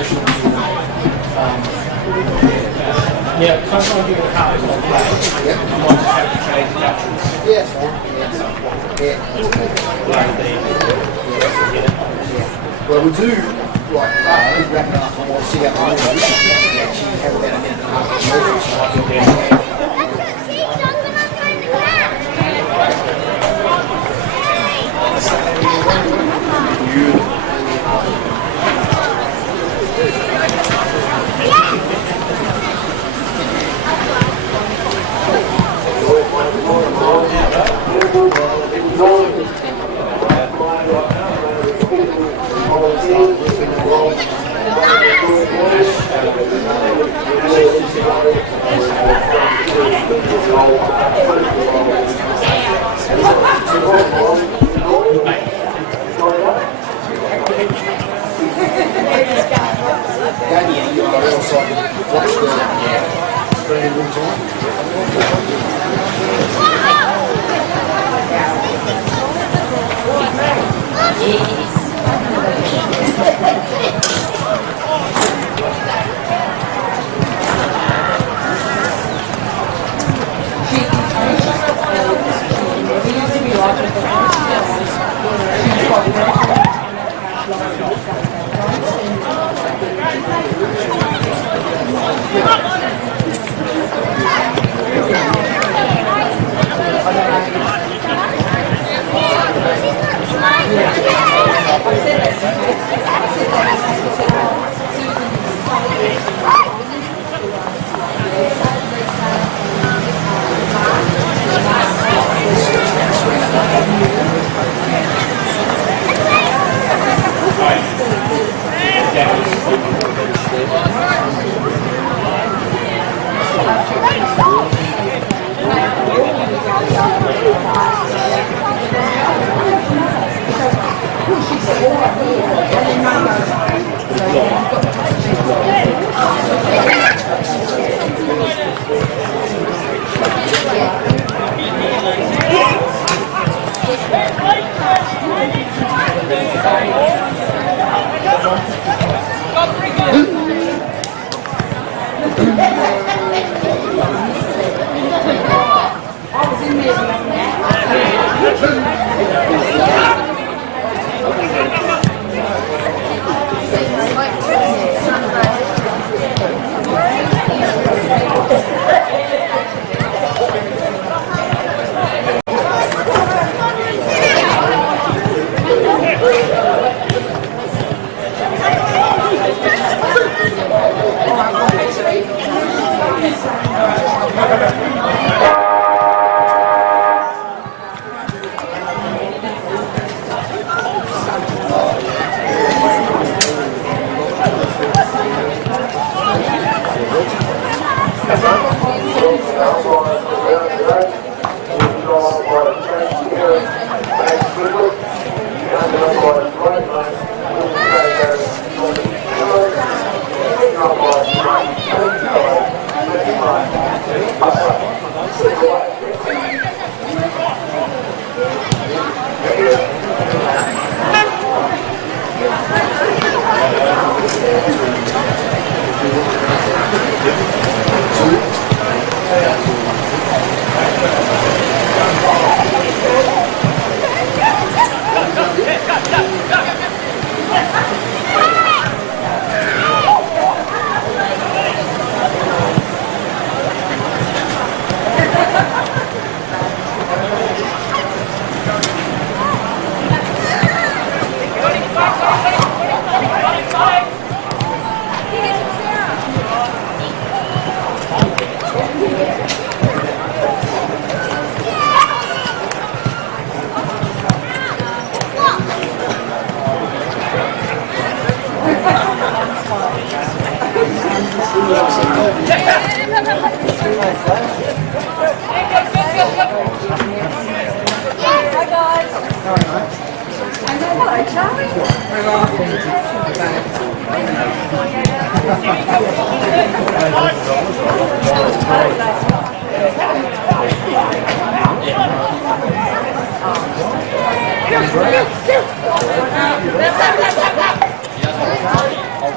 emotional to yeah, sometimes you can have it on play. yeah. You might just have to change the actions. Yeah, it's fine. Yeah. Well, we do, like, after we wrap it up, I want to see how the movie is. We actually have about a minute and a half of movie, so I think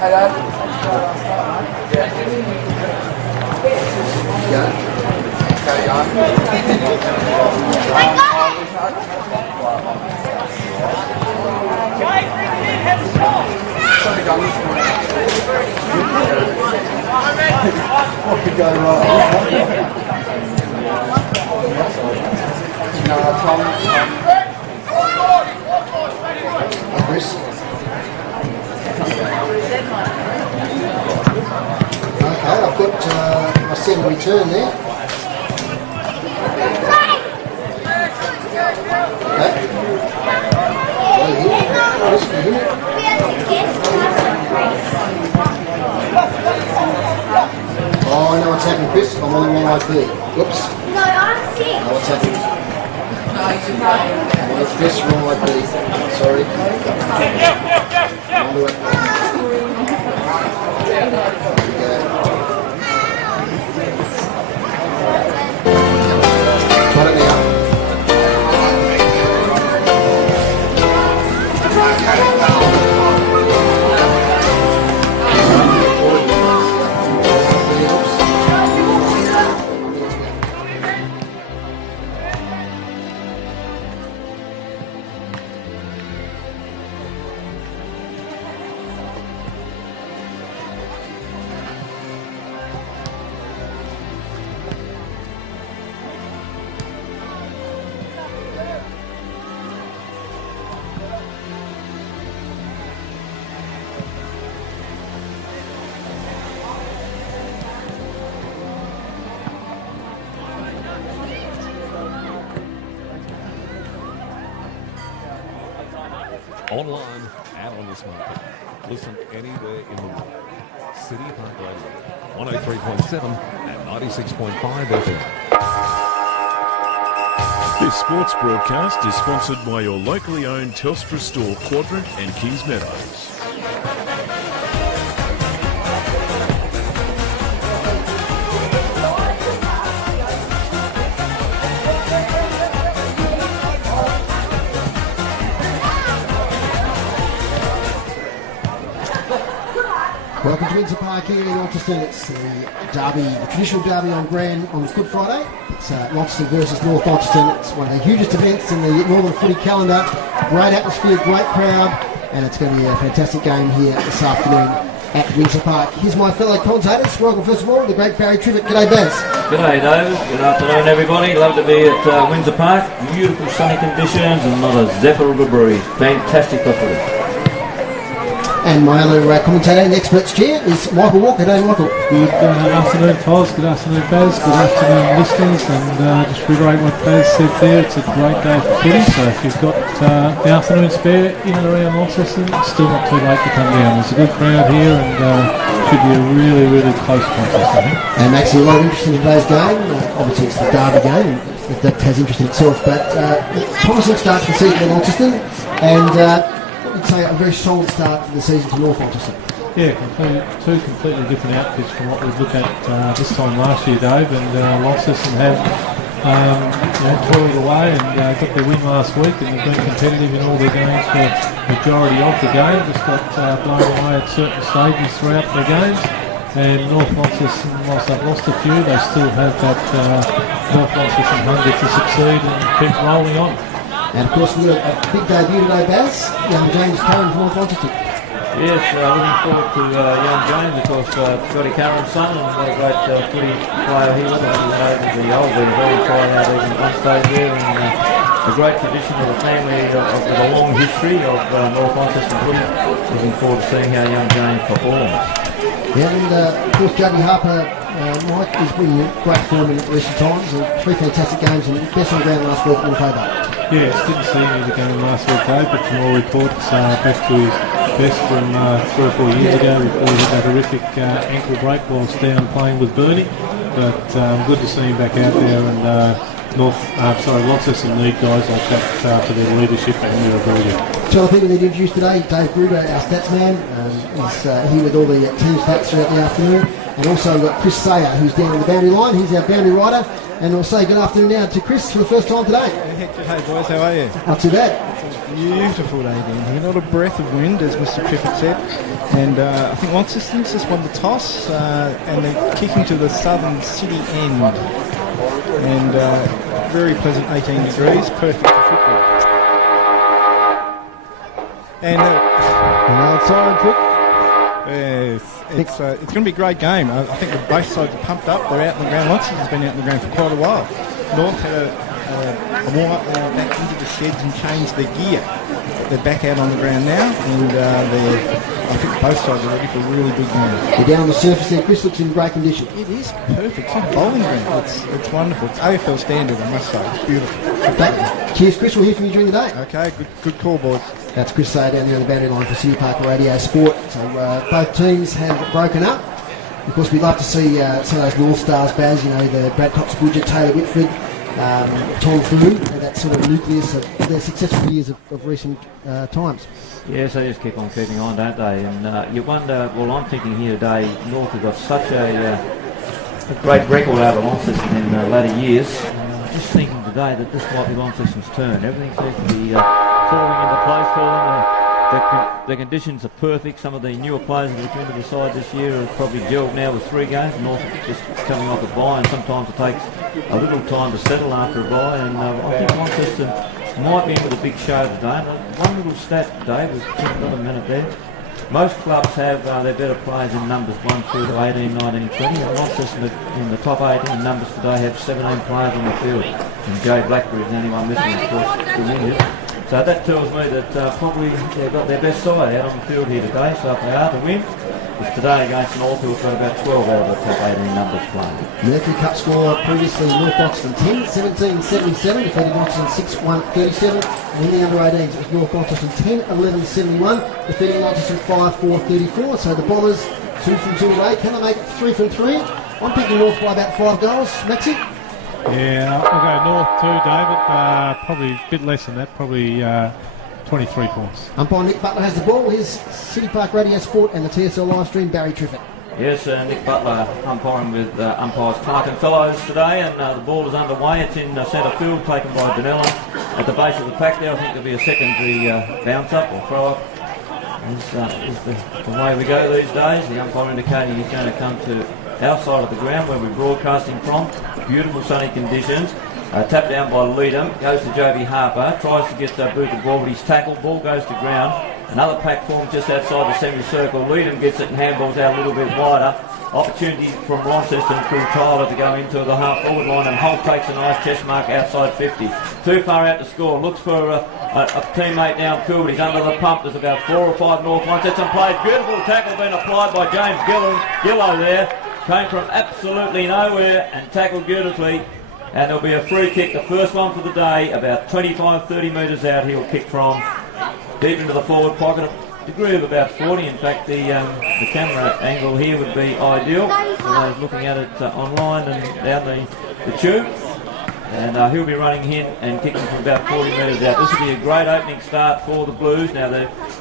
What could go wrong? Tom. Chris. Okay, I've got my second return there. Okay. Chris, can you hear it? Oh, I know what's happening, Chris. I'm on the wrong IP. Whoops. No, I'm sick. I know what's happening. Well, it's Chris, wrong IP. Sorry. On the way. Got it now. Online and on this market. Listen anywhere in the world. City Park Radio, 103.7 and 96.5 FM. This sports broadcast is sponsored by your locally owned Telstra store, Quadrant and Kings Meadows. Welcome to Windsor Park here in Launceston. It's the derby, the traditional derby on Good Friday. It's Launceston versus North Launceston. It's one of the hugest events in the Northern Footy calendar. Great atmosphere, great crowd, and it's going to be a fantastic game here this afternoon at Windsor Park. Here's my fellow commentators. Welcome first of all, the great Barry Trivett. G'day, Baz. G'day, David. Good afternoon, everybody. Love to be at Windsor Park. Beautiful sunny conditions and not a zephyr of a breeze. Fantastic for footy. And my other commentator and experts chair is Michael Walker. G'day, Michael. Good afternoon, Foz. Good afternoon, Baz. Good afternoon, listeners. And just reiterate what Baz said there, it's a great day for footy. So if you've got the afternoon spare in and around Launceston, it's still not too late to come down. There's a good crowd here and should be a really, really close contest, I think. And actually a lot of interest in today's game. Obviously it's the derby game. That has interest in itself. But promising start to the season in Launceston. And say a very solid start to the season to North Launceston. Yeah, two completely different outfits from what we've looked at this time last year, Dave. And Launceston have toiled away and got their win last week, and they've been competitive in all their games for the majority of the game. Just got blown away at certain stages throughout their games. And North Launceston, whilst they've lost a few, they still have that North Launceston hunger to succeed and keep rolling on. And of course we've got a big debut today, Baz. Young James Curran from North Launceston. Yes, looking forward to young James, of course, Scotty Curran's son, and what a great footy player he was. I think he was been very trying out even at one stage there, and a great tradition of the family with a long history of North Launceston footy. Looking forward to seeing how young James performs. Yeah, and of course Jody Harper, Mike, is bringing great form in recent times. Three fantastic games and best on the ground last week in favour. Yes, didn't see him in the game last week, Dave, but from all reports, back to his best from 3 or 4 years ago before he had that horrific ankle break whilst down playing with Bernie. But good to see him back out there, and Launceston need guys like that for their leadership and their ability. Two other people that introduced today, Dave Gruber, our stats man, is here with all the team stats throughout the afternoon. And also we've got Chris Sayer, who's down on the boundary line. He's our boundary rider. And we'll say good afternoon now to Chris for the first time today. Hey boys, how are you? Not too bad. beautiful day down here. Not a breath of wind, as Mr. Triffitt said. And I think Launceston's just won the toss, and they're kicking to the southern city end. And very pleasant 18 degrees, perfect for football. And outside quick. yes, it's going to be a great game. I think both sides are pumped up. They're out in the ground. Launceston has been out in the ground for quite a while. North had a warm-up, they went back into the sheds and changed their gear. They're back out on the ground now, and I think both sides are ready for a really big game. You're down on the surface there. Chris looks in great condition. It is perfect. It's like a bowling green. It's wonderful. It's AFL standard, I must say. It's beautiful. Okay. Cheers, Chris. We'll hear from you during the day. Okay, good call, boys. That's Chris Sayer down there on the boundary line for City Park Radio Sport. So both teams have broken up. Of course, we'd love to see some of those North Stars, Baz, the Brad Cox, Budget, Taylor Whitford, Tom Fu, that sort of nucleus of their successful years of recent times. Yes, they just keep on keeping on, don't they? And you wonder, well, I'm thinking here today, North have got such a great record over Launceston in latter years. Just thinking today that this might be Launceston's turn. Everything seems to be falling into place for them. The conditions are perfect. Some of the newer players that have come into the side this year have probably gelled now with 3 games. North just coming off a bye, and sometimes it takes a little time to settle after a bye. And I think Launceston might be in with a big show today. And one little stat today, we've got another minute there. Most clubs have their better players in numbers 1 through to 18, 19, 20. And Launceston in the top 18 in numbers today have 17 players on the field. And Jay Blackberry is the only one missing, of course, to win it. So that tells me that probably they've got their best side out on the field here today. So if they are to win, it's today against North, who have got about 12 out of the top 18 numbers playing. Mercury Cup score previously North Launceston 10-17-77, defeating Launceston 6-1-37. And in the under-18s it was North Launceston 10-11-71, defeating Launceston 5-4-34. So the Bombers 2 from 2 today. Can they make it 3 from 3? I'm picking North by about 5 goals. Maxi? Yeah, I'll go North too, David. Probably a bit less than that, probably 23 points. Umpire Nick Butler has the ball. Here's City Park Radio Sport and the TSL live stream, Barry Triffitt. Yes, Nick Butler umpiring with umpires Clark and Fellows today, and the ball is underway. It's in centre field, taken by Denellen at the base of the pack there. I think there'll be a secondary bounce up or throw up. Is the way we go these days. The umpire indicating he's going to come to our side of the ground where we're broadcasting from. Beautiful sunny conditions. Tapped down by Leadham, goes to Joby Harper, tries to get Boot the ball, but he's tackled, ball goes to ground. Another pack formed just outside the semicircle. Leadham gets it and handballs out a little bit wider. Opportunity from Launceston through Tyler to go into the half forward line, and Holt takes a nice chest mark outside 50. Too far out to score, looks for a teammate downfield, he's under the pump. There's about 4 or 5 North Launceston players. Beautiful tackle being applied by James Gillow there. Came from absolutely nowhere and tackled beautifully. And there'll be a free kick, the first one for the day, about 25-30 metres out. He'll kick from deep into the forward pocket, a degree of about 40. In fact, the camera angle here would be ideal for those looking at it online and down the tube. And he'll be running in and kicking from about 40 metres out. This will be a great opening start for the Blues. Now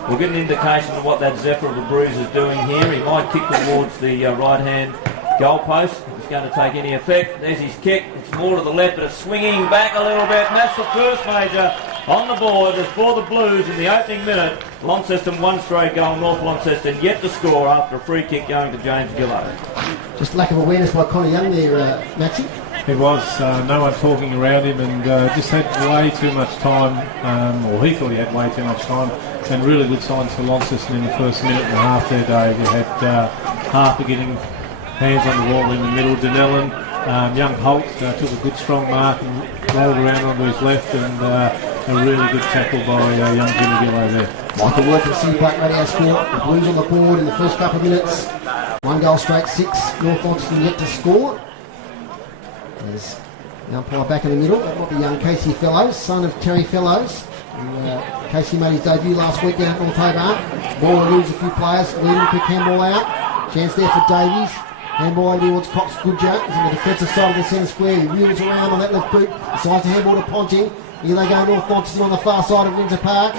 we'll get an indication of what that Zephyr of the Bruise is doing here. He might kick towards the right-hand goalpost. If it's going to take any effect, there's his kick. It's more to the left, but it's swinging back a little bit. And that's the first major on the board. It's for the Blues in the opening minute. Launceston 1 straight goal. North Launceston yet to score after a free kick going to James Gillow. Just lack of awareness by Conor Young there, Maxi. It was no one talking around him, and just had way too much time, or he thought he had way too much time, and really good signs for Launceston in the first minute and a half there, Dave. You had Harper getting hands on the wall in the middle, Denellen, young Holt took a good strong mark and rolled around onto his left, and a really good tackle by young Jimmy Gillow there. Michael Work at City Park Radio Sport. The Blues on the board in the first couple of minutes. 1 goal straight, 6. North Launceston yet to score. There's the umpire back in the middle. That might be young Casey Fellows, son of Terry Fellows. And, Casey made his debut last week down at North Hobart. Ball eludes a few players. Leading quick handball out. Chance there for Davies. Handball towards Cox Goodjar. He's on the defensive side of the centre square. He wheels around on that left boot. Decides to handball to Ponting. Here they go, North Launceston on the far side of Windsor Park.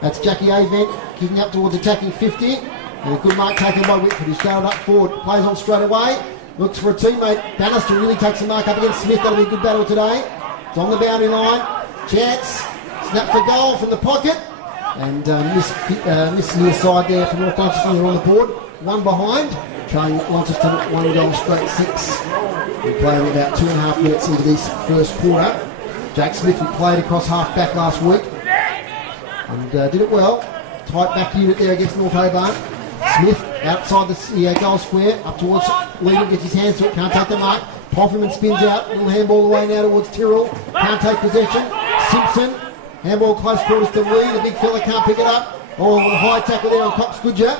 That's Jackie Avent kicking up towards attacking 50. And a good mark taken by Whitford, who's going up forward. Plays on straight away. Looks for a teammate. Bannister really takes the mark up against Smith. That'll be a good battle today. It's on the boundary line. Chance snap for goal from the pocket. And miss near side there for North Launceston, who are on the board. One behind, showing Launceston 1 goal straight 6. We're playing about 2.5 minutes into this first quarter. Jake Smith, who played across half back last week and did it well. Tight back unit there against North Hobart. Smith outside the goal square, up towards Leadham, gets his hands to it, can't take the mark. Pofferman spins out, little handball away now towards Tyrrell, can't take possession. Simpson, handball close quarters to Lee, the big fella can't pick it up. Oh, a high tackle there on Cox-Goodger.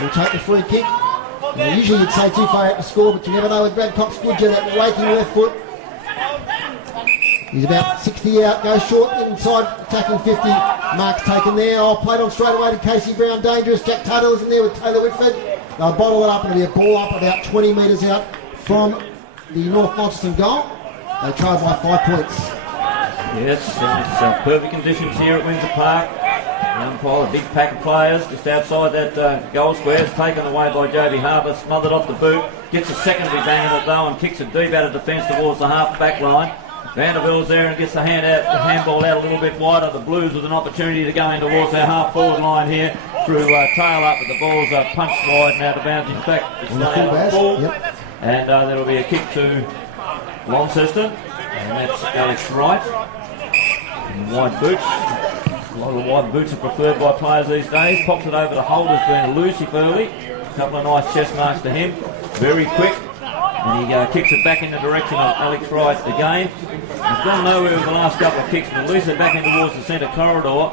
Will take the free kick. Now, usually you'd say too far out to score, but you never know with Brad Cox-Goodger, that raking left foot. He's about 60 out, goes short, inside, attacking 50. Mark's taken there. Oh, played on straight away to Casey Brown, dangerous. Jack Tuttle is in there with Taylor Whitford. They'll bottle it up and it'll be a ball up about 20 metres out from the North Launceston goal. They trail by 5 points. Yes, it's perfect conditions here at Windsor Park. The umpire, a big pack of players just outside that goal square. It's taken away by Joby Harper, smothered off the boot. Gets a secondary bang in it though and kicks it deep out of defence towards the half back line. Vanderbilt's there and gets the handball out a little bit wider. The Blues with an opportunity to go in towards their half forward line here through tail up, but the ball's punched wide and out of bounds. In fact, it's not out of full. Yep. And there'll be a kick to Launceston, and that's Alex Wright. And wide boots. A lot of wide boots are preferred by players these days. Pops it over to Holder's been elusive early. A couple of nice chest marks to him. Very quick. And he kicks it back in the direction of Alex Wright again. He's gone nowhere with the last couple of kicks, but releases it back in towards the centre corridor.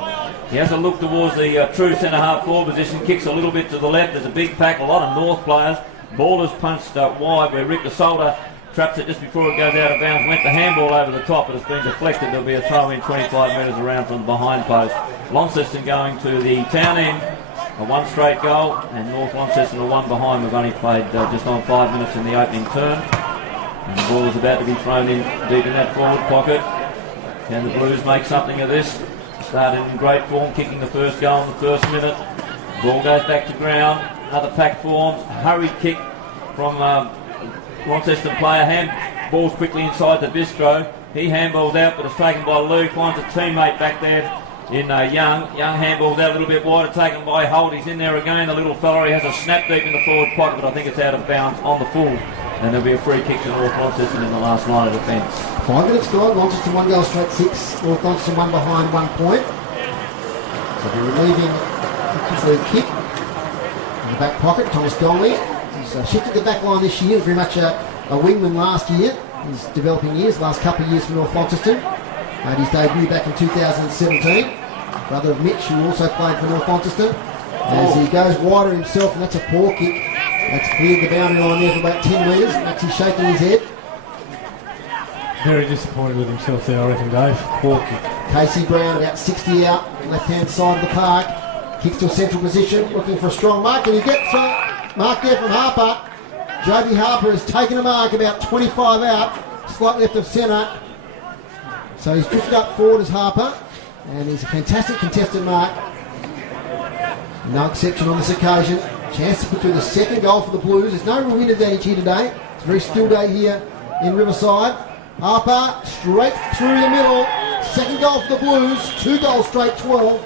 He has a look towards the true centre half forward position, kicks a little bit to the left. There's a big pack, a lot of North players. Ball is punched wide where Rick DeSolda traps it just before it goes out of bounds. Went the handball over the top, but it's been deflected. There'll be a throw in 25 metres around from the behind post. Launceston going to the town end. A one straight goal, and North Launceston are one behind. We've only played just on 5 minutes in the opening term. And the ball is about to be thrown in deep in that forward pocket. Can the Blues make something of this? Started in great form, kicking the first goal in the first minute. Ball goes back to ground. Another pack forms. Hurried kick from Launceston player. Handballs quickly inside the bistro. He handballs out, but it's taken by Luke. Finds a teammate back there in Young. Young handballs out a little bit wider, taken by Holt. He's in there again. The little fella, he has a snap deep in the forward pocket, but I think it's out of bounds on the full. And there'll be a free kick to North Launceston in the last line of defence. 5 minutes gone. Launceston 1 goal straight 6. North Launceston 1 behind 1 point. So they're relieving the free kick in the back pocket. Thomas Dolly. He's shifted the back line this year. Very much a wingman last year. His developing years, last couple of years for North Launceston. Made his debut back in 2017. Brother of Mitch, who also played for North Launceston. As he goes wider himself, and that's a poor kick. That's cleared the boundary line there for about 10 metres. Maxie's shaking his head. Very disappointed with himself there, I reckon, Dave. Poor kick. Casey Brown about 60 out, left-hand side of the park. Kicks to a central position, looking for a strong mark, and he gets a mark there from Harper. Joby Harper has taken a mark about 25 out, slightly left of centre. So he's drifted up forward as Harper, and he's a fantastic contested mark. No exception on this occasion. Chance to put through the second goal for the Blues. There's no real wind advantage here today. It's a very still day here in Riverside. Harper straight through the middle. Second goal for the Blues. 2 goals straight, 12.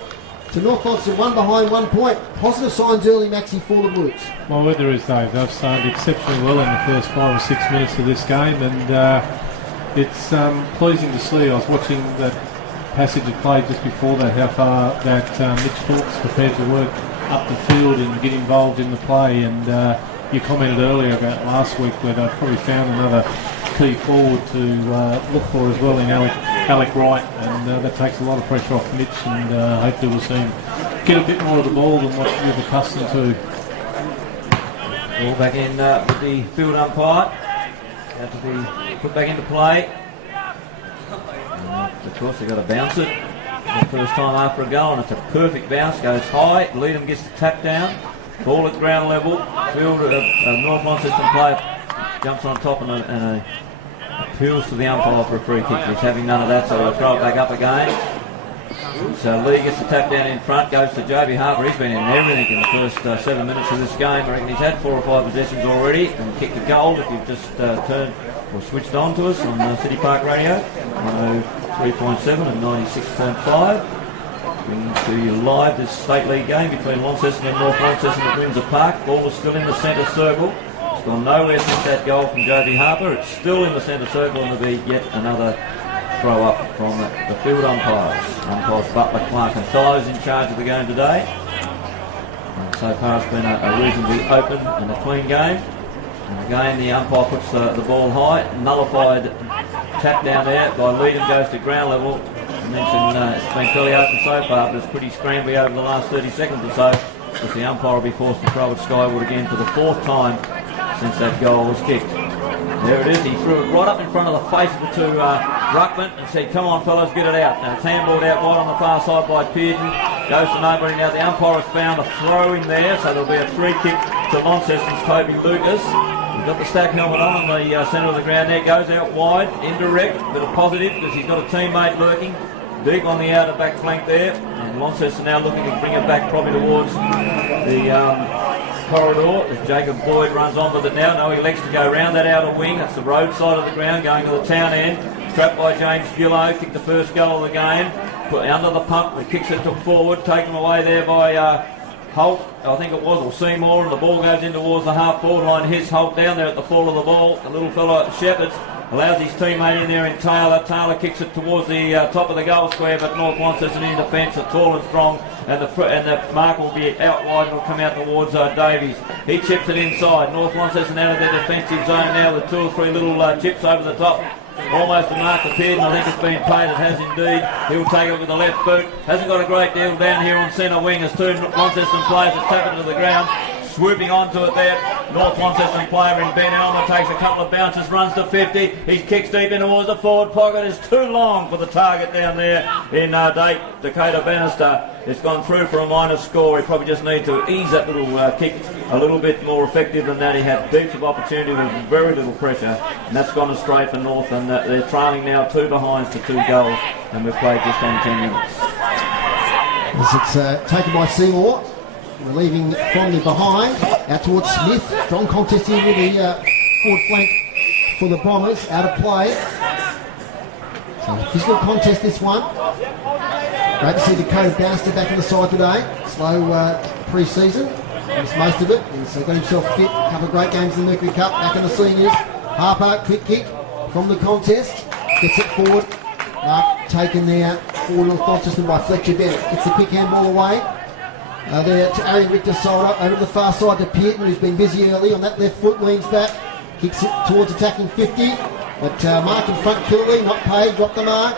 To North Launceston, 1 behind 1 point. Positive signs early, Maxie, for the Blues. My word there is, Dave. They've started exceptionally well in the first 5 or 6 minutes of this game, and it's pleasing to see. I was watching that passage of play just before that, how far that Mitch Phillips prepared to work up the field and get involved in the play. And you commented earlier about last week where they probably found another key forward to look for as well in Alec Wright, and that takes a lot of pressure off Mitch, and hopefully we'll see him get a bit more of the ball than what we're accustomed to. Ball back in with the field umpire. Had to be put back into play. Of course, they've got to bounce it the first time after a goal, and it's a perfect bounce. Goes high. Leadham gets the tap down. Ball at ground level. Field North Launceston player jumps on top and appeals to the umpire for a free kick. He's having none of that, so they'll throw it back up again. So Lee gets the tap down in front, goes to Joby Harper. He's been in everything in the first 7 minutes of this game. I reckon he's had 4 or 5 possessions already and kicked a goal if you've just turned or switched on to us on City Park Radio. 103.7 and 96.5. Bringing to you live this State League game between Launceston and North Launceston at Windsor Park. Ball is still in the centre circle. It's gone nowhere since that goal from Joby Harper. It's still in the centre circle, and there'll be yet another throw up from the field umpires. Umpires Butler, Clark and Fellows in charge of the game today. And so far it's been a reasonably open and a clean game. And again the umpire puts the ball high. Nullified tap down there by Leedham goes to ground level. I mentioned it's been fairly open so far, but it's pretty scrambly over the last 30 seconds or so, as the umpire will be forced to throw it skyward again for the 4th time since that goal was kicked. There it is, he threw it right up in front of the face of the two ruckmen and said, come on fellas, get it out. And it's handballed out wide on the far side by Pearson, goes to nobody. Now the umpire has found a throw in there, so there'll be a free kick to Launceston's Toby Lucas. He's got the stack helmet on the centre of the ground there, goes out wide, indirect, but a positive because he's got a teammate lurking deep on the outer back flank there, and Launceston now looking to bring it back probably towards the corridor as Jacob Boyd runs on with it now. No, he elects to go round that outer wing. That's the road side of the ground going to the town end. Trapped by James Gillow, kicked the first goal of the game. Put under the pump, the kicks it took forward, taken away there by Holt, I think it was, or Seymour, and the ball goes in towards the half forward line. His Holt down there at the fall of the ball. The little fellow Shepherds allows his teammate in there in Taylor. Taylor kicks it towards the top of the goal square, but North Launceston in defence are tall and strong, and the mark will be out wide and will come out towards Davies. He chips it inside. North Launceston out of their defensive zone now with 2 or 3 little chips over the top. Almost a mark appeared, and I think it's been paid. It has indeed. He'll take it with the left boot. Hasn't got a great deal down here on centre wing as 2 Launceston players have tapped it to the ground. Swooping onto it there, North Launceston player in Ben Elmer takes a couple of bounces, runs to 50. He kicks deep in towards the forward pocket. It's too long for the target down there in Dakota Bannister. It's gone through for a minor score. He probably just needs to ease that little kick a little bit more effective than that. He had heaps of opportunity with very little pressure, and that's gone astray for North, and they're trailing now 2 behinds to 2 goals, and we've played just on 10 minutes. As it's taken by Seymour. Relieving from the behind, out towards Smith. Strong contest here with the forward flank for the Bombers, out of play. So physical contest this one. Great to see Dakota Bannister back in the side today. Slow pre-season, missed most of it. He's got himself fit, a couple of great games in the Mercury Cup, back in the seniors. Harper, quick kick from the contest, gets it forward. Mark taken there for North Launceston by Fletcher Bennett. Gets the quick handball away. There to Arian Richter Solder, over to the far side to Pearton, who's been busy early on that left foot, leans back, kicks it towards attacking 50, but Mark in front, Killerly, not paid, dropped the mark.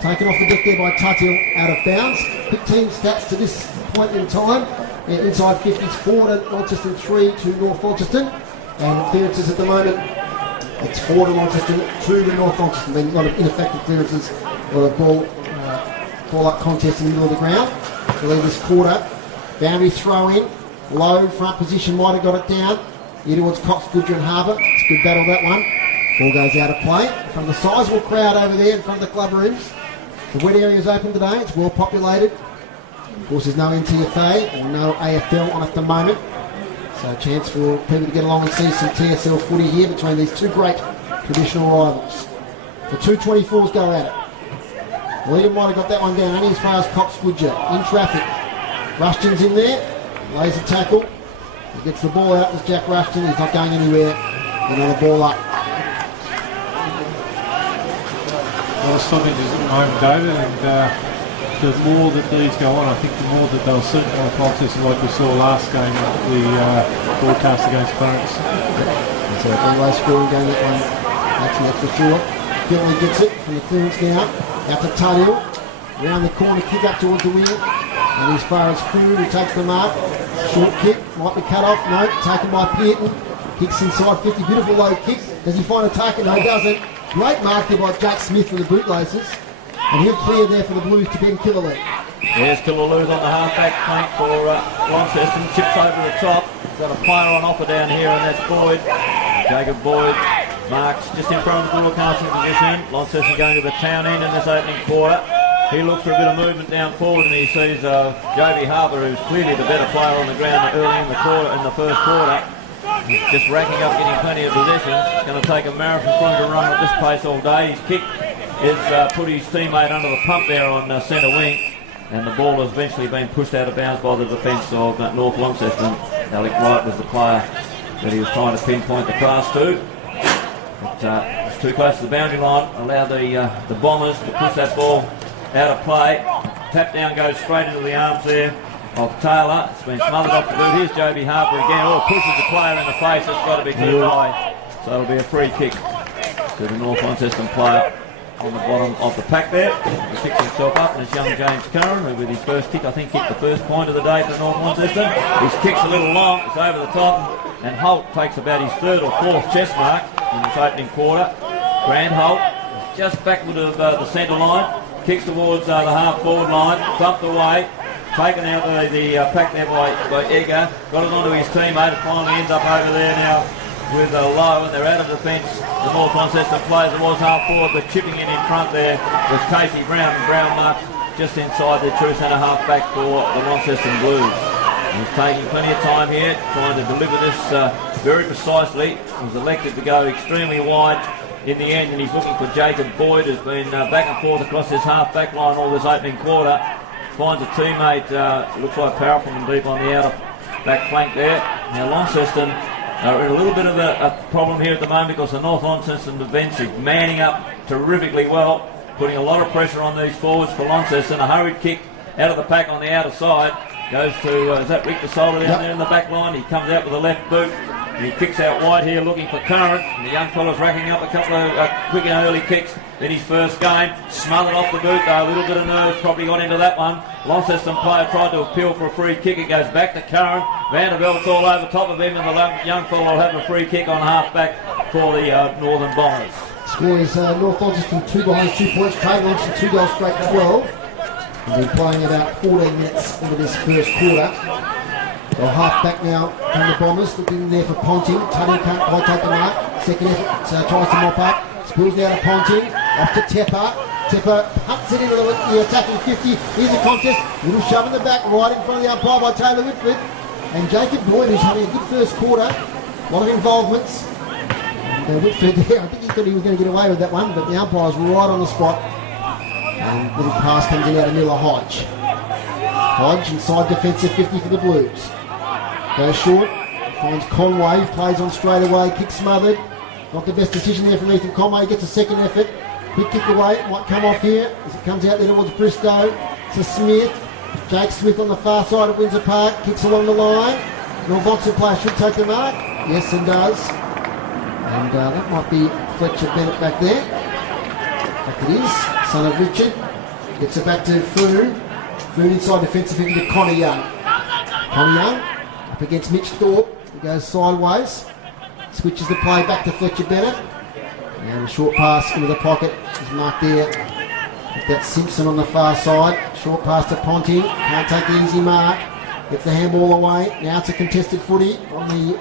Taken off the deck there by Tuthill, out of bounds. Quick team stats to this point in time. Inside 50s, 4 to Launceston, 3 to North Launceston, and clearances at the moment, it's 4 to Launceston, 2 to North Launceston. Been a lot of ineffective clearances, a lot of ball up contest in the middle of the ground. I believe this quarter, boundary throw in, low front position, might have got it down, here towards Cox, Goodger and Harbour. It's a good battle that one. Ball goes out of play. From the sizable crowd over there in front of the club rooms. The wet area is open today, it's well populated. Of course there's no NTFA or no AFL on at the moment. So a chance for people to get along and see some TSL footy here between these 2 great traditional rivals. The 224s go at it. William might have got that one down only as far as Cox Goodger in traffic. Rushton's in there, lays a tackle. He gets the ball out with Jack Rushton, he's not going anywhere. Another ball up. Well, stoppages at the moment, David, and the more that these go on, I think the more that they'll suit on a process like we saw last game at the broadcast against Clarence. It's a low scoring game, that one. That's for sure. Gilly gets it from the clearance now. Out to Tuthill, round the corner, kick up towards the wing, and as far as Food, who takes the mark, short kick, might be cut off, no, taken by Pearton, kicks inside 50, beautiful low kick, does he find a target? No, he doesn't. Great mark there by Jack Smith with the bootlaces, and he'll clear there for the Blues to Ben Killaloo. There's Killaloo on the half-back flank for Launceston, chips over the top, got a player on offer down here, and that's Boyd, Jacob Boyd. Marks just in front of the broadcasting position. Launceston going to the town end in this opening quarter. He looks for a bit of movement down forward, and he sees Joby Harper, who's clearly the better player on the ground early in the first quarter. He's just racking up, getting plenty of possessions. It's going to take a marathon for him to run at this pace all day. He's kicked has put his teammate under the pump there on centre wing, and the ball has eventually been pushed out of bounds by the defence of North Launceston. Alec Wright was the player that he was trying to pinpoint the pass to. But it's too close to the boundary line, allowed the Bombers to push that ball out of play. Tap down goes straight into the arms there of Taylor. It's been smothered off the boot. Here's Joby Harper again. Oh, pushes the player in the face. It's got to be too high. So it'll be a free kick to the North Launceston player on the bottom of the pack there. He picks himself up, and it's young James Curran, who with his first kick, I think, kicked the first point of the day for North Launceston. His kick's a little long. It's over the top, and Holt takes about his third or fourth chest mark in this opening quarter. Grant Holt is just backward of the centre line. Kicks towards the half-forward line, thumped away, taken out the pack there by Egger, got it onto his teammate, and finally ends up over there now with Lowe, and they're out of defence. The North Launceston players, it was half-forward, but chipping in front there was Casey Brown, and Brown marks just inside the true centre half-back for the Launceston Blues. He's taking plenty of time here, trying to deliver this very precisely. He was elected to go extremely wide in the end, and he's looking for Jacob Boyd, who's been back and forth across this half-back line all this opening quarter. Finds a teammate, looks like powerful and deep on the outer back flank there. Now Launceston are in a little bit of a problem here at the moment because the North Launceston defence is manning up terrifically well, putting a lot of pressure on these forwards for Launceston. A hurried kick out of the pack on the outer side. Goes to, is that Rick DeSolda down there in the back line? He comes out with the left boot. He kicks out wide here looking for Curran. And the young fella's racking up a couple of quick and early kicks in his first game. Smothered off the boot though, a little bit of nerves probably got into that one. Launceston player tried to appeal for a free kick. It goes back to Curran. Vanderbilt's all over top of him, and the young fella will have a free kick on half back for the Northern Bombers. Score is North Launceston 2 behind 2 points. Trade Launceston 2 goals straight 12. They've been playing about 14 minutes into this first quarter. So half back now from the Bombers, looking there for Ponting. Tunney can't quite take the mark. Second effort, tries to mop up. Spills down to Ponting. Off to Tepper. Tepper punts it into the attacking 50. Here's a contest. Little shove in the back, right in front of the umpire by Taylor Whitford. And Jacob Boyd is having a good first quarter. A lot of involvements. And Whitford there, I think he thought he was going to get away with that one, but the umpire's right on the spot. And little pass comes in out of Miller Hodge. Hodge inside defensive 50 for the Blues. Goes short, finds Conway, plays on straight away, kick smothered. Not the best decision there from Ethan Conway, gets a second effort. Quick kick away, might come off here as it comes out there towards Bristow. To Smith. Jake Smith on the far side of Windsor Park, kicks along the line. North Launceston player should take the mark. Yes, and does. And that might be Fletcher Bennett back there. In fact, it is. Son of Richard. Gets it back to Foon. Foon inside defensive into Connor Young. Connor Young up against Mitch Thorpe. He goes sideways. Switches the play back to Fletcher Bennett. And a short pass into the pocket is marked there. With that Simpson on the far side. Short pass to Ponting. Can't take the easy mark. Gets the handball away. Now it's a contested footy on the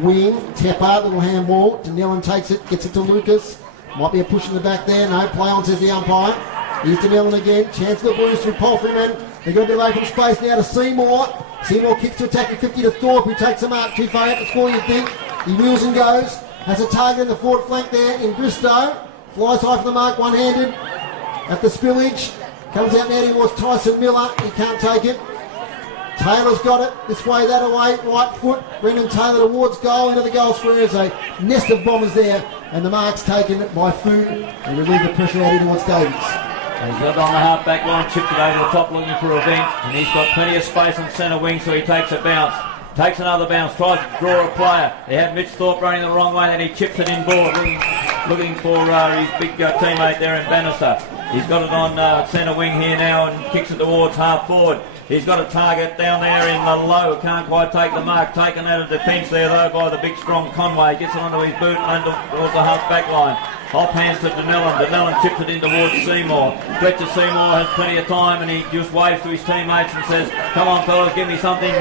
wing. Tepper, little handball. Denellen takes it. Gets it to Lucas. Might be a push in the back there. No, play on, says the umpire. Here's Denellen again. Chance for the Blues through Palfreyman. They've got a bit of open space now to Seymour. Seymour kicks to attacking 50 to Thorpe, who takes a mark. Too far out to score, you'd think. He wheels and goes. Has a target in the forward flank there in Bristow. Flies high for the mark, one-handed. At the spillage. Comes out now towards Tyson Miller. He can't take it. Taylor's got it. This way, that away. Right foot. Brendan Taylor towards goal. Into the goal square. There's a nest of Bombers there. And the mark's taken by Food. And relieve the pressure out in towards Davies. He's got on the half-back line, chips it over the top looking for a vent, and he's got plenty of space on centre wing, so he takes a bounce. Takes another bounce, tries to draw a player. They have Mitch Thorpe running the wrong way, and he chips it inboard, looking for his big teammate there in Bannister. He's got it on centre wing here now and kicks it towards half forward. He's got a target down there in the low, can't quite take the mark. Taken out of defence there though by the big strong Conway. Gets it onto his boot and towards the half-back line. Off hands to Denellen. Denellen chips it in towards Seymour. Fletcher Seymour has plenty of time and he just waves to his teammates and says, come on fellas, give me something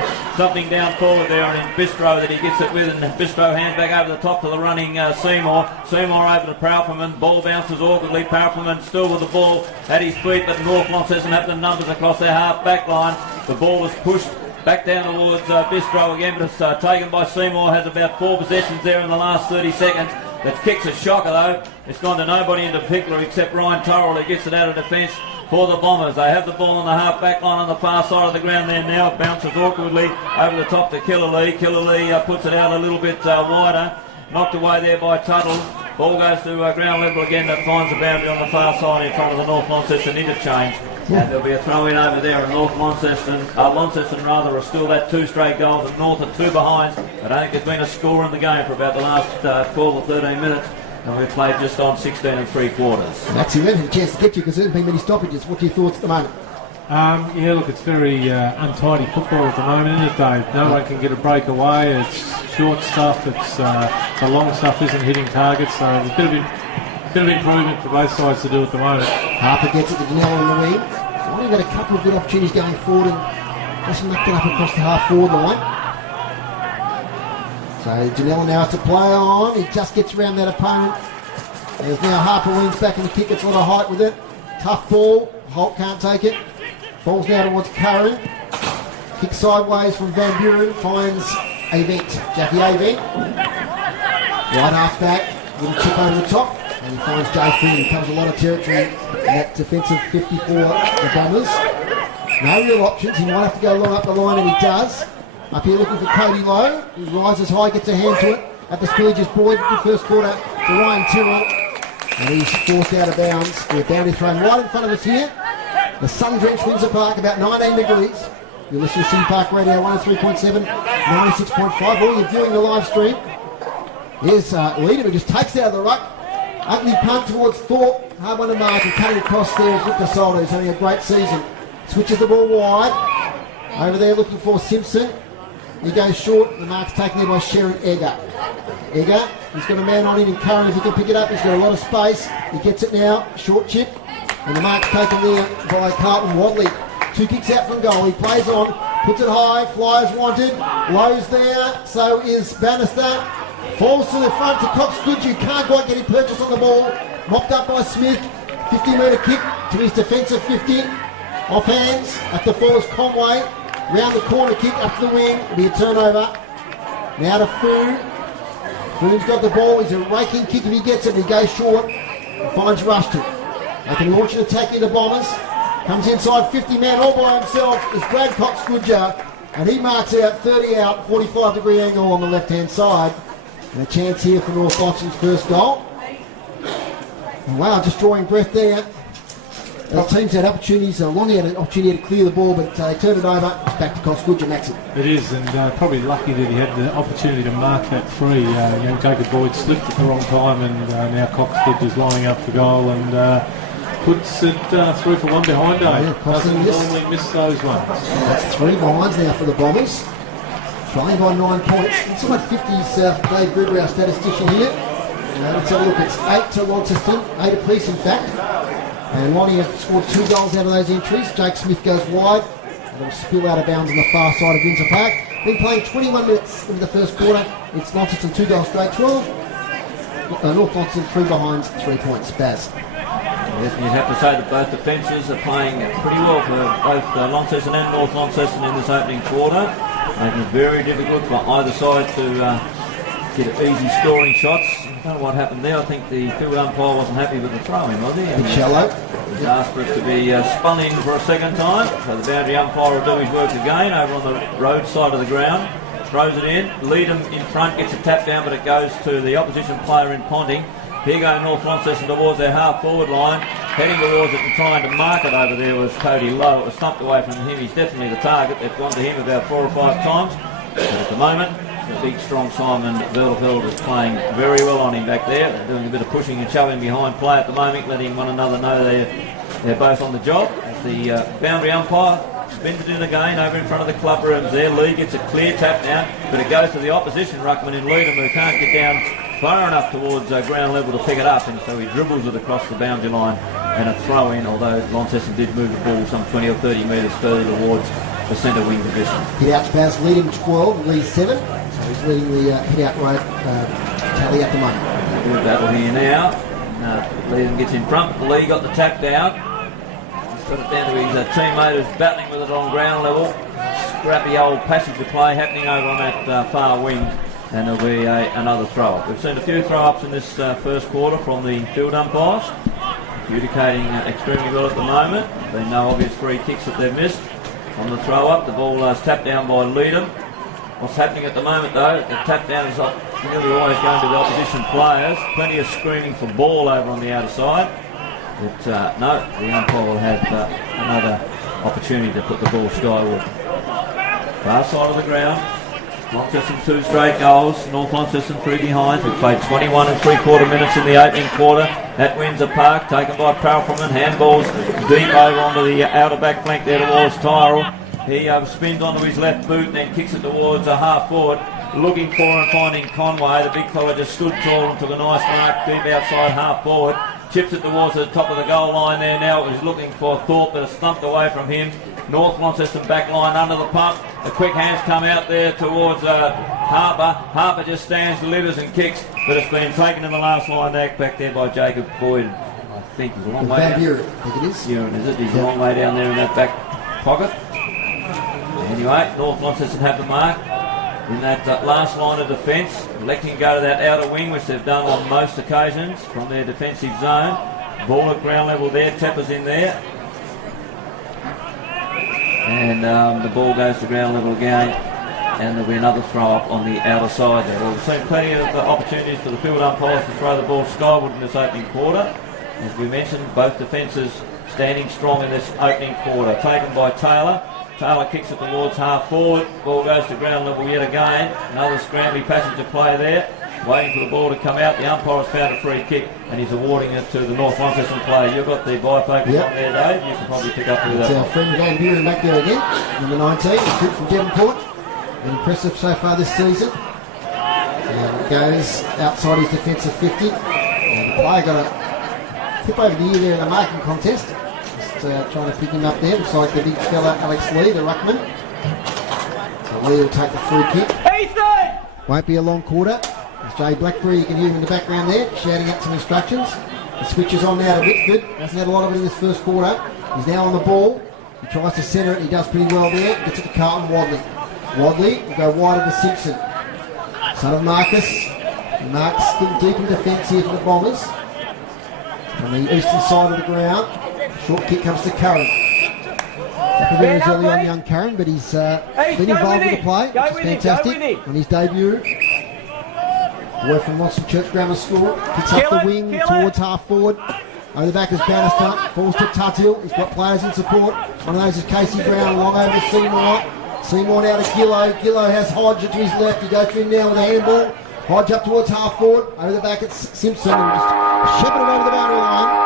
down forward there. And in Bistro that he gets it with, and Bistro hands back over the top to the running Seymour. Seymour over to Powerfulman. Ball bounces awkwardly. Powerfulman still with the ball at his feet, but North Launceston have the numbers across their half-back line. The ball is pushed back down towards Bistro again, but it's taken by Seymour. Has about 4 possessions there in the last 30 seconds. that kicks a shocker though. It's gone to nobody in particular except Ryan Torrell, who gets it out of defence for the Bombers. They have the ball on the half back line on the far side of the ground there now. It bounces awkwardly over the top to Killalea. Killalea puts it out a little bit wider. Knocked away there by Tuttle. Ball goes to ground level again. That finds the boundary on the far side in front of the North Launceston interchange. And there'll be a throw in over there, and North Launceston are still that 2 straight goals, and North are 2 behind. I don't think there's been a score in the game for about the last 12 or 13 minutes, and we've played just on 16 3/4. That's it, a chance to get you because there hasn't been many stoppages. What's your thoughts at the moment? Yeah, look, it's very untidy football at the moment, isn't it, Dave? No one can get a break away. It's short stuff. It's the long stuff isn't hitting targets. So there's a bit of improvement for both sides to do at the moment. Harper gets it to Danella on the wing. So only got a couple of good opportunities going forward and just knocked it up across the half-forward line. So Danella now has to play on. He just gets around that opponent. There's now Harper leans back in the kick. Gets a lot of height with it. Tough ball. Holt can't take it. Falls now towards Curran. Kick sideways from Van Buren. Finds Avent. Jackie Avent. Right half back. Little chip over the top. And he finds Joe Flynn. He covers a lot of territory in that defensive 50 for the Bombers. No real options. He might have to go long up the line, and he does. Up here looking for Cody Lowe. He rises high, gets a hand to it. At the Spillages Boyd, the first quarter to Ryan Tyrrell. And he's forced out of bounds. The boundary thrown right in front of us here. The sun-drenched Windsor Park, about 19 degrees. You're listening to City Park Radio 103.7, 96.5. Or you're viewing the live stream. Here's Leader, who just takes it out of the ruck. Ugly punt towards Thorpe. Hard one to mark, and cutting across there is Victor Solder, who's having a great season. Switches the ball wide. Over there looking for Simpson. He goes short. The mark's taken there by Sharon Egger. Egger, he's got a man on him, and Curran, if he can pick it up, he's got a lot of space. He gets it now. Short chip. And the mark's taken there by Carlton Wadley. 2 kicks out from goal. He plays on. Puts it high. Flyers wanted. Lowe's there. So is Bannister. Falls to the front to Cox Goodhue. Can't quite get him purchased on the ball. Mopped up by Smith. 50-metre kick to his defensive 50. Off hands at the full is Conway. Round the corner kick up to the wing. It'll be a turnover. Now to Foon. Foon's got the ball. He's a raking kick if he gets it. He goes short. And finds Rushton. They can launch an attack into Bombers. Comes inside 50 man all by himself is Brad Cox Goodhue. And he marks out 30 out, 45-degree angle on the left-hand side. And a chance here for North Launceston's first goal. And wow, just drawing breath there. The teams had opportunities. Lonnie had an opportunity to clear the ball, but they turned it over. It's back to Cox Goodhue, Maxi. It is, and probably lucky that he had the opportunity to mark that free. Jacob Boyd slipped at the wrong time, and now Cox Goodhue's lining up for goal and puts it 3 for 1 behind, Dave. Yeah, doesn't normally miss those ones. That's 3 behinds now for the Bombers. Trailing by 9 points. Inside 50's Dave Goodrow, our statistician here. Let's have a look. It's 8 to Launceston, 8 apiece in fact. And Lonnie has scored 2 goals out of those entries. Jake Smith goes wide. And it'll spill out of bounds on the far side of Windsor Park. Been playing 21 minutes into the first quarter. It's Launceston 2 goals straight, 12. North Launceston 3 behinds, 3 points. Baz. Yes, and you'd have to say that both defences are playing pretty well for both Launceston and North Launceston in this opening quarter. Making it very difficult for either side to get easy scoring shots. I don't know what happened there. I think the field umpire wasn't happy with the throw-in, was he? Bit shallow. He's asked for it to be spun in for a second time. So the boundary umpire will do his work again over on the road side of the ground. Throws it in. Leadham in front gets a tap down, but it goes to the opposition player in Ponting. Here go North Launceston towards their half-forward line. Heading towards it and trying to mark it over there was Cody Lowe. It was stumped away from him. He's definitely the target. They've gone to him about 4 or 5 times. But at the moment, the big, strong Simon Velderveld is playing very well on him back there. They're doing a bit of pushing and shoving behind play at the moment, letting one another know they're both on the job. The boundary umpire spins it in again over in front of the club rooms there. Lee gets a clear tap down, but it goes to the opposition ruckman in Leedham, who can't get down far enough towards ground level to pick it up, and so he dribbles it across the boundary line and a throw in, although Launceston did move the ball some 20 or 30 metres further towards the centre wing position. Hit out pass, Leedham 12, Lee 7. So he's leading the hit out rate tally at the moment. Good battle here now. Leedham gets in front. Lee got the tap down. He's got it down to his teammate who's battling with it on ground level. Scrappy old passage of play happening over on that far wing. and there'll be another throw-up. We've seen a few throw-ups in this first quarter from the field umpires, adjudicating extremely well at the moment. Been no obvious free kicks that they've missed on the throw-up. The ball is tapped down by Leadham. What's happening at the moment though, the tap down is nearly always going to the opposition players. Plenty of screaming for ball over on the outer side. But no, the umpire will have another opportunity to put the ball skyward. Far side of the ground. Launceston 2 straight goals. North Launceston 3 behind. We've played 21 3/4 minutes in the opening quarter at Windsor Park. Taken by Paralframan. Handballs deep over onto the outer back flank there towards Tyrell. He spins onto his left boot and then kicks it towards a half forward. Looking for and finding Conway. The big fella just stood tall and took a nice mark deep outside half forward. Chips it towards the top of the goal line there now. It was looking for Thorpe, but it's thumped away from him. North Launceston back line under the pump. The quick hands come out there towards Harper. Harper just stands, delivers and kicks, but it's been taken in the last line back there by Jacob Boyd. I think he's a long way down. Buren, I think it is. Buren, is it? He's a long way down there in that back pocket. Anyway, North Launceston have the mark in that last line of defence, electing to go to that outer wing, which they've done on most occasions from their defensive zone. Ball at ground level there, Tepper's in there. And the ball goes to ground level again, and there'll be another throw up on the outer side there. Well, we've seen plenty of opportunities for the field umpires to throw the ball skyward in this opening quarter. As we mentioned, both defences standing strong in this opening quarter. Taken by Taylor. Taylor kicks it towards half forward. Ball goes to ground level yet again. Another scrambly passage of play there. Waiting for the ball to come out. The umpire has found a free kick and he's awarding it to the North Launceston player. You've got the bifocals on there, Dave. You can probably pick up who that Our friend Van Buren back there again, number 19, recruit from Devonport. Been impressive so far this season. And it goes outside his defensive 50. And the player got a tip over the ear there in the marking contest. Just trying to pick him up there. Looks like the big fella Alex Lee, the ruckman. So Lee will take the free kick. Won't be a long quarter. There's Jay Blackberry, you can hear him in the background there, shouting out some instructions. The switch is on now to Whitford. Hasn't had a lot of it in this first quarter. He's now on the ball. He tries to centre it. He does pretty well there. Gets it to Carlton Wadley. Wadley will go wide to Simpson. Son of Marcus. Marcus still deep in defence here for the Bombers. On the eastern side of the ground. Short kick comes to Curran. Very early on young Curran, but he's been involved with the play, which is fantastic. On his debut. Boy from Loxton Church Grammar School. Picks up the wing towards half forward. Over the back is Bannister. Falls to Tuthill. He's got players in support. One of those is Casey Brown. Long over to Seymour. Seymour now to Gillow. Gillow has Hodge to his left. He goes through now with a handball. Hodge up towards half forward. Over the back it's Simpson. And just shepherd it over the boundary line.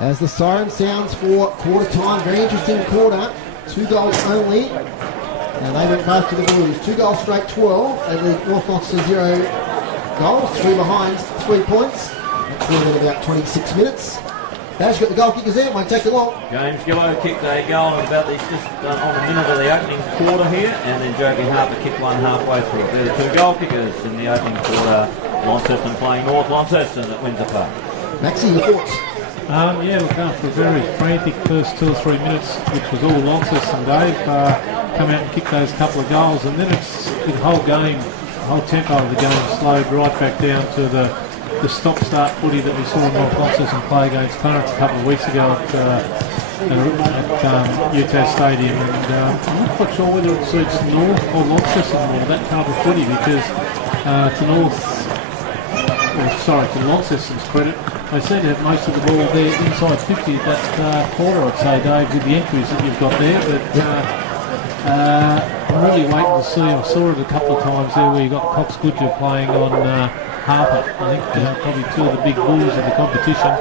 As the siren sounds for quarter time. Very interesting quarter. 2 goals only. And they went both to the Blues. 2 goals straight, 12. They lead North Launceston 0 goals. 3 behind, 3 points. That's been in about 26 minutes. Dash got the goal kickers there. Won't take it long. James Gillow kicked a goal about just on the minute of the opening quarter here. And then Joby Harper kicked one halfway through. They're the 2 goal kickers in the opening quarter. Launceston playing North Launceston at Windsor Park. Maxie, your thoughts? Yeah, we're going for a very frantic first 2 or 3 minutes, which was all Launceston, Dave. Come out and kick those couple of goals, and then it's the whole game, the whole tempo of the game slowed right back down to the stop-start footy that we saw North Launceston play against Clarence a couple of weeks ago at UTAS Stadium. And I'm not quite sure whether it suits North or Launceston more, that type of footy, because to Launceston's credit, they seem to have most of the ball there inside 50 at that quarter, I'd say, Dave, with the entries that you've got there. But I'm really waiting to see. I saw it a couple of times there where you got Cox Goodger playing on Harper. I think probably 2 of the big bulls of the competition.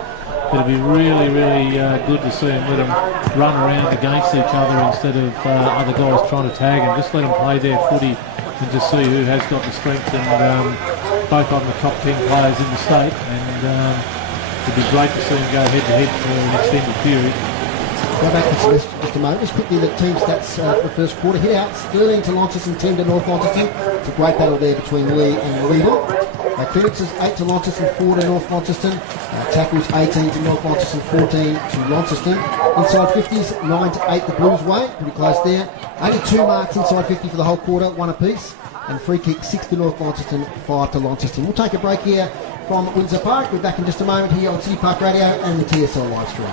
It'll be really, really good to see them let them run around against each other instead of other guys trying to tag them. Just let them play their footy and just see who has got the strength, and both on the top 10 players in the state. And it'd be great to see them go head-to-head for an extended period. Go back to just a moment. Just quickly, the team stats for the first quarter. Hit outs, 13 to Launceston, 10 to North Launceston. It's a great battle there between Lee and Leadle. Clearances 8 to Launceston, 4 to North Launceston. Tackles 18 to North Launceston, 14 to Launceston. Inside 50s, 9 to 8 the Blues way. Pretty close there. Only 2 marks inside 50 for the whole quarter, 1 apiece. and free kick 6 to North Launceston, 5 to Launceston. We'll take a break here from Windsor Park. We're back in just a moment here on City Park Radio and the TSL live stream.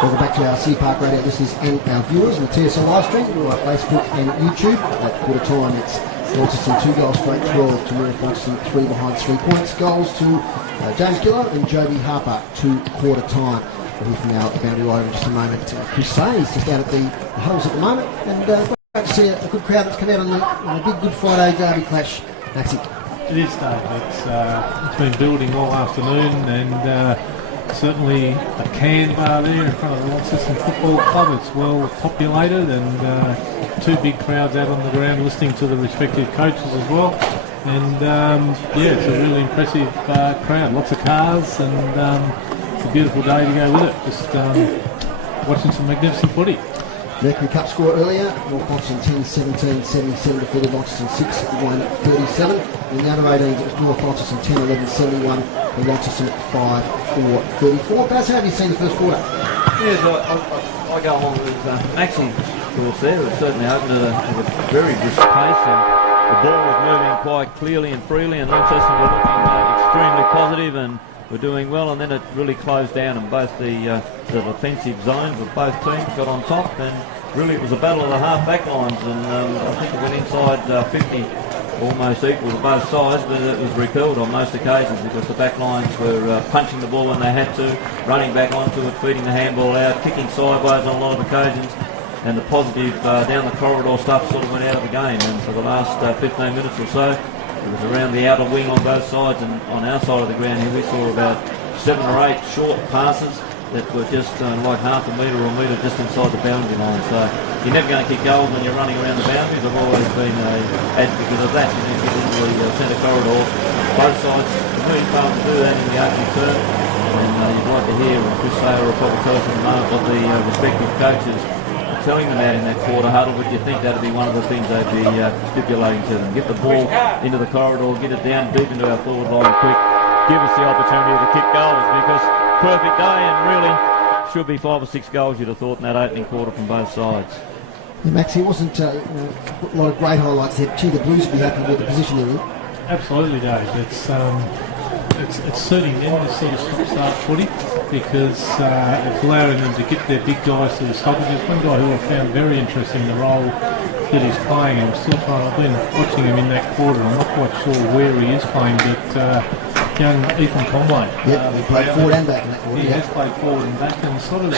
Welcome back to our City Park Radio listeners and our viewers on the TSL live stream on Facebook and YouTube. At quarter time, it's Launceston 2 goals straight, 12 to North Launceston, 3 behind 3 points. Goals to James Gillow and Joby Harper to quarter time. We'll hear from our boundary rider in just a moment. Chris Say's just out at the huddles at the moment, and great to see a good crowd that's come out on a big Good Friday derby clash. Maxie. It is, Dave. It's been building all afternoon, and certainly the can bar there in front of the Launceston Football Club. It's well populated, and two big crowds out on the ground listening to the respective coaches as well. And it's a really impressive crowd. Lots of cars, and it's a beautiful day to go with it. Just watching some magnificent footy. Mercury Cup score earlier, North Launceston 10-17, 77 defeated Launceston 6-1-37. In the under 18s, it was North Launceston 10-11-71, and Launceston 5-4-34. Baz, how have you seen the first quarter? Yes, I go along with Maxie's course there. It certainly opened at a very brisk pace, and the ball was moving quite clearly and freely, and Launceston were looking extremely positive and were doing well, and then it really closed down, and both the defensive zones of both teams got on top, and really it was a battle of the half-back lines, and I think it went inside 50, almost equal to both sides, but it was repelled on most occasions because the back lines were punching the ball when they had to, running back onto it, feeding the handball out, kicking sideways on a lot of occasions, and the positive down the corridor stuff sort of went out of the game, and for the last 15 minutes or so, it was around the outer wing on both sides, and on our side of the ground here we saw about 7 or 8 short passes that were just like half a metre or a metre just inside the boundary line. So you're never going to kick goals when you're running around the boundaries. I've always been an advocate of that. You need to get into the centre corridor. Both sides are really far to do that in the opening term. And you'd like to hear, Chris Sayer will probably tell us in a moment, what the respective coaches telling them out in that quarter huddle. Would you think that would be one of the things they'd be stipulating to them? Get the ball into the corridor, get it down deep into our forward line quick, give us the opportunity to kick goals, because perfect day, and really should be 5 or 6 goals you'd have thought in that opening quarter from both sides. Yeah, Max, it wasn't a lot of great highlights there. Gee, the Blues would be happy with the position they're in. Absolutely, Dave. It's suiting them to sort of start footy, because it's allowing them to get their big guys to the stoppages. One guy who I found very interesting in the role that he's playing, and I've been watching him in that quarter. I'm not quite sure where he is playing, but young Ethan Conway. Yep, he played forward and back in that quarter. He has played forward and back, and sort of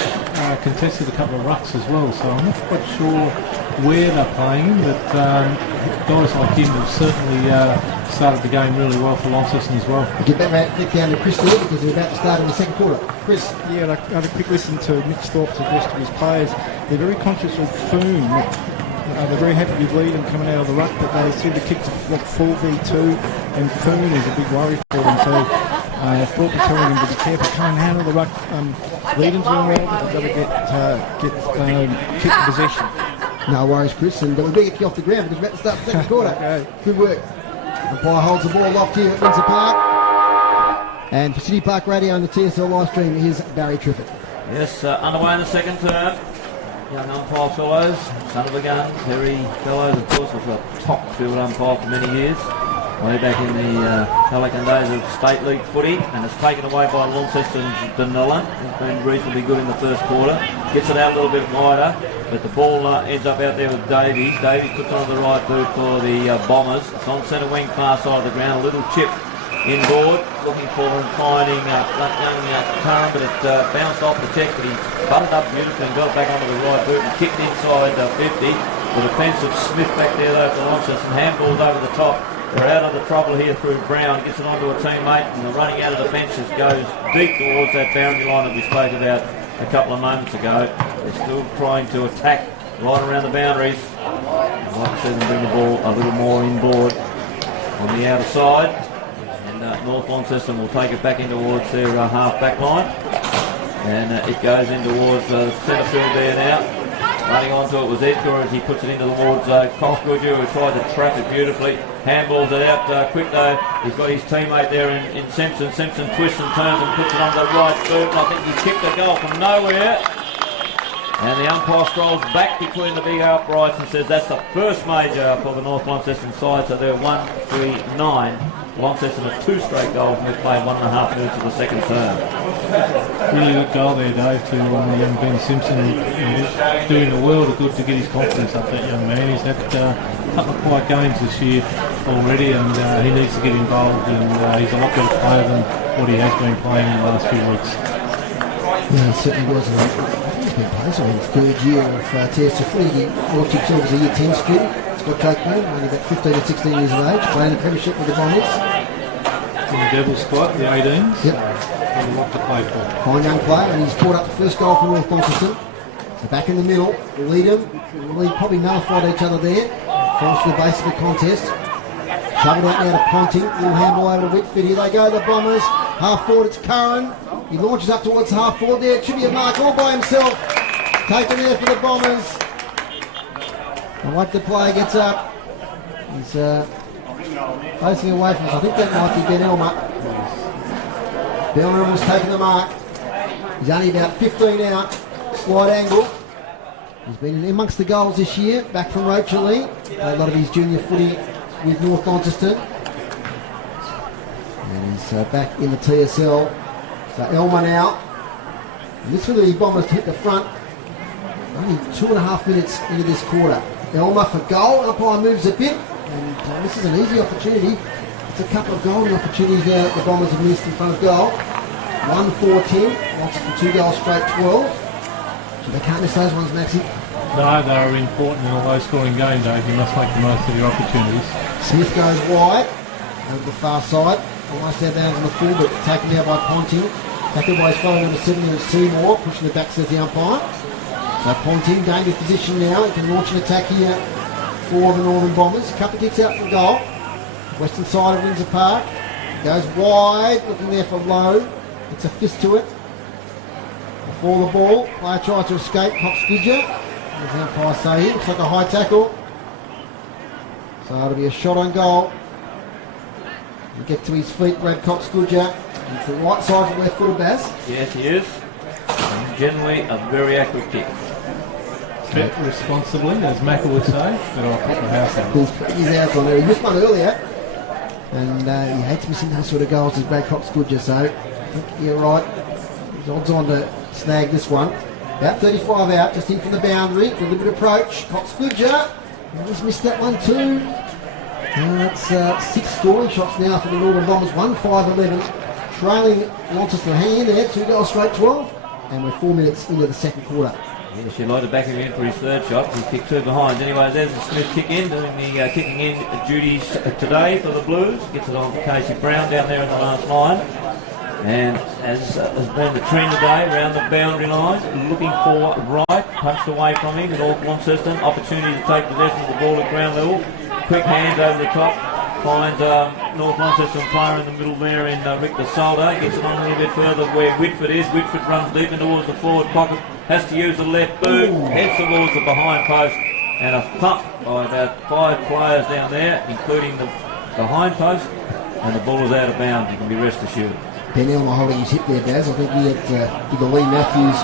contested a couple of rucks as well. So I'm not quite sure where they're playing him, but guys like him have certainly started the game really well for Launceston as well. We'll get down to Chris there, because they're about to start in the second quarter. Chris. Yeah, I had a quick listen to Mitch Thorpe's address to his players. they're very conscious of Foon. They're very happy with Leedham coming out of the ruck, but they seem to kick to 4v2, and Foon is a big worry for them. So Thorpe is telling them to be careful coming out of the ruck. Leedham's doing well, but they've got to keep the possession. No worries, Chris, and we better get you off the ground because we're about to start the second quarter. Okay. Good work. Umpire holds the ball off here at Windsor Park. And for City Park Radio and the TSL live stream, here's Barry Triffett. Yes, underway in the second term. Young umpire fellows, son of a gun, Terry Fellows, of course, was a top field umpire for many years. Way back in the Pelican days of State League footy, and it's taken away by Launceston's Danila. He's been reasonably good in the first quarter. Gets it out a little bit wider, but the ball ends up out there with Davies. Davies puts it on the right boot for the Bombers. It's on centre wing, far side of the ground. A little chip inboard, looking for and finding young Curran, but it bounced off the check, but he butted up beautifully and got it back onto the right boot and kicked inside 50. The defence of Smith back there though for Launceston. Handballs over the top. They're out of the trouble here through Brown. Gets it onto a teammate, and the running out of the fences goes deep towards that boundary line that we spoke about a couple of moments ago. They're still trying to attack right around the boundaries. I'd like to see them bring the ball a little more inboard on the outer side. And North Launceston will take it back in towards their half back line. And it goes in towards centre field there now. Running onto it was Edgar as he puts it into towards Coxgoodger, who tried to trap it beautifully. Handballs it out quick though. He's got his teammate there in Simpson. Simpson twists and turns and puts it on the right boot. And I think he kicked a goal from nowhere. And the umpire strolls back between the big uprights and says that's the first major for the North Launceston side. So they're 1-3-9. Launceston are 2 straight goals and they've played 1.5 minutes of the second term. Really good goal there, Dave, to young Ben Simpson. He's doing the world of good to get his confidence up, that young man. He's had a couple of quiet games this year already, and he needs to get involved, and he's a lot better player than what he has been playing in the last few weeks. Yeah, it certainly was. I think he's been playing in his third year of TSL footy. He launched himself as a year 10 student. Scott Copeman, only about 15 or 16 years of age, playing the premiership with the Bombers. In the Devil squad, the 18s. Yep. A lot to play for. Fine young player, and he's brought up the first goal for North Launceston. So back in the middle, Leedham probably nullified each other there. Falls to the base of the contest. Shoved out now to Ponting. Little handball over to Whitfield. Here they go, the Bombers. Half forward, it's Curran. He launches up towards half forward there. It should be a mark all by himself. Taken there for the Bombers. And what the player gets up. He's facing away from us. I think that might be Ben Elmer. Ben Elmer was taking the mark. He's only about 15 out. Slide angle. He's been in amongst the goals this year. Back from Rocherley. Played a lot of his junior footy with North Launceston. And he's back in the TSL. So Elmer now. And this for the Bombers to hit the front. Only 2.5 minutes into this quarter. Elmer for goal. Umpire moves a bit. And this is an easy opportunity. It's a couple of golden opportunities now that the Bombers have missed in front of goal. 1-4-10. Lots of 2 goals straight 12. So they can't miss those ones, Maxie. No, they are important in a low-scoring game, Dave. You must make the most of your opportunities. Smith goes wide over the far side. Almost out bounds on the full, but taken out by Ponting. Tackled by his fellow number 7, and Seymour, pushing the back, says the umpire. So Ponting, dangerous position now. He can launch an attack here for the Northern Bombers. A couple of kicks out from goal. Western side of Windsor Park. Goes wide, looking there for Lowe. It's a fist to it. Before the ball, player tries to escape. Cox-Gidger. As the umpire say here, looks like a high tackle. So it'll be a shot on goal. He'll get to his feet, Brad Cox-Gidger. It's the right side for left footer Bass. Yes, he is. And generally a very accurate kick. Bet responsibly, as Macca would say, but I'll put the house out. He's out on there. He missed one earlier. And he hates missing those sort of goals as Brad Cox-Gidger, so I think you're right. He's odds on to snag this one. About 35 out, just in from the boundary. Deliberate approach. Cox-Gidger. He just missed that one too. That's 6 scoring shots now for the Northern Bombers. 1-5-11. Trailing Launceston, hanging in there. 2 goals straight 12. And we're 4 minutes into the second quarter. Yes, you'd like to back him in for his third shot. He kicked 2 behind. Anyway, there's the Smith kick in, doing the kicking in duties today for the Blues. Gets it on for Casey Brown down there in the last line. And as has been the trend today, around the boundary line, looking for right, punched away from him, North Launceston, opportunity to take possession of the ball at ground level. Quick hands over the top, finds North Launceston player in the middle there in Rick De Soldo, gets it on a little bit further where Whitford is. Whitford runs deep in towards the forward pocket, has to use the left boot, heads towards the behind post, and a thump by about 5 players down there, including the behind post, and the ball is out of bounds, you can be rest assured. Ben Elmer holding his hip there, Daz. I think he had the Lee Matthews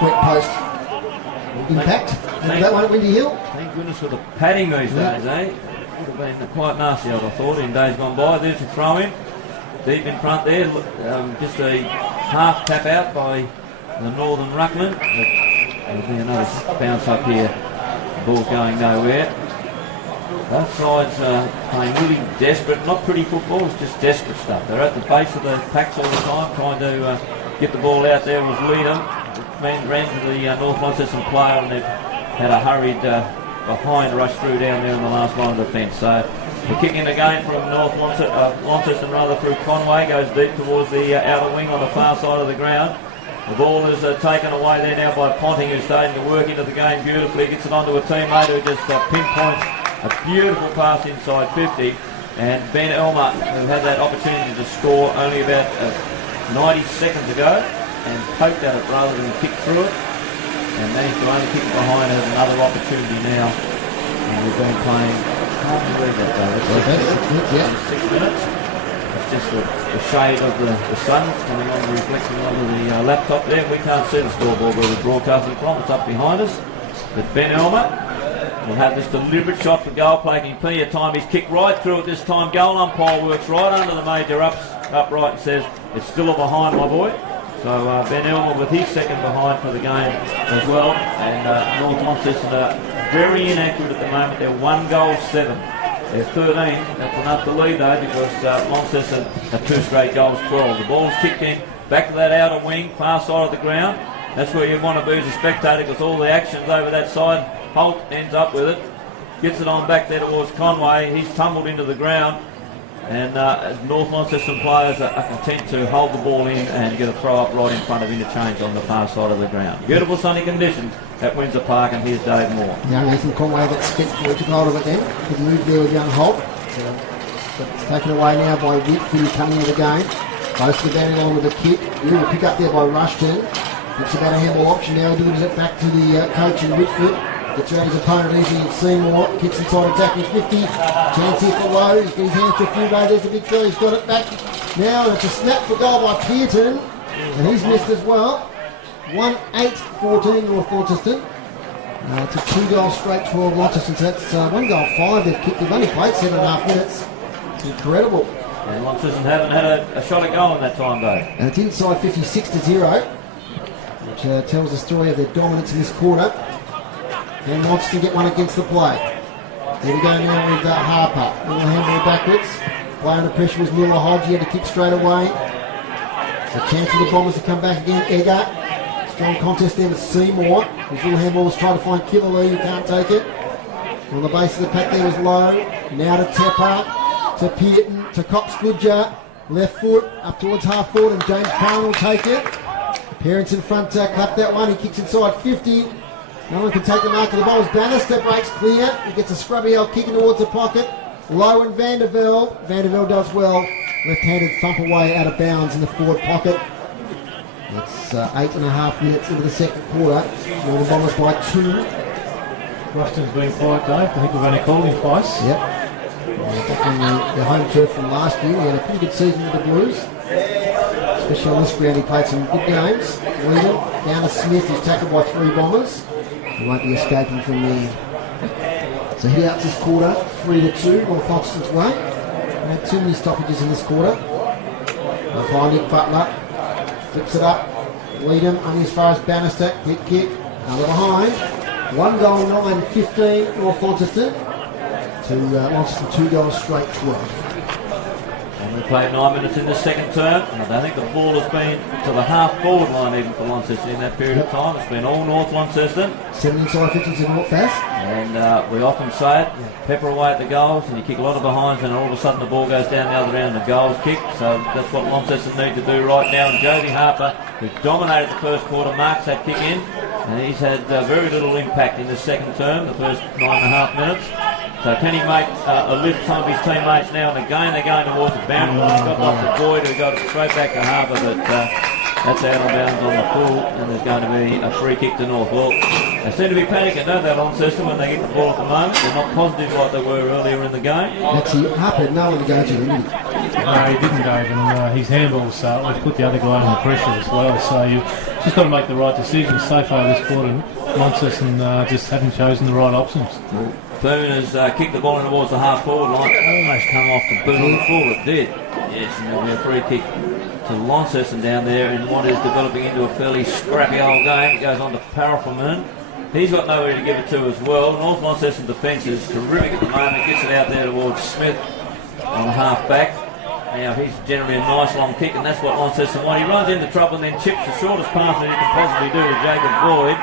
wet post impact. Remember that one at Windy Hill? Thank goodness for the padding these days, eh? Would have been quite nasty, I'd have thought, in days gone by. There's a throw in, deep in front there. Just a half tap out by the Northern Ruckman. There'll be another bounce up here. The ball's going nowhere. Both sides playing really desperate, not pretty football, it's just desperate stuff. They're at the base of the packs all the time, trying to get the ball out there with Leadham. Ran to the North Launceston player, and they've had a hurried behind rush through down there in the last line of defence. So the kick in again from North Launceston rather through Conway, goes deep towards the outer wing on the far side of the ground. The ball is taken away there now by Ponting, who's starting to work into the game beautifully. Gets it onto a teammate who just pinpoints a beautiful pass inside 50. And Ben Elmer, who had that opportunity to score only about 90 seconds ago, and poked at it rather than kick through it, and managed to only kick it behind, has another opportunity now. And we've been playing, I can't believe that though, 6 minutes. It's just the shade of the sun coming on, reflecting onto the laptop there. We can't see the scoreboard where we're broadcasting from, it's up behind us. But Ben Elmer will have this deliberate shot for goal, taking plenty of time. He's kicked right through it this time. Goal umpire works right under the major upright and says, it's still a behind, my boy. So Ben Elmer with his second behind for the game as well. And North Launceston are very inaccurate at the moment. They're 1 goal 7. They're 13. That's enough to lead though, because Launceston are 2 straight goals 12. The ball's kicked in, back to that outer wing, far side of the ground. That's where you want to be as a spectator, because all the action's over that side. Holt ends up with it, gets it on back there towards Conway. He's tumbled into the ground, and North Launceston players are content to hold the ball in and get a throw up right in front of interchange on the far side of the ground. Beautiful sunny conditions at Windsor Park, and here's Dave Moore. Young Ethan Conway that spent took hold of it then. Good move there with young Holt. But it's taken away now by Whitfield, who's coming into the game. Close to the boundary line with a kick. Little pick up there by Rushton. It's about a handball option now. He delivers it back to the coach in Whitfield. Gets around his opponent easy and Seymour. Kicks inside attacking 50. Chance here for Lowe. He's got his hands to a few way. There's the big fella. He's got it back now. And it's a snap for goal by Pearton. And he's missed as well. 1-8-14 North Launceston. It's a 2 goal straight 12 Launceston. So that's 1 goal 5 they've kicked. They've only played 7.5 minutes. It's incredible. And Launceston haven't had a shot at goal in that time though. And it's inside 56-0. Which tells the story of their dominance in this quarter. And wants to get one against the play. Here we go now with Harper. Little handball backwards. Play under pressure was Miller Hodge. He had to kick straight away. So a chance for the Bombers to come back again. Egger. Strong contest there with Seymour. His little handball was trying to find Killaloo. You can't take it. On the base of the pack there was Lowe. Now to Tepper. To Pearton. To Cox Goodjar. Left foot up towards half forward, and James Crown will take it. Parents in front clap that one. He kicks inside 50. No one can take the mark of the ball. Bannister breaks clear. He gets a scrubby hell kicking towards the pocket. Low and Vandervelde. Vandervelde does well. Left-handed thump away out of bounds in the forward pocket. It's 8.5 minutes into the second quarter. Northern Bombers by 2. Rushton's been quiet, Dave. I think we've only called him twice. Yep. Back on the home turf from last year. He had a pretty good season with the Blues. Especially on this ground, he played some good games. William down to Smith. He's tackled by 3 Bombers. He won't be escaping from there. So hit out this quarter, 3-2, North Launceston's way. We had too many stoppages in this quarter. By Nick Butler, flips it up. Leadham only as far as Bannister, quick kick, another behind. 1 goal 9-15 North Launceston to Launceston 2 goals straight 12. And We played 9 minutes in the second term, and I don't think the ball has been to the half-forward line even for Launceston in that period of time. It's been all North Launceston. 7 inside 50s in North Bass. And we often say it, pepper away at the goals, and you kick a lot of behinds, and all of a sudden the ball goes down the other end and the goal's kicked. So that's what Launceston need to do right now. And Josie Harper, who dominated the first quarter, marks that kick in, and he's had very little impact in the second term, the first 9.5 minutes. So can he make a lift some of his teammates now? And again they're going towards the boundary. He's got off the Boyd, who got it straight back to Harper, but that's out of bounds on the full, and there's going to be a free kick to North. Well, they seem to be panicking, don't they, Launceston, when they get the ball at the moment. They're not positive like they were earlier in the game. Actually, Harper had no one to go to, didn't he? No, he didn't, Dave, and his handballs we've put the other guy under pressure as well, so you've just got to make the right decisions. So far this quarter, Launceston just haven't chosen the right options. Boone has kicked the ball in towards the half-forward line. Almost come off the boot on the full. It did. Yes, and there'll be a free kick to Launceston down there in what is developing into a fairly scrappy old game. It goes on to Parafferman. He's got nowhere to give it to as well. North Launceston defence is terrific at the moment. Gets it out there towards Smith on the half-back. Now he's generally a nice long kick, and that's what Launceston want. He runs into trouble and then chips the shortest pass that he can possibly do to Jacob Boyd.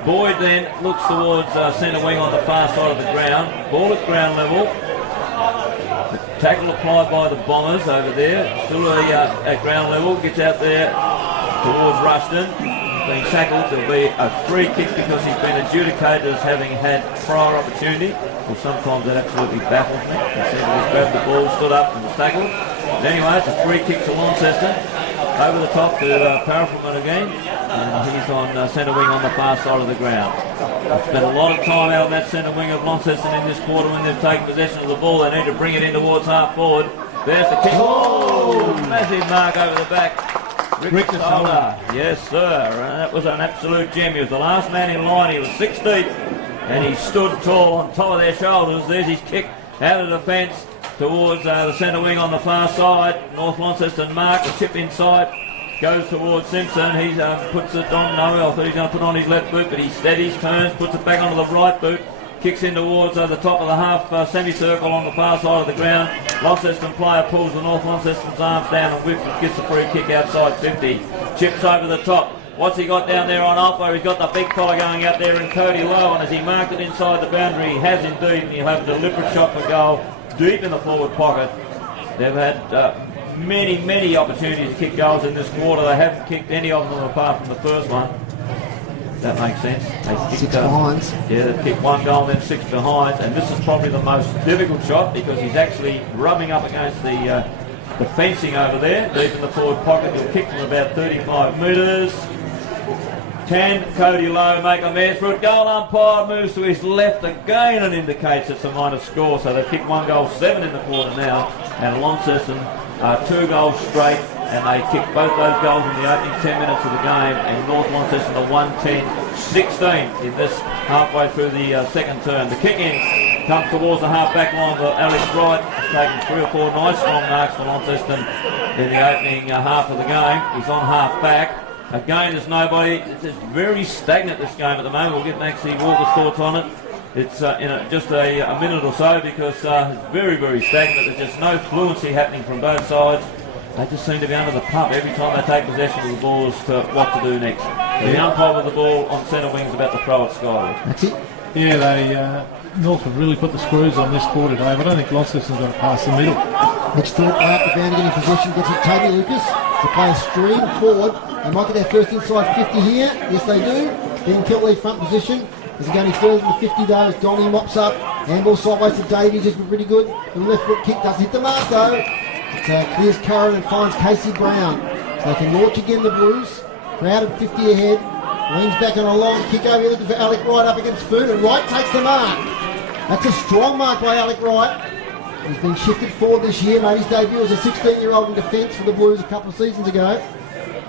Boyd then looks towards centre wing on the far side of the ground. Ball at ground level. The tackle applied by the Bombers over there. Still at ground level. Gets out there towards Rushton. Being tackled. There'll be a free kick because he's been adjudicated as having had prior opportunity. Well, sometimes that absolutely baffles me. He said he grabbed the ball, stood up and was tackled. But anyway, it's a free kick to Launceston. Over the top to Parafferman again. And he's on centre wing on the far side of the ground. They've spent a lot of time out on that centre wing of Launceston in this quarter when they've taken possession of the ball. They need to bring it in towards half forward. There's the kick. Oh, massive mark over the back. Rick Sola. Yes, sir. And that was an absolute gem. He was the last man in line. He was 6 deep. And he stood tall on top of their shoulders. There's his kick out of defence towards the centre wing on the far side. North Launceston mark. The chip inside. Goes towards Simpson. He puts it on. No, I thought he was going to put on his left boot, but he steadies, turns, puts it back onto the right boot. Kicks in towards the top of the half semicircle on the far side of the ground. Launceston player pulls the North Launceston's arms down and whips and gets the free kick outside 50. Chips over the top. What's he got down there on offer? He's got the big fella going out there in Cody Lowe, and as he marked it inside the boundary, he has indeed, and he'll have a deliberate shot for goal deep in the forward pocket. They've had many opportunities to kick goals in this quarter. They haven't kicked any of them apart from the first one. That makes sense. They kicked, 6 behinds. Yeah, they've kicked 1 goal, then 6 behinds, and this is probably the most difficult shot because he's actually rubbing up against the fencing over there, deep in the forward pocket. He'll kick from about 35 metres. Can Cody Lowe make a man through it? Goal umpire moves to his left again and indicates it's a minor score. So they've kicked 1 goal, 7 in the quarter now, and Launceston 2 goals straight, and they kicked both those goals in the opening 10 minutes of the game, and North Launceston are 110-16 in this halfway through the second term. The kick in comes towards the half-back line for Alex Wright. He's taken 3 or 4 nice strong marks for Launceston in the opening half of the game. He's on half-back. Again, there's nobody. It's just very stagnant, this game at the moment. We'll get Maxie Walker's thoughts on it. It's in just a minute or so because it's very stagnant. There's just no fluency happening from both sides. They just seem to be under the pump every time they take possession of the ball as to what to do next. The umpire with the ball on centre wing is about to throw it skyward. That's it. Yeah, they North have really put the screws on this quarter, Dave. I don't think Launceston's got to pass the middle. Mitch Thorpe out the boundary, getting possession, gets it Toby Lucas. The player stream forward. They might get their first inside 50 here. Yes, they do. Then Kelly front position. Is he going further than 50 though as Donny mops up. Handball sideways to Davies, just pretty good. The left foot kick doesn't hit the mark though. It clears Curran and finds Casey Brown. So they can launch again the Blues. Crowded 50 ahead. Leans back on a long kick over here looking for Alec Wright up against Food, and Wright takes the mark. That's a strong mark by Alec Wright. He's been shifted forward this year, made his debut as a 16-year-old in defence for the Blues a couple of seasons ago.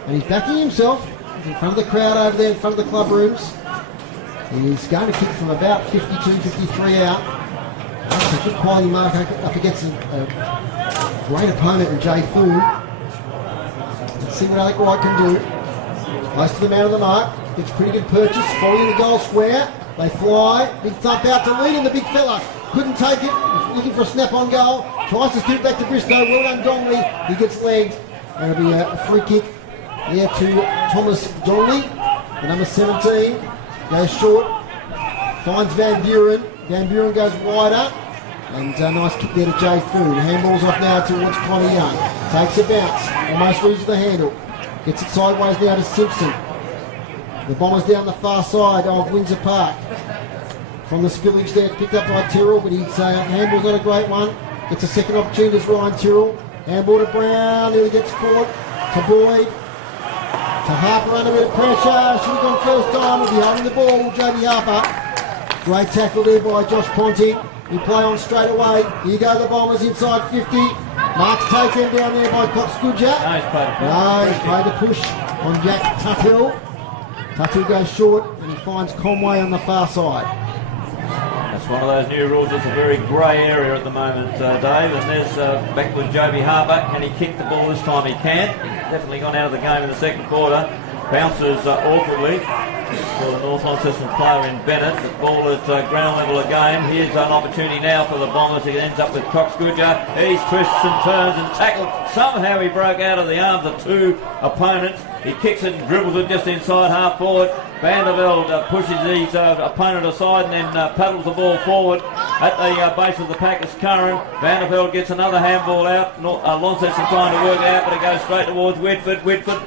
And he's backing himself. He's in front of the crowd over there, in front of the club rooms. He's going to kick from about 52, 53 out. That's a good quality mark up against a great opponent in Jay Food. Let's see what Alec Wright can do. Close to the man of the mark. Gets pretty good purchase, following the goal square. They fly. Big thump out to lead, and the big fella couldn't take it. Looking for a snap-on goal. Tries to scoot back to Bristow. Well done, Donnelly. He gets legged. That'll be a free kick there to Thomas Donnelly. The number 17 goes short. Finds Van Buren. Van Buren goes wider. And a nice kick there to Jay Food. Handballs off now towards Connie Young. Takes a bounce. Almost loses the handle. Gets it sideways now to Simpson. The Bombers down the far side of Windsor Park. From the spillage there, picked up by Tyrrell, but his handball's not a great one. Gets a second opportunity as Ryan Tyrrell. Handball to Brown, nearly gets caught. To Boyd. To Harper under a bit of pressure. Should have gone first time. Will be holding the ball, JB Harper. Great tackle there by Josh Ponting. He play on straight away. Here go the Bombers inside 50. Marks taken down there by Cox Goodger. No, he's played the push on Jack Tuthill. Tuthill goes short and he finds Conway on the far side. That's one of those new rules. It's a very grey area at the moment, Dave. And there's back with Joby Harper. Can he kick the ball this time? He can. He's definitely gone out of the game in the second quarter. Bounces awkwardly for the North Launceston player in Bennett. The ball at ground level again. Here's an opportunity now for the Bombers. He ends up with Cox Goodger. He twists and turns and tackles. Somehow he broke out of the arms of two opponents. He kicks it and dribbles it just inside half forward. Vandervelde pushes his opponent aside and then paddles the ball forward at the base of the pack is Curran. Vandervelde gets another handball out. Launceston trying to work it out, but it goes straight towards Whitford. Whitford,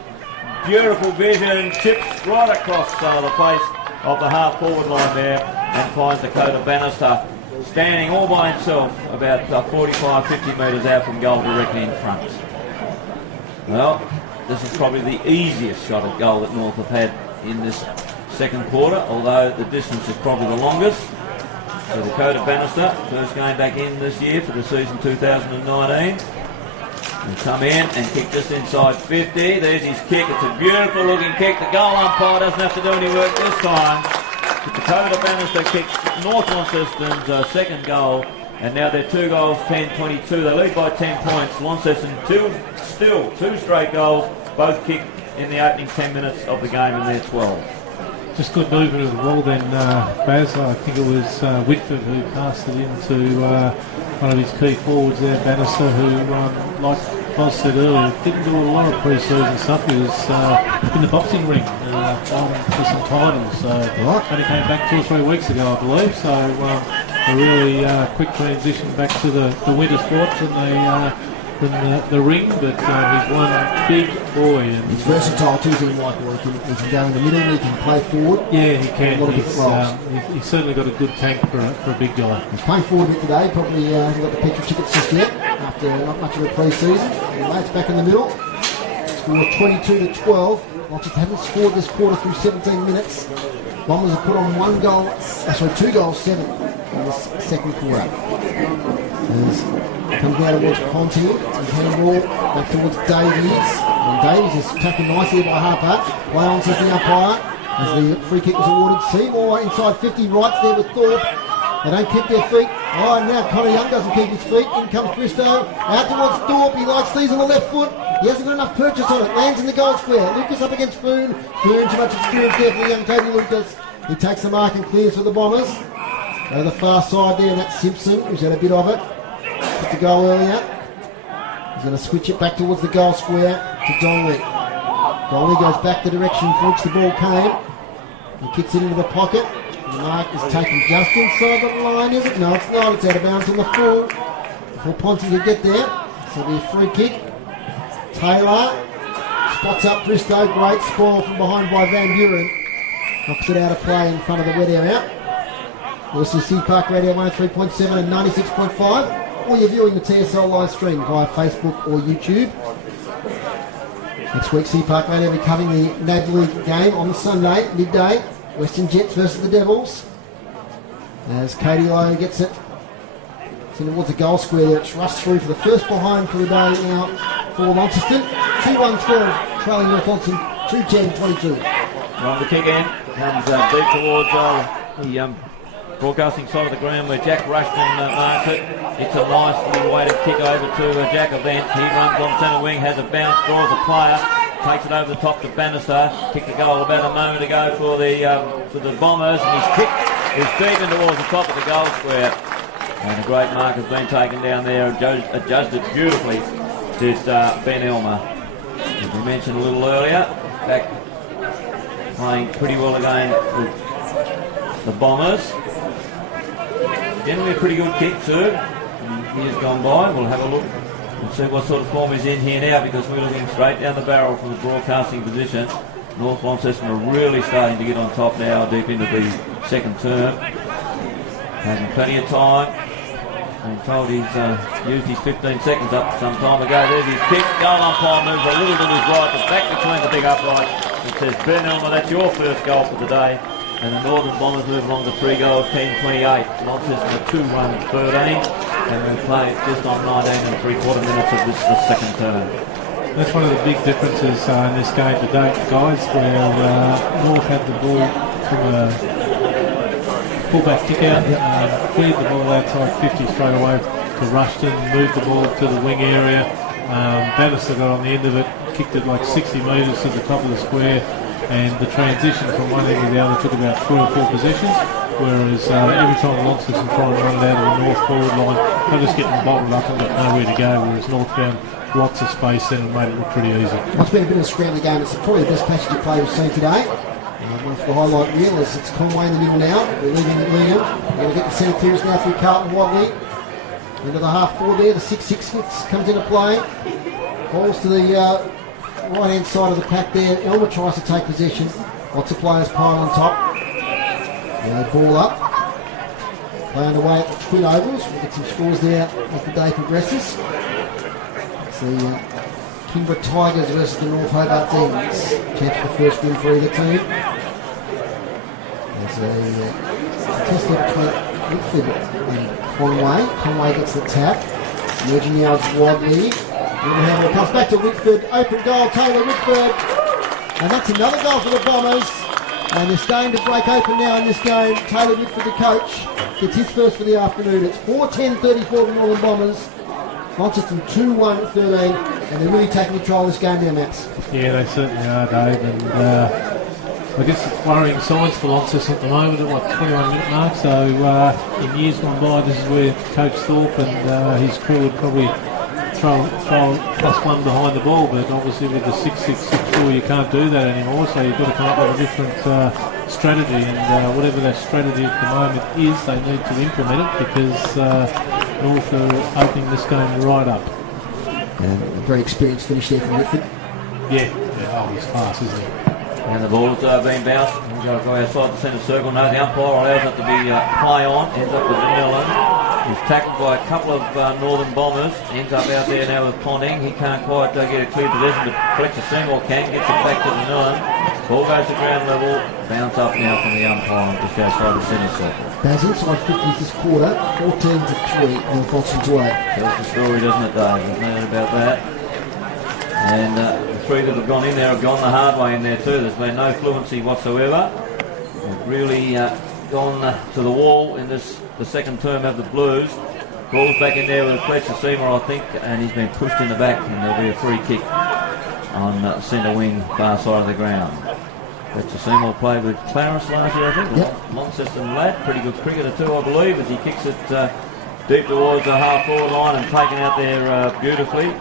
beautiful vision, chips right across the face of the half forward line there and finds Dakota Bannister standing all by himself about 45-50 metres out from goal directly in front. Well, this is probably the easiest shot at goal that North have had in this second quarter, although the distance is probably the longest. So Dakota Bannister, first game back in this year for the season 2019. And come in and kick just inside 50. There's his kick. It's a beautiful looking kick. The goal umpire doesn't have to do any work this time. Dakota Bannister kicks North Launceston's second goal. And now they're 2 goals, 10-22. They lead by 10 points. Launceston still two straight goals, both kicked in the opening 10 minutes of the game, and they're 12. Just good movement of the ball then, Baz. I think it was Whitford who passed it into one of his key forwards there, Bannister, who, like Foz said earlier, didn't do a lot of pre-season stuff. He was in the boxing ring for some titles. So only came back 2 or 3 weeks ago, I believe. So a really quick transition back to the winter sports and the ring, but he's one big boy. And he's versatile too, isn't he, Michael? He can go in the middle, he can play forward. Yeah, he can. He's certainly got a good tank for a big guy. He's playing forward a bit today, probably hasn't got the petrol tickets just yet, after not much of a pre-season. Anyway, it's back in the middle. Score 22-12. Launceston haven't scored this quarter through 17 minutes. Bombers have put on 2 goals, 7 in this second quarter. Comes down towards Ponty, his handball back towards Davies. And Davies is tackled nicely by Harper. Play on, says the umpire, as the free kick was awarded. Seymour inside 50, right there with Thorpe. They don't keep their feet. Oh, and now Connor Young doesn't keep his feet. In comes Bristow, out towards Thorpe. He likes these on the left foot. He hasn't got enough purchase on it. Lands in the goal square. Lucas up against Foon. Foon, too much experience there for the young Toby Lucas. He takes the mark and clears for the Bombers. Over the far side there, and that's Simpson, who's had a bit of it. Put the goal earlier. He's going to switch it back towards the goal square to Donnelly. Donnelly goes back the direction from which the ball came. He kicks it into the pocket. The mark is taken just inside the line, is it? No, it's not. It's out of bounds on the full. Before Ponty could get there. So it'll be a free kick. Taylor spots up Bristow. Great spoil from behind by Van Buren. Knocks it out of play in front of the wet area. Also C Park Radio 103.7 and 96.5. Or you're viewing the TSL live stream via Facebook or YouTube. Next week, C Park Radio will be covering the NAB League game on Sunday, midday. Western Jets versus the Devils. As Katie Lowe gets it. It's in towards the goal square there. It's rushed through for the first behind for the day now for Launceston. 2-1-12, trailing North Launceston 2-10-22. Right, the kick in. Comes deep towards the broadcasting side of the ground where Jack Rushton marks it. It's a nice little weighted kick over to Jack Event. He runs on centre wing, has a bounce, draws a player, takes it over the top to Bannister. Kicked the goal about a moment ago for the Bombers, and he's kicked is deep in towards the top of the goal square. And a great mark has been taken down there, adjusted beautifully, did Ben Elmer. As we mentioned a little earlier, back playing pretty well again with the Bombers. Generally a pretty good kick too. Years gone by, we'll have a look and see what sort of form is in here now, because we're looking straight down the barrel from the broadcasting position. North Launceston are really starting to get on top now, deep into the second term. Having plenty of time. I'm told he's used his 15 seconds up some time ago. There's his kick. Goal umpire moves a little to his right, but back between the big uprights. It says, Ben Elmer, that's your first goal for the day. And the Northern Bombers move along to 3 goals, 10-28. Launceston a 2-1 third inning. And we'll play just on 19 and 3/4 minutes of this the second term. That's one of the big differences in this game today, guys, where North had the ball from a fullback kick out, cleared the ball outside 50 straight away to Rushton, moved the ball to the wing area. Bannister got on the end of it, kicked it like 60 metres to the top of the square, and the transition from one end to the other took about 3 or 4 possessions, whereas every time Launceston try and run it out of the North forward line, they're just getting bottled up and got nowhere to go, whereas North found lots of space then and made it look pretty easy. It's been a bit of a scrambling game. It's probably the best passage of play we've seen today. One for the highlight reel is it's Conway in the middle now. We're leaving it Liam. We're going to get the centre clearance now through Carlton Wadley. Into the half forward there, the 6-6 comes into play. Falls to the right hand side of the pack there. Elmer tries to take possession. Lots of players pile on top. Now they ball up. Play underway at the Twin Ovals. We'll get some scores there as the day progresses. It's the Kimbra Tigers versus the North Hobart Demons. Chance for the first win for either team. There's a test between Whitford and Conway. Conway gets the tap. Emerging now is Wadley. It comes back to Whitford. Open goal, Taylor Whitford. And that's another goal for the Bombers. And they're starting to break open now in this game. Taylor Whitford, the coach, gets his first for the afternoon. It's 4-10-34 for the Northern Bombers. Launceston 2-1-13. And they're really taking control of this game now, Max. Yeah, they certainly are, Dave. And I guess it's worrying signs for Launceston at the moment at 21-minute mark. So in years gone by, this is where Coach Thorpe and his crew would probably throw +1 behind the ball, but obviously with the 6-6-6-4 you can't do that anymore, so you've got to come up with a different strategy, and whatever that strategy at the moment is, they need to implement it, because North are opening this game right up. And a very experienced finish there from Whitford. Yeah, he's class, isn't he? And the ball's been bounced. We've got to go outside the centre circle. No, the umpire allows it to be play on. Ends up with Millen. He's tackled by a couple of Northern Bombers. Ends up out there now with Ponding. He can't quite get a clear possession, but Fletcher Seymour can. Gets it back to the Millen. Ball goes to ground level. Bounce up now from the umpire just outside the centre circle. Baz inside 50s this quarter. 14-3 on Foxton's way. Tells the story, doesn't it, Dave? There's no doubt about that. And the 3 that have gone in there have gone the hard way in there too. There's been no fluency whatsoever. They've really gone to the wall in the second term of the Blues. Ball's back in there with Fletcher Seymour, I think, and he's been pushed in the back, and there'll be a free kick on centre wing, far side of the ground. Fletcher Seymour played with Clarence last year, I think. Yep. Launceston lad, pretty good cricketer too, I believe, as he kicks it deep towards the half-forward line and taken out there beautifully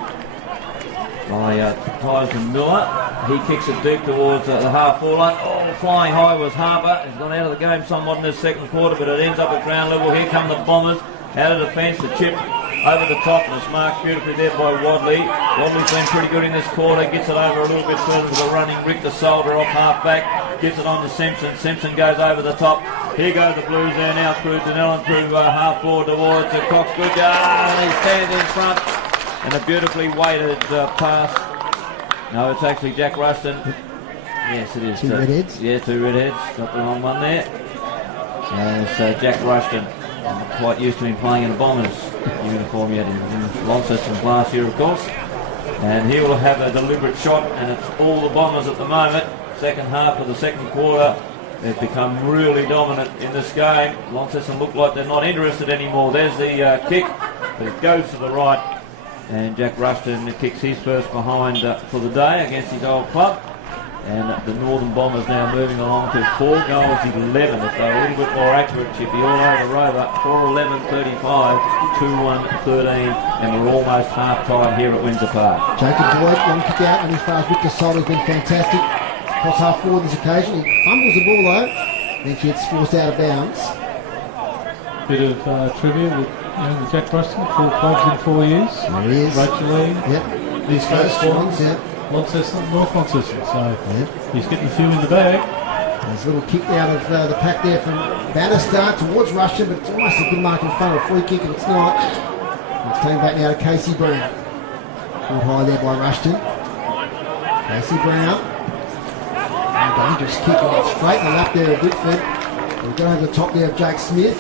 by Tyson Miller. He kicks it deep towards the half-forward line. Oh, flying high was Harper. He's gone out of the game somewhat in this second quarter, but it ends up at ground level. Here come the Bombers out of defence. The chip over the top, and it's marked beautifully there by Wadley. Wadley's been pretty good in this quarter. Gets it over a little bit further to the running Rick, the soldier off half-back. Gives it on to Simpson. Simpson goes over the top. Here go the Blues there now through Denellen, through half-forward towards Cox. Good yard, and he stands in front. And a beautifully weighted pass. No, it's actually Jack Rushton. Yes, it is. 2 redheads. Yeah, 2 redheads. Got the wrong one there. And it's Jack Rushton. I'm not quite used to him playing in a Bombers uniform yet. In Launceston last year, of course. And he will have a deliberate shot, and it's all the Bombers at the moment. Second half of the second quarter. They've become really dominant in this game. Launceston look like they're not interested anymore. There's the kick, but it goes to the right. And Jack Rushton kicks his first behind for the day against his old club. And the Northern Bombers now moving along to 4 goals 11. If they're a little bit more accurate, she'd be all over the Rover. 4-11-35, 2-1-13, and we're almost half-time here at Windsor Park. Jacob Boyd, one kick out, and as far as Victor Sol has been fantastic. Cross half forward this occasion. He fumbles the ball though, then gets forced out of bounds. Bit of trivia with Jack Ruston, 4 clubs in 4 years. There he is. Rachel Lee. Yep. These first ones, yep. Launceston, North Launceston. So Yep. he's getting a few in the bag. There's a little kick out of the pack there from Bannister towards Rushton, but it's almost a good mark in front of a free kick, and it's not. It's coming back now to Casey Brown. Caught high there by Rushton. Casey Brown. And dangerous kick right straight in the lap there of Whitford. We've got over the top there of Jake Smith.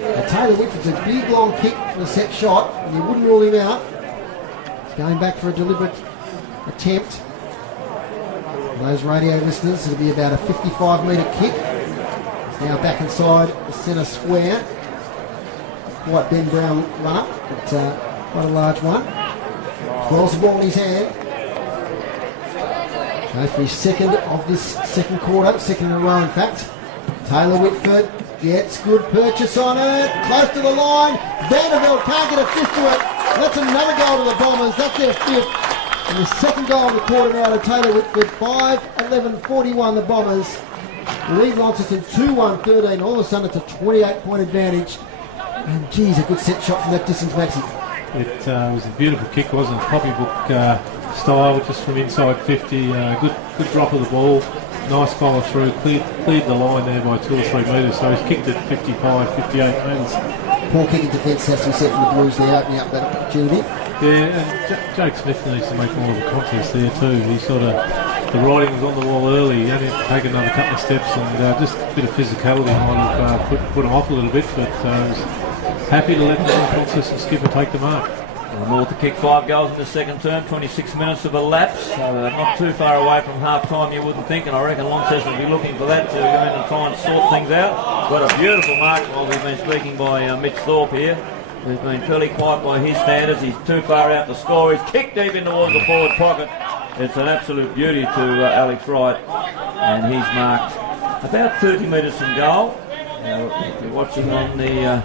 Now Taylor Whitford's a big long kick for a set shot, and you wouldn't rule him out. He's going back for a deliberate attempt. For those radio listeners, it'll be about a 55-metre kick. It's now back inside the centre square. Quite Ben Brown run up, but quite a large one. Twirls the ball in his hand. Goes for his second of this second quarter, second in a row in fact. Taylor Whitford gets good purchase on it, close to the line. Vanderbilt can't get a fifth to it. That's another goal to the Bombers, that's their fifth. And the second goal of the quarter now to Taylor Whitford, 5-11-41 the Bombers. Lead Launceston 2-1-13, all of a sudden it's a 28-point advantage. And geez, a good set shot from that distance, Maxi. It was a beautiful kick, wasn't it? Copybook style, just from inside 50. Good drop of the ball. Nice follow through. Cleared the line there by 2 or 3 metres. So he's kicked it 55, 58 metres. Poor kicking defence, as we said, from the Blues there, opening up that opportunity. Yeah, and Jake Smith needs to make more of a contest there too. He the writing was on the wall early. He only had to take another couple of steps, and just a bit of physicality might have put him off a little bit, but was happy to let the Launceston skipper take the mark. Well, North to kick 5 goals in the second term, 26 minutes of elapsed, so not too far away from half-time you wouldn't think, and I reckon Launceston will be looking for that to go in and try and sort things out. But a beautiful mark while we've been speaking by Mitch Thorpe here. He's been fairly quiet by his standards. He's too far out to score. He's kicked deep in towards the forward pocket. It's an absolute beauty to Alex Wright, and he's marked about 30 metres from goal. Now, if you're watching on the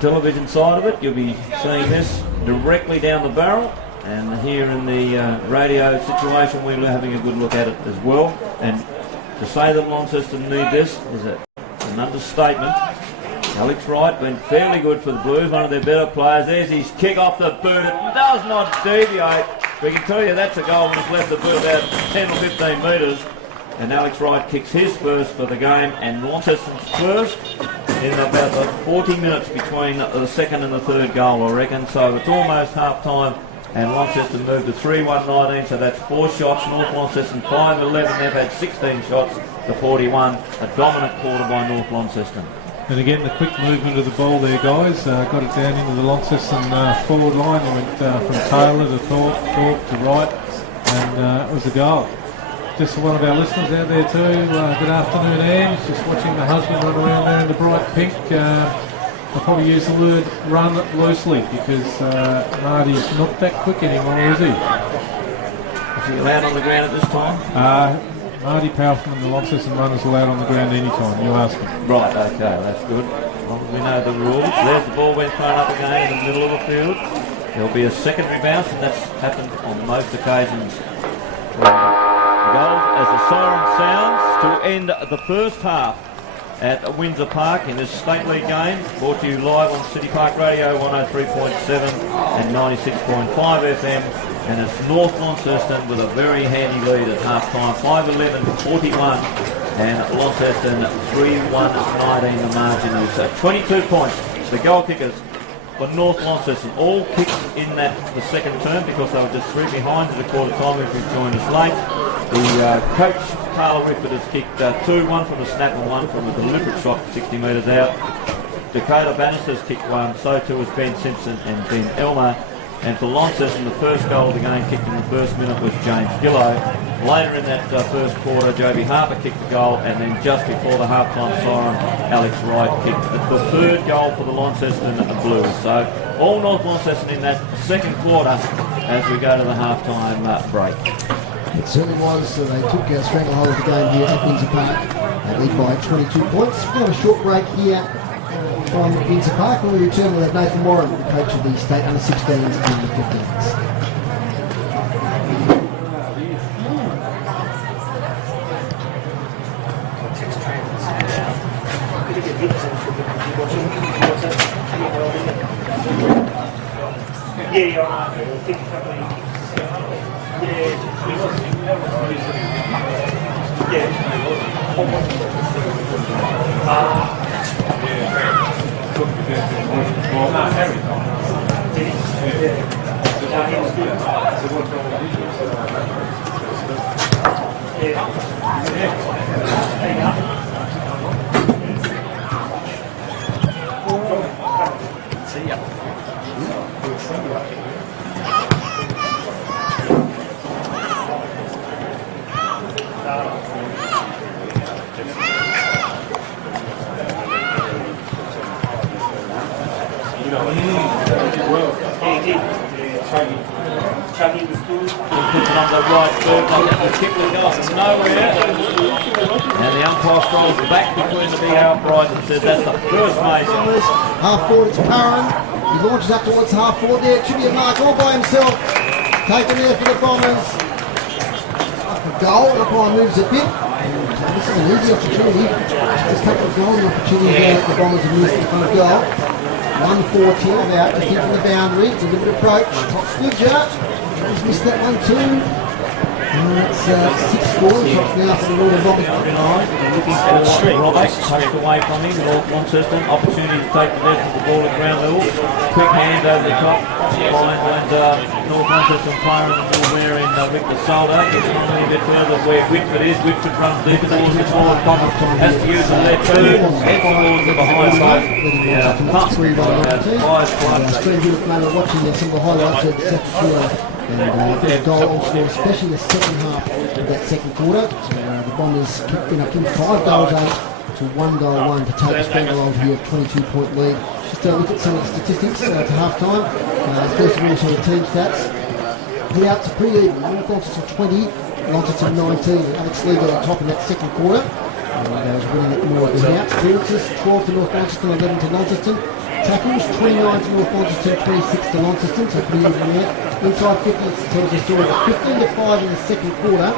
television side of it, you'll be seeing this directly down the barrel, and here in the radio situation we're having a good look at it as well. And to say that Launceston need this is an understatement. Alex Wright been fairly good for the Blues, one of their better players. There's his kick off the boot. It does not deviate. We can tell you that's a goal when it's left the boot about 10 or 15 metres. And Alex Wright kicks his first for the game, and Launceston's first in about the 40 minutes between the second and the third goal, I reckon. So it's almost half-time, and Launceston moved to 3-1-19, so that's 4 shots. North Launceston 5-11, they've had 16 shots to 41. A dominant quarter by North Launceston. And again, the quick movement of the ball there, guys. Got it down into the Launceston forward line. It went from Taylor to Thorpe to Wright, and it was a goal. Just for one of our listeners out there too, good afternoon, Anne. Just watching the husband run around there in the bright pink. I'll probably use the word run loosely, because Marty's not that quick anymore, is he? Is he allowed on the ground at this time? Marty Powerful and the Launceston runners allowed on the ground anytime, you ask him. Right, okay, that's good. As long as we know the rules. There's the ball went thrown up again in the middle of the field. There'll be a secondary bounce, and that's happened on most occasions. Goals as the siren sounds to end the first half at Windsor Park in this State League game, brought to you live on City Park Radio 103.7 and 96.5 FM, and it's North Launceston with a very handy lead at half-time, 5-11-41, and Launceston 3-1-19 the margin is 22 points. The goal kickers for North Launceston all kicked in the second term, because they were just 3 behind at the quarter time if you've joined us late. The coach, Taylor Whitford, has kicked 2, 1 from the snap and 1 from a deliberate shot 60 metres out. Dakota Bannister's kicked 1, so too has Ben Simpson and Ben Elmer. And for Launceston, the first goal of the game kicked in the first minute was James Gillow. Later in that first quarter, Joby Harper kicked the goal, and then just before the half-time siren, Alex Wright kicked the third goal for the Launceston Blues. So all North Launceston in that second quarter as we go to the half-time break. It certainly was. So they took a stranglehold of the game here at Windsor Park. They lead by 22 points. We'll have a short break here from Windsor Park. When we return, we'll have Nathan Warren, the coach of the state under-16s and under-15s. And the umpire strolls back between the big uprights and says that's the first major. Half forward, it's Parran. He launches up towards half forward there. It should be a mark all by himself. Taken there for the Bombers. Up for goal. The umpire moves a bit. This is an easy opportunity. Just a couple of golden opportunities there that the Bombers have missed in front of goal. 1-4-10 out, just in from the boundary. It's a good approach. Top Scudger. He's missed that one too. It's 6 scoring shots now for the Northern Bombers. Looking for Roberts, touched away from him. Launceston, opportunity to take possession of the ball at ground level. Quick hand over the top. Behind North Launceston player in the middle there in Victor Soldo. Gets on a little bit further where Whitford is. Whitford runs deep towards the forward pocket. Has to use the left boot. Head towards the behind side. It's very good at watching some of the highlights of the second quarter. And a goal also, especially in the second half of that second quarter. So the Bombers kicked 5 goals 8 to 1 goal 1 to take a stranglehold here, 22-point lead. Just look at some of the statistics to half time. First of all, some of the team stats. Head out to pre-even. North Launceston 20, Launceston 19. Alex Lee got on top in that second quarter. And was winning it more than out. Clearances 12 to North Launceston, 11 to Launceston. Tackles 29 to North Launceston, 26 to Launceston, so pretty even there. Inside 50 tells the story. 15 to 5 in the second quarter,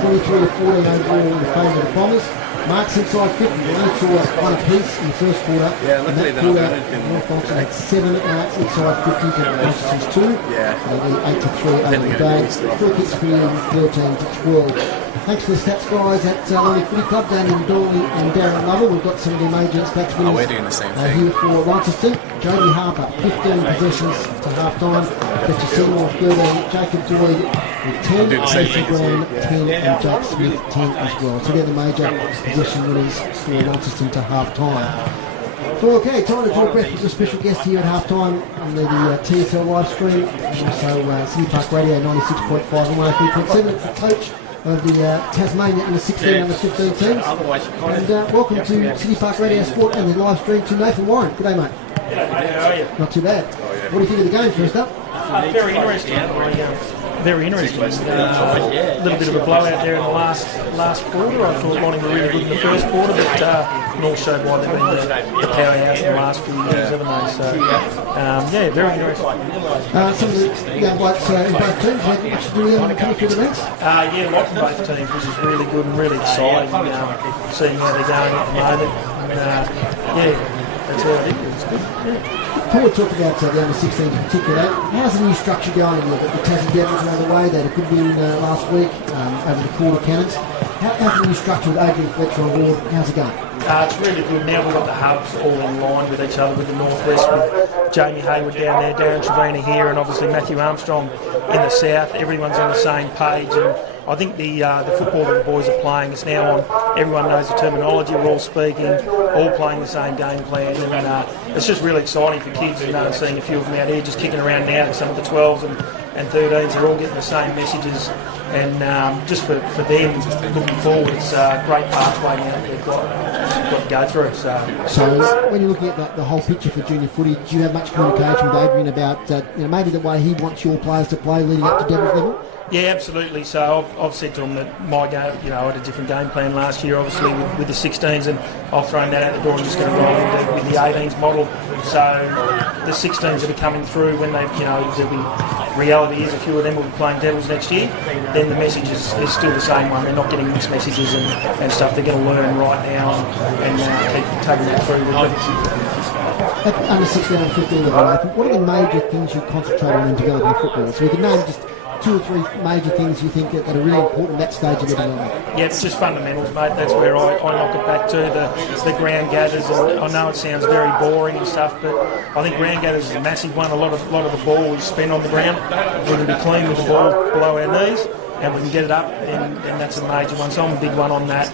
23 to 14 overall in favour of the Bombers. Marks inside 50, they only saw one apiece in the first quarter. Yeah, in that quarter, North Launceston had 7 marks inside 50 to Launceston's 2. Yeah. So they 8 to 3 over the day. Free kicks for 13 to 12. Thanks for the stats, guys, at Lonely Footy Club, Damien Dorley and Darren Lovell. We've got some of the major stats winners we're doing the same thing. Here for Launceston. Jody Harper, 15 possessions to half-time. Fletcher Seymour, 13. Jacob Doyd with 10. Jesse Graham, 10. And Jake Smith, 10 as well. So they're the major possession winners for Launceston to half-time. So, okay, time to draw breath with a special guest here at half-time on the TSL live stream. Also, City Park Radio 96.5 and 103.7. It's the coach of the Tasmania under 16 and under 15 teams. And welcome to City Park Radio Sport and the live stream to Nathan Warren. Good day, mate. How are you? Not too bad. What do you think of the game first up? Very interesting. Very interesting. A little bit of a blowout there in the last quarter. I thought Lonnie were really good in the first quarter, but North showed why they've been the powerhouse in the last few years, haven't they? So, very interesting. Some of the young blokes in both teams, how much to do with them coming through the ranks? A lot from both teams, which is really good and really exciting. Seeing how they're going at the moment. That's all I think. It's good. Before we talk about the under-16 in particular, how's the new structure going? You've got the Tassie Devils on the way. They had a good win last week over the Quarter Cannons. How's the new structure with Adrian Fletcher on board? How's it going? It's really good. Now we've got the hubs all in line with each other, with the Northwest, with Jamie Hayward down there, Darren Trevina here, and obviously Matthew Armstrong in the south. Everyone's on the same page, and I think the football that the boys are playing is now on. Everyone knows the terminology. We're all speaking, all playing the same game plan, and it's just really exciting for kids. Seeing a few of them out here just kicking around now, some of the 12s, and and 13s, they're all getting the same messages. And just for them, looking forward, it's a great pathway now that they've got to go through. So when you're looking at the whole picture for junior footy, do you have much communication with Adrian about maybe the way he wants your players to play leading up to Devils level? Yeah, absolutely. So I've said to them that my game, I had a different game plan last year, obviously with the 16s, and I've thrown that out the door and just going to roll into with the 18s model. So the 16s that are coming through, when they, there'll be reality is a few of them will be playing Devils next year. Then the message is still the same one. They're not getting mixed messages and stuff. They're going to learn right now and keep taking that through. At under 16 and 15 level, Nathan, what are the major things you concentrate on in developing football? So you can name just 2 or 3 major things you think that are really important at that stage of development. Yeah, it's just fundamentals, mate. That's where I knock it back to, the ground gathers. And I know it sounds very boring and stuff, but I think ground gathers is a massive one. A lot of the ball we spend on the ground. We can be clean with the ball below our knees, and we can get it up, and that's a major one. So I'm a big one on that.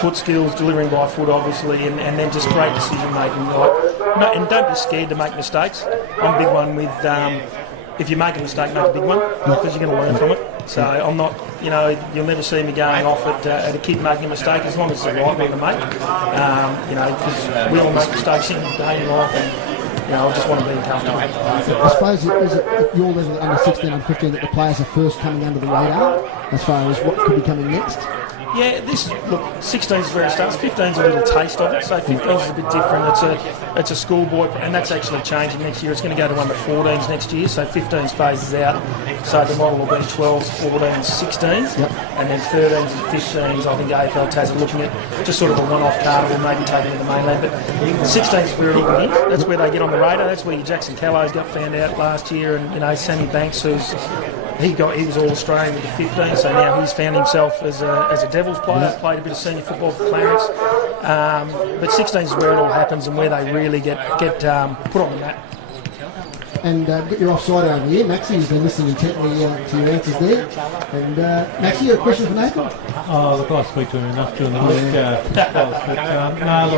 Foot skills, delivering by foot, obviously, and then just great decision making. And don't be scared to make mistakes. I'm a big one with. If you make a mistake, make a big one, because you're going to learn from it. So I'm not, you'll never see me going off at a kid making a mistake, as long as it's the right one to make. Because we all make mistakes in the day in life, and I just want to be comfortable. I suppose is it at your level, under 16 and 15, that the players are first coming under the radar, as far as what could be coming next? Yeah, 16 is where it starts. 15 is a little taste of it. So 15 is a bit different. It's a schoolboy, and that's actually changing next year. It's going to go to under 14s next year. So 15s phases out. So the model will be 12s, 14s, 16s, and then 13s and 15s. I think AFL Tas are looking at just sort of a one-off carnival, maybe taking it to the mainland. But 16s is where it all begins. That's where they get on the radar. That's where Jackson Callows got found out last year, and Sammy Banks, he was all Australian with the 15, so now he's found himself as a Devils player. Played a bit of senior football for Clarence, but 16 is where it all happens and where they really get put on the map. And get your offside over here. Maxie has been listening intently to your answers there. And Maxie, you got a question for Nathan? Oh, look, I speak to him enough during the week.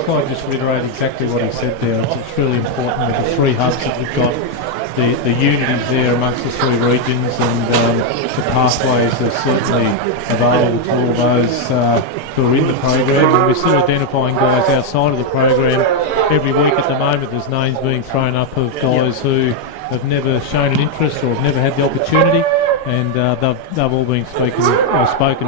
I just reiterate exactly what he said there. It's really important with the 3 hubs that we've got. The unity's there amongst the 3 regions, and the pathways are certainly available to all those who are in the program, and we're still identifying guys outside of the program. Every week at the moment there's names being thrown up of guys who have never shown an interest or have never had the opportunity, and they've all been spoken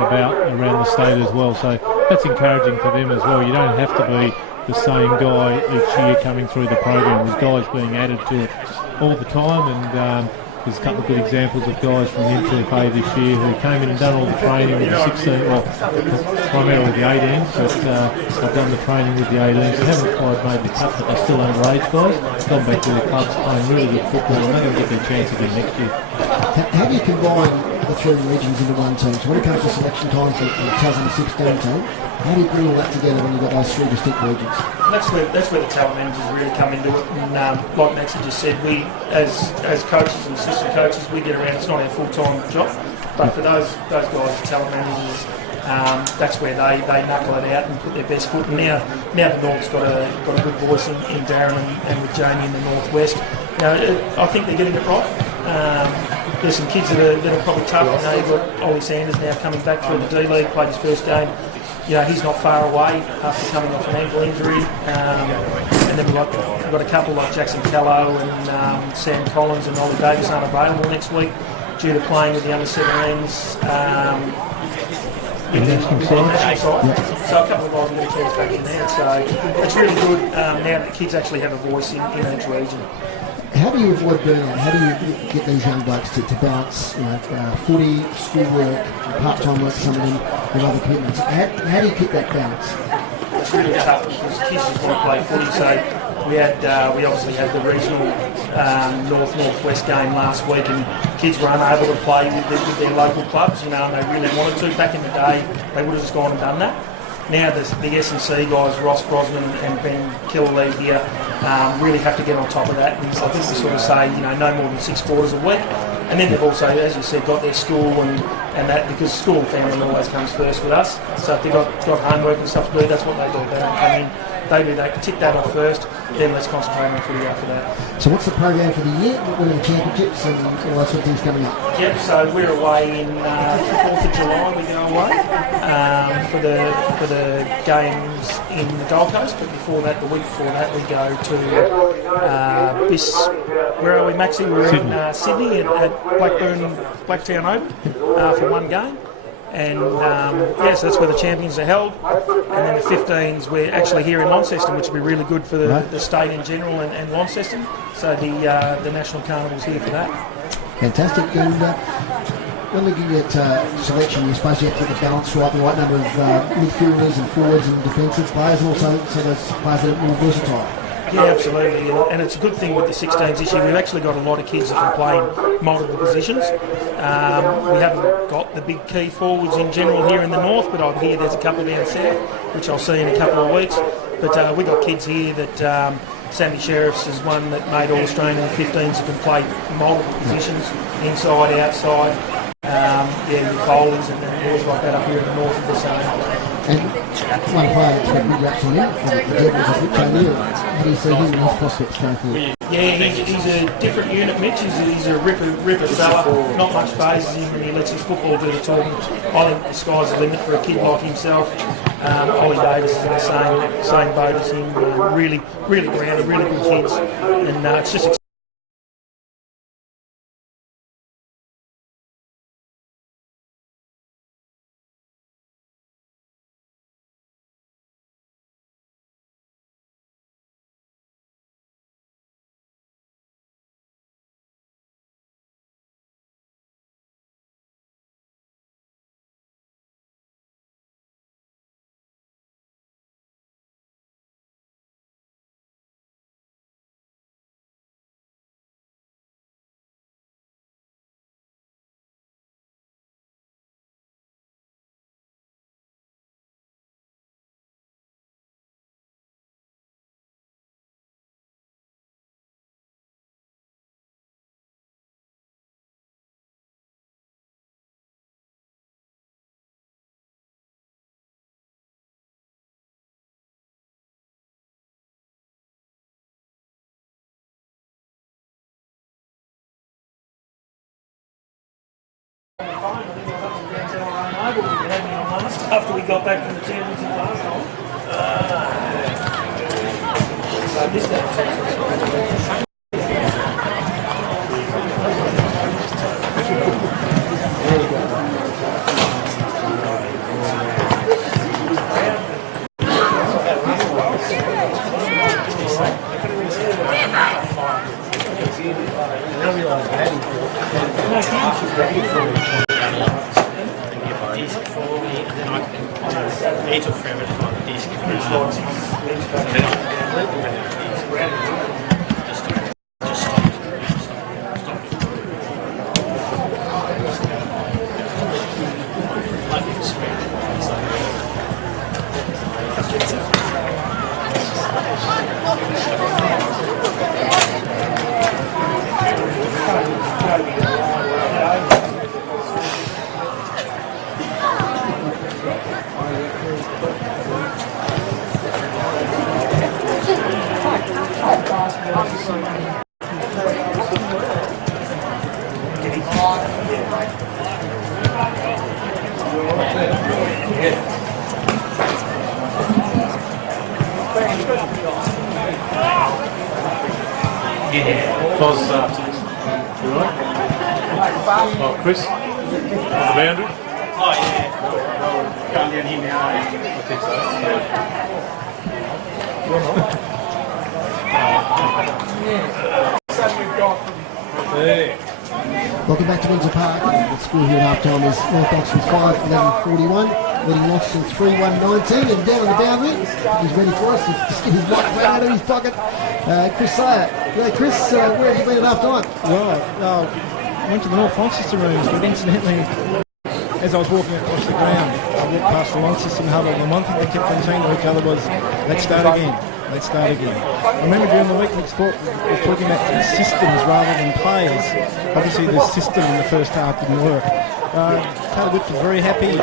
about around the state as well, so that's encouraging for them as well. You don't have to be the same guy each year coming through the program. There's guys being added to it all the time, and there's a couple of good examples of guys from the NTFA this year who came in and done all the training with the 16, well, primarily the 18s, but I've done the training with the 18s. They haven't quite made the cut, but they're still underage guys. Gone back to their clubs, playing really good football, and they're going to get their chance again next year. How do you combine the 3 regions into one team? So when it comes to selection time for the Tasman 16 team, how do you put all that together when you've got those 3 distinct regions? That's where the talent managers really come into it. And like Maxie just said, we as coaches and assistant coaches, we get around. It's not our full-time job, but for those guys, the talent managers, that's where they knuckle it out and put their best foot. And now the North's got a good voice in Darren and with Jamie in the Northwest. I think they're getting it right. There's some kids that are probably tough. You've got Ollie Sanders now coming back through the D-League, played his first game. He's not far away after coming off an ankle injury. And then we've got a couple like Jackson Callow and Sam Collins and Ollie Davis aren't available next week due to playing with the under-17s. National side. So a couple of guys are going to get back in there. So it's really good now that the kids actually have a voice in each region. How do you avoid burnout? How do you get these young blokes to balance footy, schoolwork, part-time work, some of them, and other commitments? How do you keep that balance? It's really tough because kids just want to play footy. So we obviously had the regional North-Northwest game last week, and kids were unable to play with their local clubs, and they really wanted to. Back in the day, they would have just gone and done that. Now the S&C guys, Ross Brosnan and Ben Killaley here, really have to get on top of that. And I think we sort of say, no more than 6 quarters a week. And then they've also, as you said, got their school and that, because school and family always comes first with us. So if they've got homework and stuff to do, that's what they do. They don't come in they do that, tick that off first, then let's concentrate on footy after that. So what's the program for the year? What are the championships and all those sort of things coming up? Yep, so we're away in 4th of July, we go away for the games in the Gold Coast, but before that, the week before that, we go to where are we, Maxie? We're in Sydney at Blacktown Oval for one game. And so that's where the champions are held. And then the 15s, we're actually here in Launceston, which will be really good for the state in general and Launceston. So the National Carnival's here for that. Fantastic. And when looking at selection, you're supposed to have to get the balance right, the right number of midfielders and forwards and defensive players, and also so those players that are more versatile. Yeah, absolutely, and it's a good thing with the 16s this year. We've actually got a lot of kids that can play in multiple positions. We haven't got the big key forwards in general here in the north, but I hear there's a couple down south, which I'll see in a couple of weeks. But we've got kids here that Sammy Sheriffs is one that made All-Australian in the 15s who can play multiple positions, inside, outside. Your Foley's and boys like that up here in the north of the same. And one player that's got big raps on him for the Devils is Mitch O'Neill. How do you see him and his prospects going forward? Yeah, he's a different unit, Mitch. He's a ripper fella. Not much phases him and he lets his football do the talking. I think the sky's the limit for a kid like himself. Ollie Davis is in the same boat as him. Really grounded, really good kids. And it's just after we got back from the championship last time. So I missed that. Oh, Chris, on the boundary? Oh, yeah. Going down here now, eh? I think so. There. Welcome back to Windsor Park. The score here at half time is North Launceston 5, 11-41, leading Launceston 3-1-19, and down on the boundary, he's ready for us. He's just getting his white flag out of his pocket. Chris Sayer. Yeah, Chris, where have you been at half time? Well, I went to the North Launceston rooms, but incidentally, as I was walking across the ground, I walked past the Launceston huddle, and one thing they kept on saying to each other was, let's start again. Let's start again. I remember during the week we were talking about systems rather than players. Obviously the system in the first half didn't work. Taylor Whip was very happy.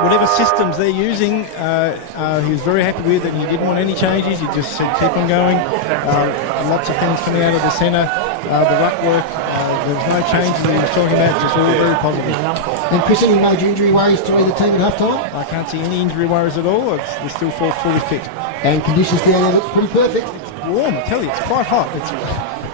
whatever systems they're using, he was very happy with it. He didn't want any changes. He just said keep on going. Lots of things coming out of the centre. The ruck work, there was no changes that he was talking about, just all very positive. And Chris, any major injury worries to either team at half time? I can't see any injury worries at all. They're still fully fit. And conditions down there look pretty perfect. It's warm, I tell you, it's quite hot.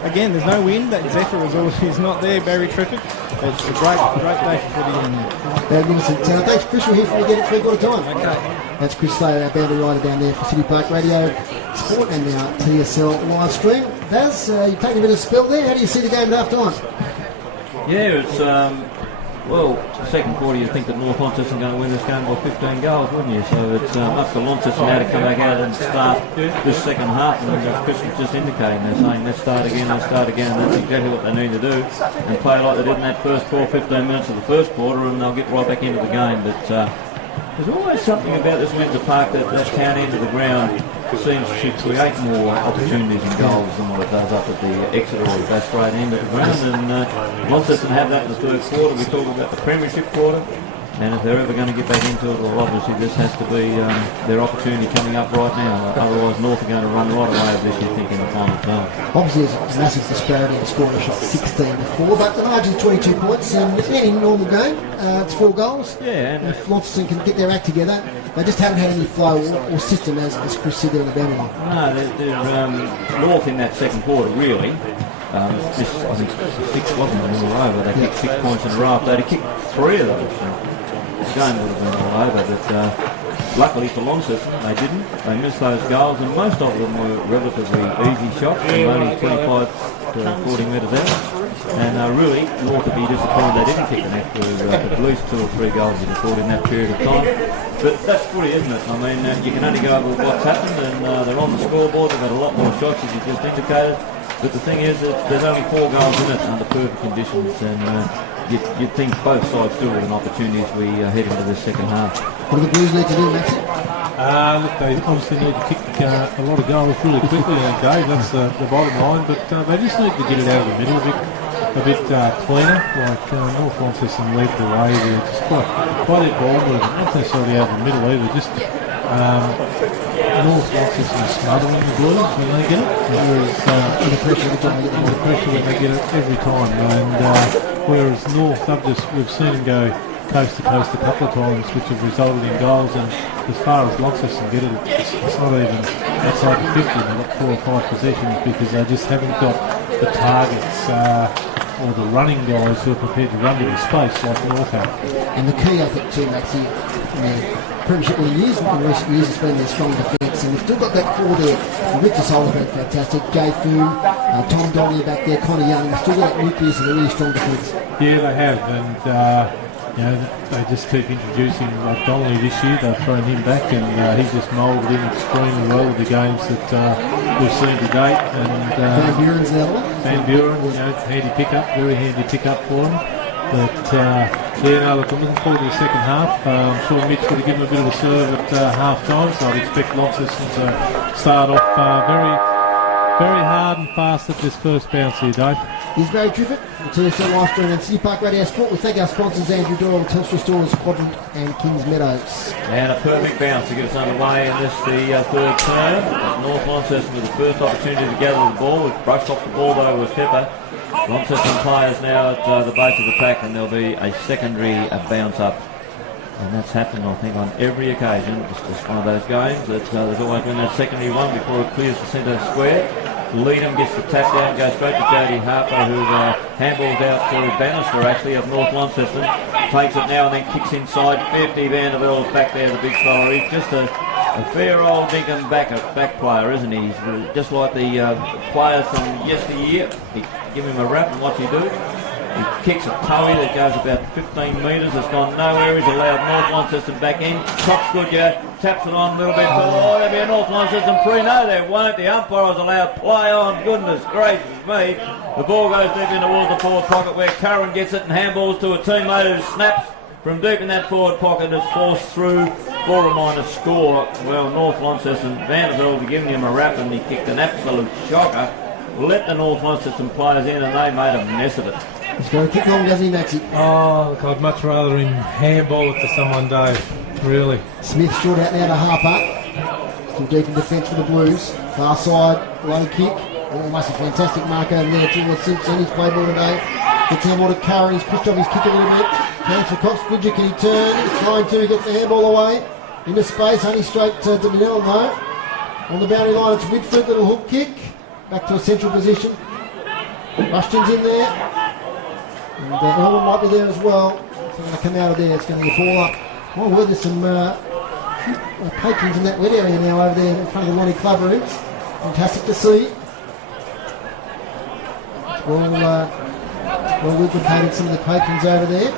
Again, there's no wind. That zephyr is not there, very terrific. It's a great day for footy in there. Magnificent. Thanks, Chris. We're here for you again at 3/4 time. Okay. That's Chris Slater, our boundary rider down there for City Park Radio Sport and now TSL live stream. Baz, you're taking a bit of a spell there. How do you see the game at half time? Yeah, it's well, second quarter you'd think that North Launceston are going to win this game by 15 goals, wouldn't you? So it's up to Launceston now to come back out and start this second half, and as Chris was just indicating, they're saying let's start again, and that's exactly what they need to do, and play like they did in that first 12-15 minutes of the first quarter, and they'll get right back into the game. But there's always something about this Windsor Park that town end of the ground seems to create more opportunities and goals than what it does up at the Exeter or the Straight end of the ground, and Launceston have that in the third quarter. We talk about the premiership quarter, and if they're ever going to get back into it, well, obviously this has to be their opportunity coming up right now. Otherwise North are going to run right away with this, you think, in the final term. Obviously there's a massive disparity in scoring, shot 16-4, but the margin's 22 points, and in any normal game it's 4 goals. Yeah, and if Launceston can get their act together, they just haven't had any flow or system, as Chris said there in the boundary line. No, they're North in that second quarter, really. I think 6 wasn't it, all over. They kicked 6 points in a row. They'd have kicked 3 of those. The game would have been all over, but luckily for Launceston, they didn't. They missed those goals, and most of them were relatively easy shots, only 25 to 40 metres out. And really, North would be disappointed they didn't kick an extra at least 2 or 3 goals in that period of time. But that's footy, isn't it? I mean, you can only go over what's happened, and they're on the scoreboard. They've had a lot more shots, as you just indicated. But the thing is that there's only 4 goals in it under perfect conditions, and you'd think both sides still have an opportunity as we head into the second half. What do the Blues need to do, Maxie? Look, they obviously need to kick a lot of goals really quickly in that game. That's the bottom line. But they just need to get it out of the middle a bit cleaner. Like North Launceston lead the way. They're just quite their ball movement, not necessarily out of the middle either. Just North Launceston is smothering the Blues when they get it. Whereas The pressure when they get it every time. And whereas North, we've seen them go coast to coast a couple of times, which have resulted in goals. And as far as Launceston get it, it's not even outside the 50. They've got 4 or 5 possessions because they just haven't got the targets or the running guys who are prepared to run into space like North have. And the key, I think, too, Maxie, in their premiership years, in recent years, has been their strong defence. And we've still got that core there. Victor Solar been fantastic. Jay Foon, Tom Donley back there, Conor Young. We've still got that nucleus of a really strong defence. Yeah, they have. And they just keep introducing, like Donnelly this year, they've thrown him back, and he's just moulded in extremely well with the games that we've seen to date. And Van Buren's the other one. Van Buren, handy pickup, very handy pickup for him. But look, I'm looking forward to the second half. I'm sure Mitch would have given a bit of a serve at half time, so I'd expect Launceston to start off very hard and fast at this first bounce here, Dave. He's Barry Triffett from TSL Live Stream and City Park Radio Sport. We thank our sponsors Andrew Doyle, Telstra Stores, Quadrant and Kings Meadows. And a perfect bounce to get us underway in this, the third term. North Launceston with the first opportunity to gather the ball. We've brushed off the ball though with Pepper. Launceston players now at the base of the pack, and there'll be a secondary bounce up. And that's happened, I think, on every occasion. It's just one of those games that there's always been that secondary one before it clears the centre square. Leadham gets the tap down, goes straight to Jody Harper, who handballs out to Bannister, actually, of North Launceston. Takes it now and then kicks inside. 50 Vanderbilt's back there, the big fella. He's just a fair old dinkum back player, isn't he? He's just like the players from yesteryear. He give him a rap and what's he do? He kicks a toey that goes about 15 metres. It's gone nowhere. He's allowed North Launceston back in. Cox Goodyear taps it on a little bit. Oh, there'll be a North Launceston free. No, they won't. The umpire was allowed play on. Goodness gracious me. The ball goes deep in towards the forward pocket where Curran gets it and handballs to a teammate who snaps from deep in that forward pocket. It's forced through for a minus score. Well, North Launceston, Vanderbilt giving him a rap, and he kicked an absolute shocker. Let the North Launceston players in, and they made a mess of it. He's going to kick long, doesn't he, Maxie? Oh, look, I'd much rather him handball it to someone, Dave. Really. Smith short out now to Harper. Still deep in defence for the Blues. Far side, low kick. Almost a fantastic mark over there towards Simpson. He's played well today. Gets handball to Curran. He's pushed off his kick a little bit. Hands for Cox. Bridger, can he turn? He's trying to. He gets the handball away. Into space. Only straight to Manel though. On the boundary line, it's Whitford. Little hook kick. Back to a central position. Rushton's in there. And Elman might be there as well. It's going to come out of there. It's going to get ball up. Oh, well, there's some patrons in that wet area now over there in front of the Lonnie Club rooms. Fantastic to see. Well, we've painted some of the patrons over there.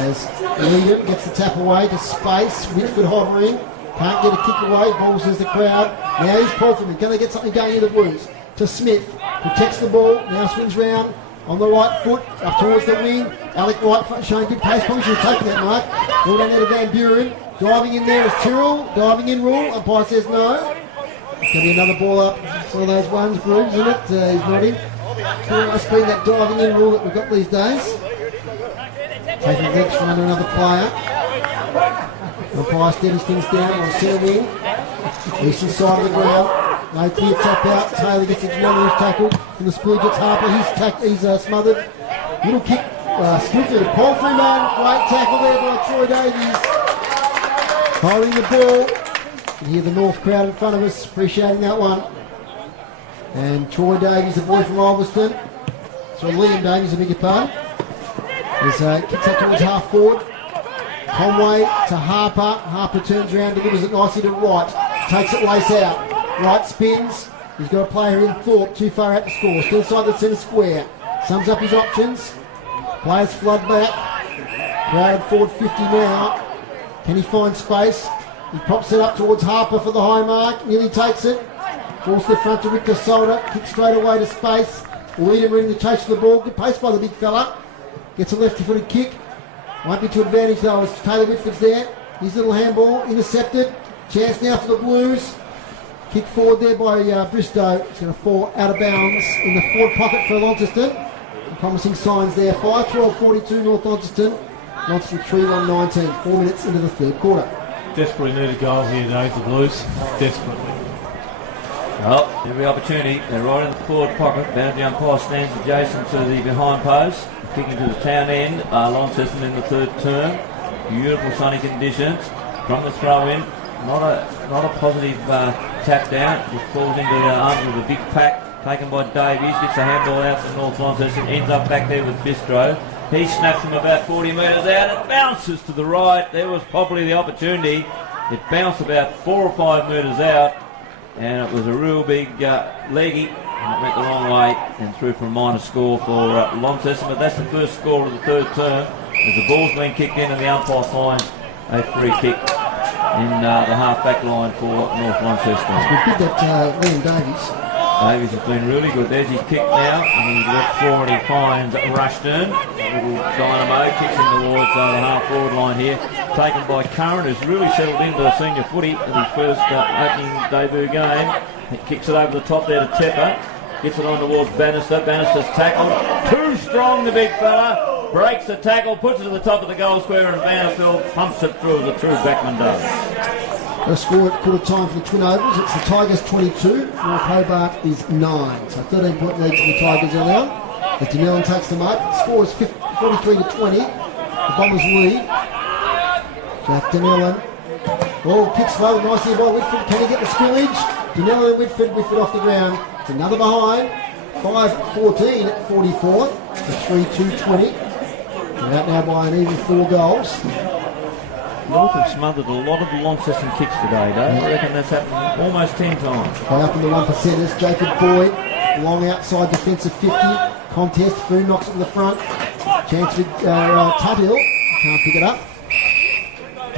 As Leadham gets the tap away to space. Whitford hovering. Can't get a kick away. Ball says the crowd. Now he's Paulford. He's going to get something going in the Blues. To Smith. Protects the ball. Now swings round. On the right foot, up towards the wing. Alec Wright showing good pace. Probably should have taken that mark. Ball down there to Van Buren. Diving in there is Tyrrell. Diving in rule. Umpire says no. It's going to be another ball up. It's one of those ones, Grooves, isn't it? He's not in. Tyrrell must be that diving in rule that we've got these days. Taking the legs from under another player. Umpire steadies things down on centre wing. Eastern side of the ground. No clear tap out. Taylor gets it to one who's tackled. From the split gets Harper. He's smothered. Little kick. Skillful. Paul Freeman. Great tackle there by Troy Davies. Holding the ball. You can hear the North crowd in front of us appreciating that one. And Troy Davies, the boy from Launceston. So Liam Davies, a bigger pardon. Kicks up towards half forward. Conway to Harper. Harper turns around, delivers it nicely to Wright. Takes it lace out. Wright spins. He's got a player in Thorpe, too far out to score. Still inside the centre square. Sums up his options. Players flood back. Crowd forward 50 now. Can he find space? He pops it up towards Harper for the high mark. Nearly takes it. Falls to the front to Victor Solder. Kicks straight away to space. William ready to chase for the ball. Good pace by the big fella. Gets a lefty-footed kick. Won't be to advantage though as Taylor Whitford's there. His little handball intercepted. Chance now for the Blues. Kick forward there by Bristow. It's going to fall out of bounds in the forward pocket for Launceston. Promising signs there. 5-12-42 North Launceston. Launceston 3-1-19. 4 minutes into the third quarter. Desperately need a goal here, Dave, the Blues. Desperately. Well, every opportunity. They're right in the forward pocket. Boundary umpire stands adjacent to the behind post. Kicking to the town end. Launceston in the third term. Beautiful sunny conditions. From the throw in. Not a positive tap down. It falls into the arms of a big pack. Taken by Davies. Gets the handball out to North Launceston. Ends up back there with Bistro. He snaps from about 40 metres out. It bounces to the right. There was probably the opportunity. It bounced about 4 or 5 metres out. And it was a real big leggy. And it went the wrong way and through for a minor score for Launceston. But that's the first score of the third term. As the ball's been kicked in and the umpire finds a free kick in the half-back line for North Launceston. It's been good that Liam Davies. Davies has been really good. There's his kick now. And he's left forward. He finds Rushton. Little dynamo. Kicks in towards the half-forward line here. Taken by Curran, who's really settled into the senior footy in his first opening debut game. He kicks it over the top there to Tepper. Gets it on towards Bannister. Bannister's tackled. Too strong, the big fella. Breaks the tackle, puts it to the top of the goal square, and Vanderfield pumps it through as a true backman does. The score at quarter time for the Twin Ovals. It's the Tigers 22, North Hobart is 9. So 13-point lead to the Tigers early on. As Denellen takes them up. The score is 43-20. The Bombers lead. Jack Denellen. Ball kicks low, nicely by Whitford. Can he get the scrimmage? Denellen and Whitford off the ground. It's another behind. 5-14 at 44 to 3-2-20. They're out now by an even 4 goals. North have smothered a lot of the Launceston kicks today, Dave. I reckon that's happened almost 10 times. By up in the 1%ers, Jacob Boyd, long outside defensive 50. Contest, Foon knocks it in the front. Chance for Tuthill. Can't pick it up.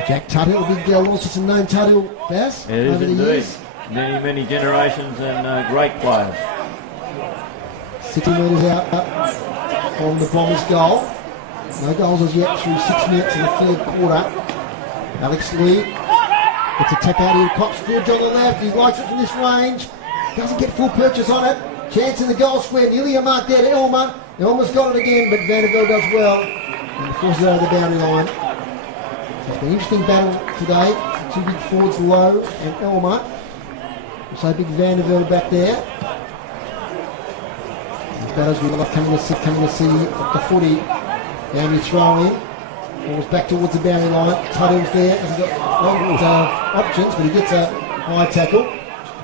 Jack Tuthill, big Launceston name Tuthill, Bass, it is over indeed. the years. Many generations and great players. 60 metres out from the Bombers' goal. No goals as yet through 6 minutes in the third quarter. Alex Lee gets a tap out here. Cox George on the left. He likes it from this range. Doesn't get full purchase on it. Chance in the goal square. Nearly a mark there to Elmer. Elmer's got it again, but Vanderbilt does well. And forces it over the boundary line. It's been an interesting battle today. Two big forwards, Lowe and Elmer. So big Vandervelde back there. These battles we love coming to see the footy. Down your throw in. Ball's back towards the boundary line. Tuttle's there. Hasn't got options, but he gets a high tackle.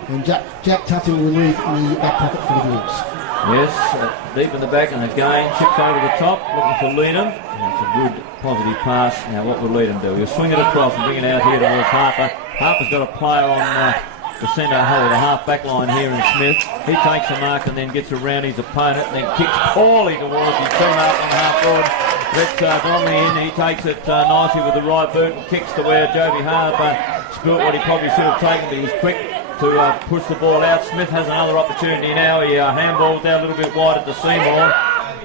And Jack Tuttle will leave in the back pocket for the Blues. Yes, deep in the back, and again chips over the top, looking for Leedham. That's a good positive pass. Now what will Leedham do? He'll swing it across and bring it out here towards Harper. Harper's got a player on the centre hole, the half back line here in Smith. He takes a mark and then gets around his opponent and then kicks poorly towards his teammate on half forward. Let's Bromley in. He takes it nicely with the right boot and kicks to where Joby Harper spilt what he probably should have taken, but he was quick to push the ball out. Smith has another opportunity now. He handballs out a little bit wide at the Seymour.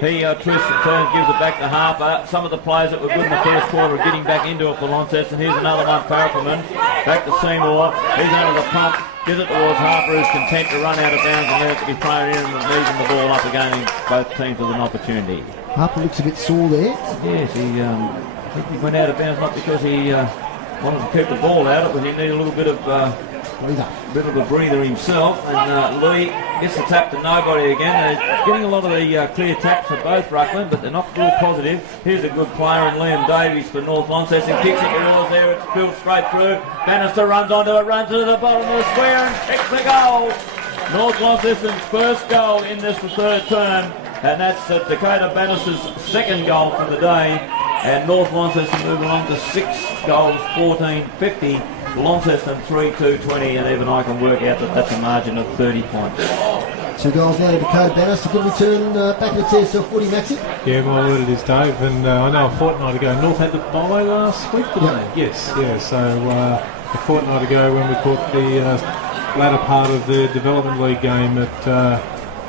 He twists and turns, gives it back to Harper. Some of the players that were good in the first quarter are getting back into it for Launceston. Here's another one, Paraffman. Back to Seymour. He's under the pump. Gives it towards Harper, who's content to run out of bounds and let it be thrown in and leaving the ball up again. Both teams with an opportunity. Harper looks a bit sore there. Yes, I think he went out of bounds not because he wanted to keep the ball out, but he needed a little bit of a breather himself. And Lee gets the tap to nobody again. They're getting a lot of the clear taps for both ruckmen, but they're not real positive. Here's a good player in Liam Davies for North Launceston. Kicks it towards there. It's built straight through. Bannister runs onto it, runs to the bottom of the square and kicks the goal. North Launceston's first goal in this the third term, and that's Dakota Bannister's second goal for the day. And North Launceston move along to 6 goals, 14-50. Launceston 3-2-20, and even I can work out that that's a margin of 30 points. 2 goals now to Dakota Bannister. Good return back to the TSL footy, Maxi. Yeah, my word it is, Dave. And I know a fortnight ago, North had the bye last week, didn't they? Yes, yeah. So a fortnight ago when we caught the latter part of the Development League game at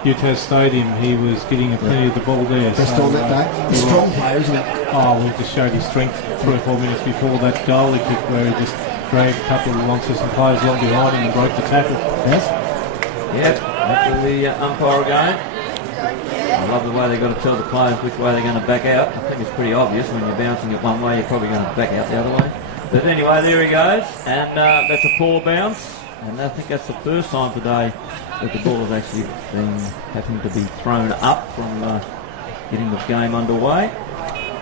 UTAS Stadium, he was getting plenty of the ball there. Best on that day. He's a strong player, isn't he? Oh, well, just showed his strength 3 or 4 minutes before that goal he kicked, where he just dragged a couple of Launceston players along behind him and broke the tackle. Yes? Yep, after the umpire again. I love the way they've got to tell the players which way they're going to back out. I think it's pretty obvious when you're bouncing it one way, you're probably going to back out the other way. But anyway, there he goes, and that's a poor bounce. And I think that's the first time today that the ball has actually been having to be thrown up from getting the game underway.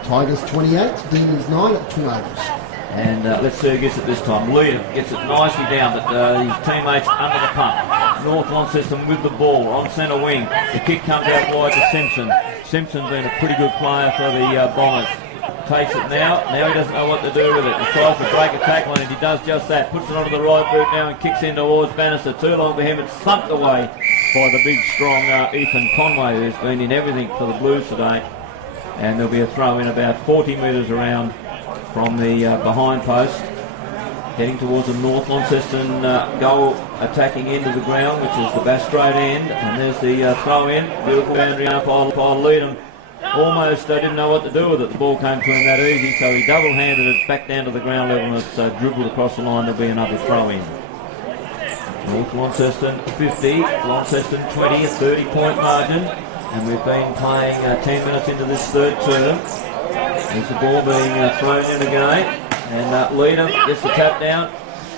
Tigers 28, Demons 9 at 2 overs. And let's see who gets it this time. Leader gets it nicely down, but his teammates under the pump. North Launceston with the ball on centre wing. The kick comes out wide to Simpson. Simpson's been a pretty good player for the Bombers. Takes it now. Now he doesn't know what to do with it. He tries to break a tackle and he does just that. Puts it onto the right boot now and kicks in towards Bannister. Too long for him. It's thumped away by the big, strong Ethan Conway, who's been in everything for the Blues today. And there'll be a throw in about 40 metres around from the behind post, heading towards the North Launceston goal attacking end of the ground, which is the back straight end. And there's the throw in. Beautiful boundary up by Leedham. Almost didn't know what to do with it. The ball came to him that easy, so he double-handed it back down to the ground level and it's dribbled across the line. There'll be another throw in. North Launceston 50, Launceston 20, a 30-point margin. And we've been playing 10 minutes into this third term. There's the ball being thrown in again. And Leedham gets the tap down,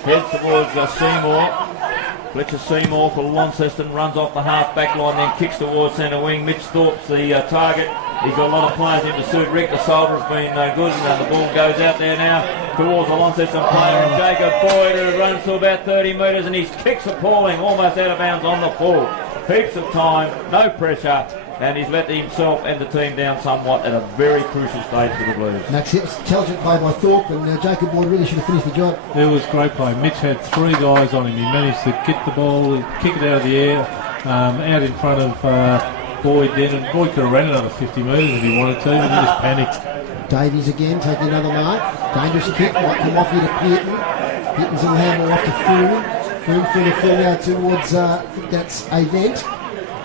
heads towards Seymour. Fletcher Seymour for Launceston runs off the half-back line, then kicks towards centre wing. Mitch Thorpe's the target. He's got a lot of players in pursuit. Rick the Soldier has been good, and the ball goes out there now towards the Launceston player. And Jacob Boyd, who runs to about 30 metres, and his kick's appalling, almost out of bounds on the full. Heaps of time, no pressure, and he's let himself and the team down somewhat at a very crucial stage for the Blues. Next intelligent play by Thorpe, and Jacob Boyd really should have finished the job. It was great play. Mitch had 3 guys on him. He managed to get the ball, kick it out of the air, out in front of Boyd then, and Boyd could have ran another 50 metres if he wanted to, but he just panicked. Davies again taking another mark. Dangerous kick, might come off here to Pearton. Pearton's in the handle off to Foon. Foon through the field now towards, I think that's Avent.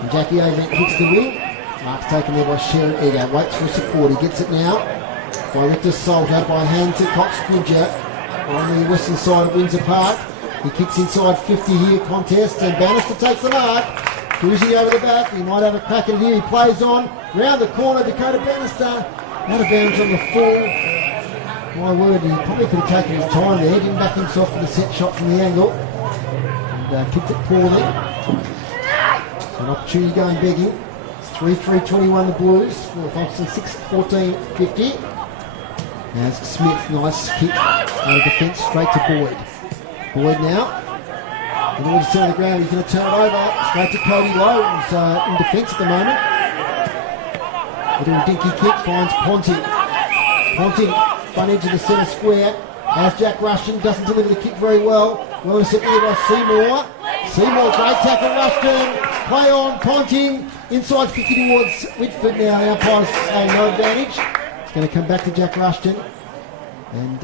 And Jackie Avent kicks the wing. Mark's taken there by Sharon Egger. Waits for support. He gets it now. By Richter Soldier. By hand to Cox Bridger on the western side of Windsor Park. He kicks inside 50 here contest. And Bannister takes the mark. Cruising over the back. He might have a crack at it here. He plays on. Round the corner. Dakota Bannister. Out of bounds on the full. My word, he probably could have taken his time there, didn't back himself for the set shot from the angle, and kicked it poorly. So an opportunity going begging. It's 3-3-21 the Blues. North Launceston 6-14-50. As Smith, nice kick out of defence straight to Boyd. Boyd now, in order to turn the ground, he's going to turn it over straight to Cody Lowe, who's in defence at the moment. Little dinky kick finds Ponting. Ponting, front edge of the centre square. As Jack Rushton doesn't deliver the kick very well. Well intercepted there by Seymour. Seymour, great tackle, Rushton. Play on, Ponting. Inside 50 towards Whitford now. The umpire's saying no advantage. It's going to come back to Jack Rushton. And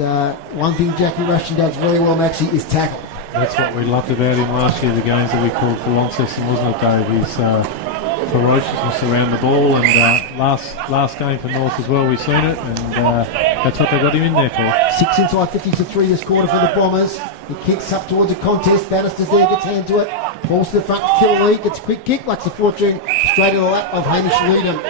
one thing Jackie Rushton does very well, Maxie, is tackle. That's what we loved about him last year, the games that we called for Launceston, wasn't it, Dave? His ferociousness around the ball, and last game for North as well, we've seen it, and that's what they got him in there for. 6 inside 50 to 3 this quarter for the Bombers. He kicks up towards a contest. Bannister's there, gets hand to it. Falls to the front to kill Lee, gets a quick kick, like the fortune, straight to the lap of Hamish Leedham.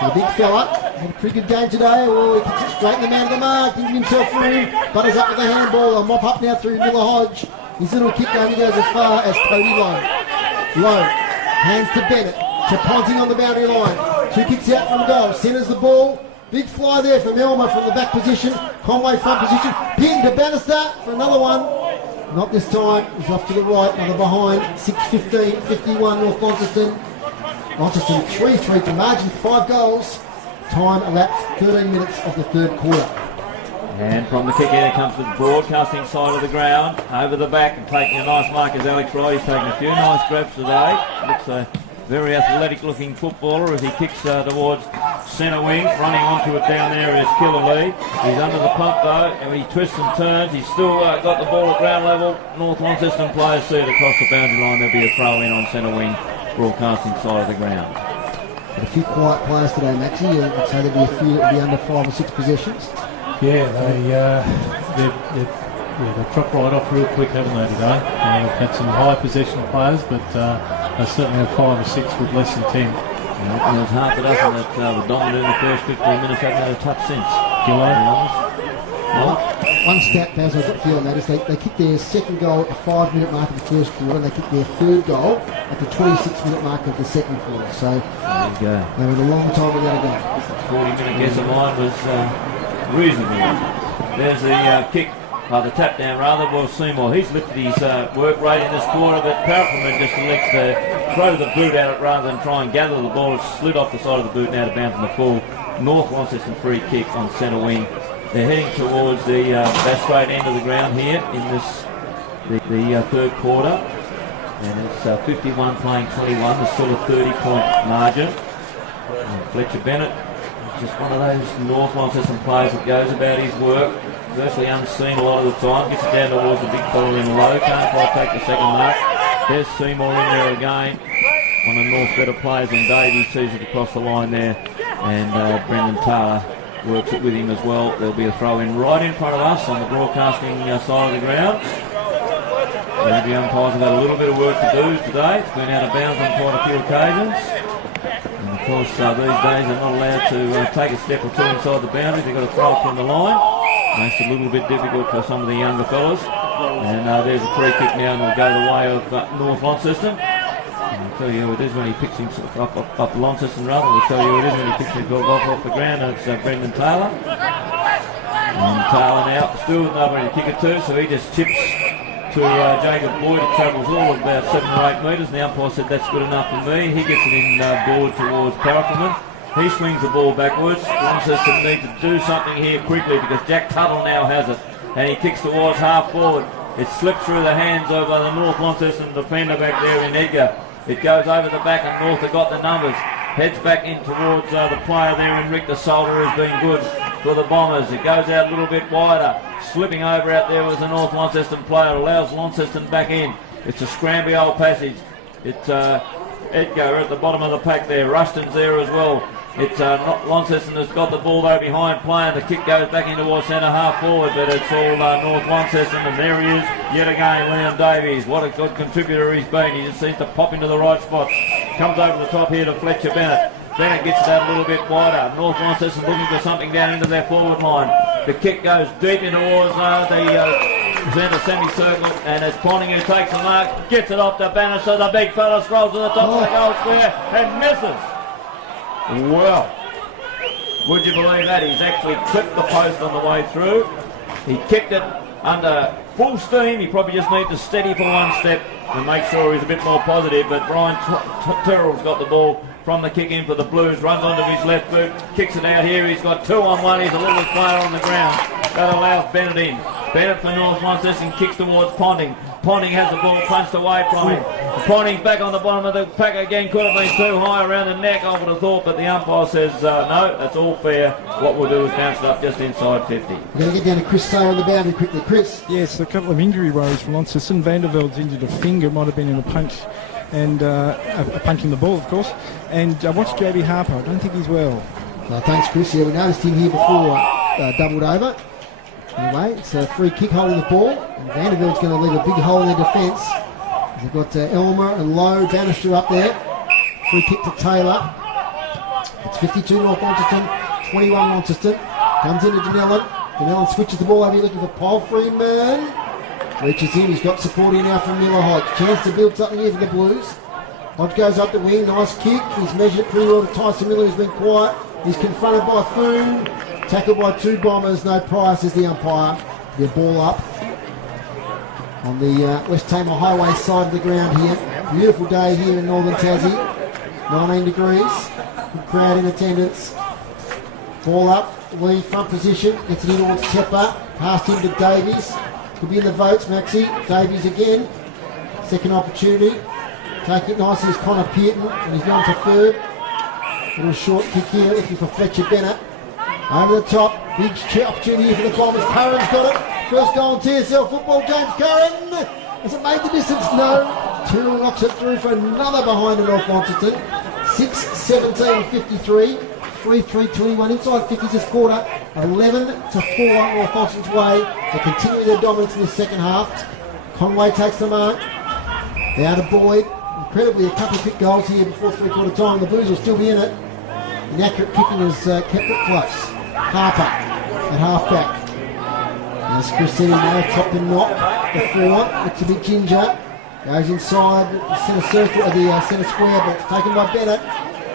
So the big fella had a pretty good game today. Oh, he kicks it straight in the man of the mark, giving himself room. Butters up with the handball. A mop up now through Miller Hodge. His little kick only goes as far as Cody Lowe. Lowe hands to Bennett. To Ponting on the boundary line. 2 kicks out from goal. Centres the ball. Big fly there from Elmer from the back position. Conway front position. Pin to Bannister for another one. Not this time. He's off to the right. Another behind. 6-15, 51 North Launceston. Launceston 3-3 to margin, 5 goals. Time elapsed 13 minutes of the third quarter. And from the kick out comes the broadcasting side of the ground. Over the back and taking a nice mark is Alex Roy. He's taking a few nice grabs today. Looks a very athletic looking footballer as he kicks towards centre wing. Running onto it down there is Killer Lee. He's under the pump though, and he twists and turns. He's still got the ball at ground level. North Launceston players see it across the boundary line. There'll be a throw in on centre wing, broadcasting side of the ground. A few quiet players today, Maxie. I'd say there'll be a few that will be under 5 or 6 possessions. Yeah, they've dropped right off real quick, haven't they, today? They've had some high possession players, but they certainly have 5 or 6 with less than 10. Well, there's half a dozen that were dominant in the first 15 minutes, haven't had a touch since. One stat, Baz, I've got for you on that, is they kicked their second goal at the 5-minute mark of the first quarter, and they kicked their third goal at the 26-minute mark of the second quarter. So there you go. They were a long time without a goal. 40-minute guess of mine was reasonable. There's the kick, the tap down rather. Well, Seymour, he's lifted his work rate in this quarter, but Paraffin just elects to throw the boot at it rather than try and gather the ball. It's slid off the side of the boot and out of bounds in the full. North Launceston free kick on centre wing. They're heading towards the that straight end of the ground here in this the third quarter, and it's 51 playing 21. There's still a 30-point margin. And Fletcher Bennett is just one of those North Launceston players that goes about his work, virtually unseen a lot of the time. Gets it down towards the big fella in low. Can't quite take the second mark. There's Seymour in there again. One of North's better players in Davies sees it across the line there, and Brendan Taylor works it with him as well. There'll be a throw in right in front of us on the broadcasting side of the ground. The umpires have had a little bit of work to do today. It's been out of bounds on quite a few occasions. And of course, these days they're not allowed to take a step or two inside the boundary. They've got to throw it from the line. Makes it a little bit difficult for some of the younger fellas. And there's a free kick now, and will go the way of North Launceston. I'll tell you who it is when he picks himself up Launceston rather. We'll tell you who it is when he picks himself off the ground, and it's Brendan Taylor. And Taylor now still with nobody to kick it to, so he just chips to Jacob Boyd. It travels all of about 7 or 8 metres, and the umpire said that's good enough for me. He gets it in board towards Paraffin. He swings the ball backwards. Launceston need to do something here quickly because Jack Tuttle now has it, and he kicks towards half forward. It slips through the hands of the North Launceston defender back there in Edgar. It goes over the back, and North have got the numbers. Heads back in towards the player there in Rick. The soldier has been good for the Bombers. It goes out a little bit wider. Slipping over out there was the North Launceston player. Allows Launceston back in. It's a scramby old passage. It's Edgar at the bottom of the pack there. Rushton's there as well. It's not Launceston has got the ball though behind playing. The kick goes back in towards centre half forward, but it's all North Launceston, and there he is yet again, Liam Davies. What a good contributor he's been. He just seems to pop into the right spots. Comes over the top here to Fletcher Bennett. Bennett gets it out a little bit wider. North Launceston looking for something down into their forward line. The kick goes deep in towards the centre semicircle, and it's Ponting who takes the mark, gets it off the banister. The big fella scrolls to the top of the goal square and misses. Well, would you believe that? He's actually clipped the post on the way through. He kicked it under full steam. He probably just needs to steady for one step and make sure he's a bit more positive. But Ryan Tyrrell's got the ball from the kick in for the Blues, runs onto his left boot, kicks it out here. He's got 2-on-1. He's the littlest player on the ground. That allows Bennett in. Bennett for North Launceston kicks towards Ponting. Ponting has the ball punched away from him. Ponting's back on the bottom of the pack again. Could have been too high around the neck, I would have thought, but the umpire says no, that's all fair. What we'll do is bounce it up just inside 50. We're going to get down to Chris Sayer on the boundary quickly. Chris. Yes, a couple of injury worries for Launceston. Vandervelde's injured a finger, might have been in a punch, and a punch in the ball, of course. And what's JB Harper? I don't think he's well. Thanks, Chris. Yeah, we noticed him here before, doubled over. Anyway, it's a free kick holding the ball, and Vandervelde's going to leave a big hole in their defence. They've got Elmer and Lowe, Bannister up there. Free kick to Taylor. It's 52 North Launceston, 21 Launceston. Comes into Danellen. Danellen switches the ball over here looking for Paul Freeman. Reaches in, he's got support here now from Miller Hodge. Chance to build something here for the Blues. Hodge goes up the wing, nice kick. He's measured it pretty well to Tyson Miller, who's been quiet. He's confronted by Foon. Tackled by two Bombers, no price as the umpire. The ball up on the West Tamar Highway side of the ground here. Beautiful day here in Northern Tassie. 19 degrees. Good crowd in attendance. Ball up, Lee front position. Gets it in towards Tepper. Passed him to Davies. Could be in the votes, Maxie. Davies again. Second opportunity. Take it nicely as Connor Pearton, and he's gone to third. Little short kick here, looking for Fletcher Bennett. Over the top, big opportunity here for the Bombers. Curran's got it. First goal on TSL football, James Curran. Has it made the distance? No. Tyrrell knocks it through for another behind in North Launceston. 6-17-53. 3-3-21 inside 50 this quarter. 11-4 North Launceston's way. They continue their dominance in the second half. Conway takes the mark. Out of Boyd. Incredibly, a couple of quick goals here before three-quarter time. The Blues will still be in it. Inaccurate kicking has kept it close. Harper at half-back. As Chris said, he may have chopped and knocked before. Looks a bit ginger. Goes inside the centre circle of the centre square, but it's taken by Bennett.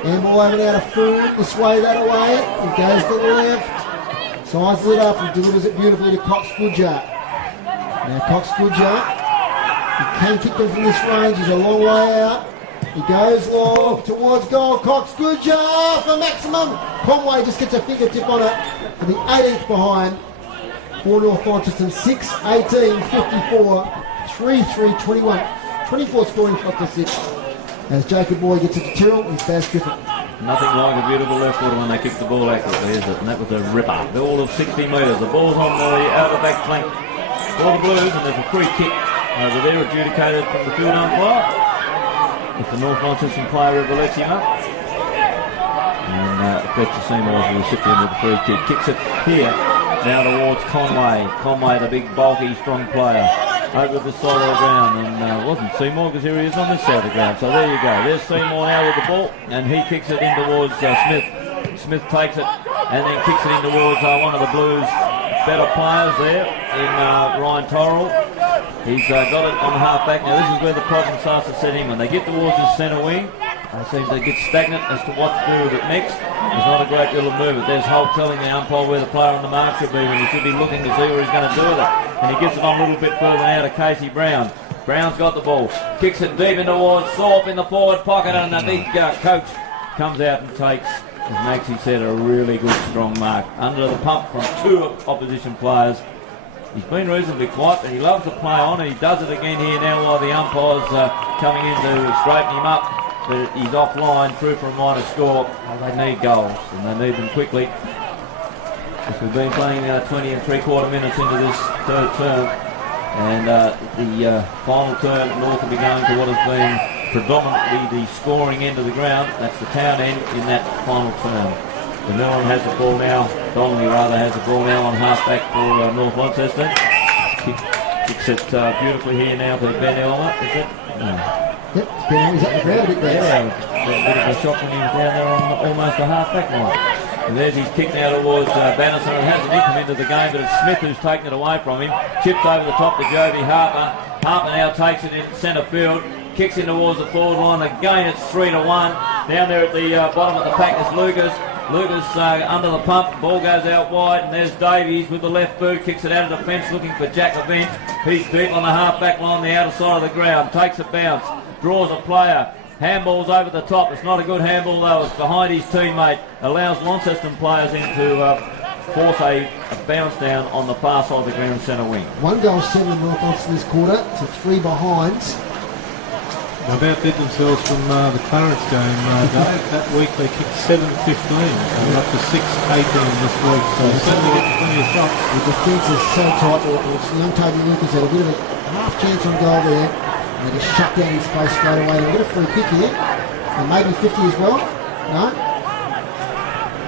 And ball over now to Food. This way, that way. It goes to the left. Sizes it up and delivers it beautifully to Cox Goodjar. Now Cox Goodjar. He can kick them from this range. He's a long way out. He goes long towards goal. Cox Goodjar for maximum. Conway just gets a fingertip on it for the 18th behind. For North Launceston, 6-18-54, 3-3-21. 24 scoring shot to 6. As Jacob Boyd gets it to Tyrrell, he's Baz Griffin. Nothing like a beautiful left footer when they kick the ball accurately, is it? And that was a ripper. Ball of 60 metres. The ball's on the outer back flank for the Blues, and there's a free kick over there adjudicated from the field umpire. If the North Launceston player ever lets him up. And Fletcher Seymour's the recipient of the free kick. Kicks it here, now towards Conway. Conway, the big, bulky, strong player. Over the side of the ground, and wasn't Seymour, because here he is on this side of the ground. So there you go. There's Seymour now with the ball, and he kicks it in towards Smith. Smith takes it, and then kicks it in towards one of the Blues' better players there in Ryan Tyrrell. He's got it on half back. Now this is where the problem starts to set in. When they get towards the centre wing, it seems they get stagnant as to what to do with it next. There's not a great deal of movement. There's Holt telling the umpire where the player on the mark should be, when he should be looking to see where he's going to do with it. And he gets it on a little bit further now to Casey Brown. Brown's got the ball. Kicks it deep in towards Thorpe in the forward pocket, and the big coach comes out and takes, as Maxie said, a really good strong mark. Under the pump from two opposition players. He's been reasonably quiet, but he loves to play on, and he does it again here now while the umpire's coming in to straighten him up. But he's offline, through for a minor score. Well, they need goals, and they need them quickly. As we've been playing 20 and three-quarter minutes into this third term, and the final term, North will be going to what has been predominantly the scoring end of the ground. That's the town end in that final term. The Mellon has the ball now. Donnelly rather has the ball now on half-back for North Launceston. Kicks it beautifully here now to Ben Elmer, is it? No. Yep, he's up the ground a bit there. Yeah, a bit of a shock when he was down there on almost the half-back line. And there's his kick now towards Bannister. It hasn't hit him into the game, but it's Smith who's taken it away from him. Chips over the top to Joby Harper. Harper now takes it in centre field. Kicks in towards the forward line. Again, it's 3-1. Down there at the bottom of the pack is Lucas. Lucas under the pump. Ball goes out wide. And there's Davies with the left boot. Kicks it out of defence looking for Jack Levent. He's deep on the half-back line, the outer side of the ground. Takes a bounce. Draws a player. Handball's over the top. It's not a good handball though. It's behind his teammate. Allows Launceston players in to force a bounce down on the far side of the ground centre wing. 1 goal, 7 North Launceston this quarter to 3 behinds. They about did themselves from the Clarence game, Dave. That week they kicked 7-15, and up to 6-18 this week, so certainly get plenty of shots. The defence is so tight, North Launceston. Young Toby Lucas had a bit of a half chance on goal there. And they just shut down his space straight away. They'll get a free kick here. And maybe 50 as well. No.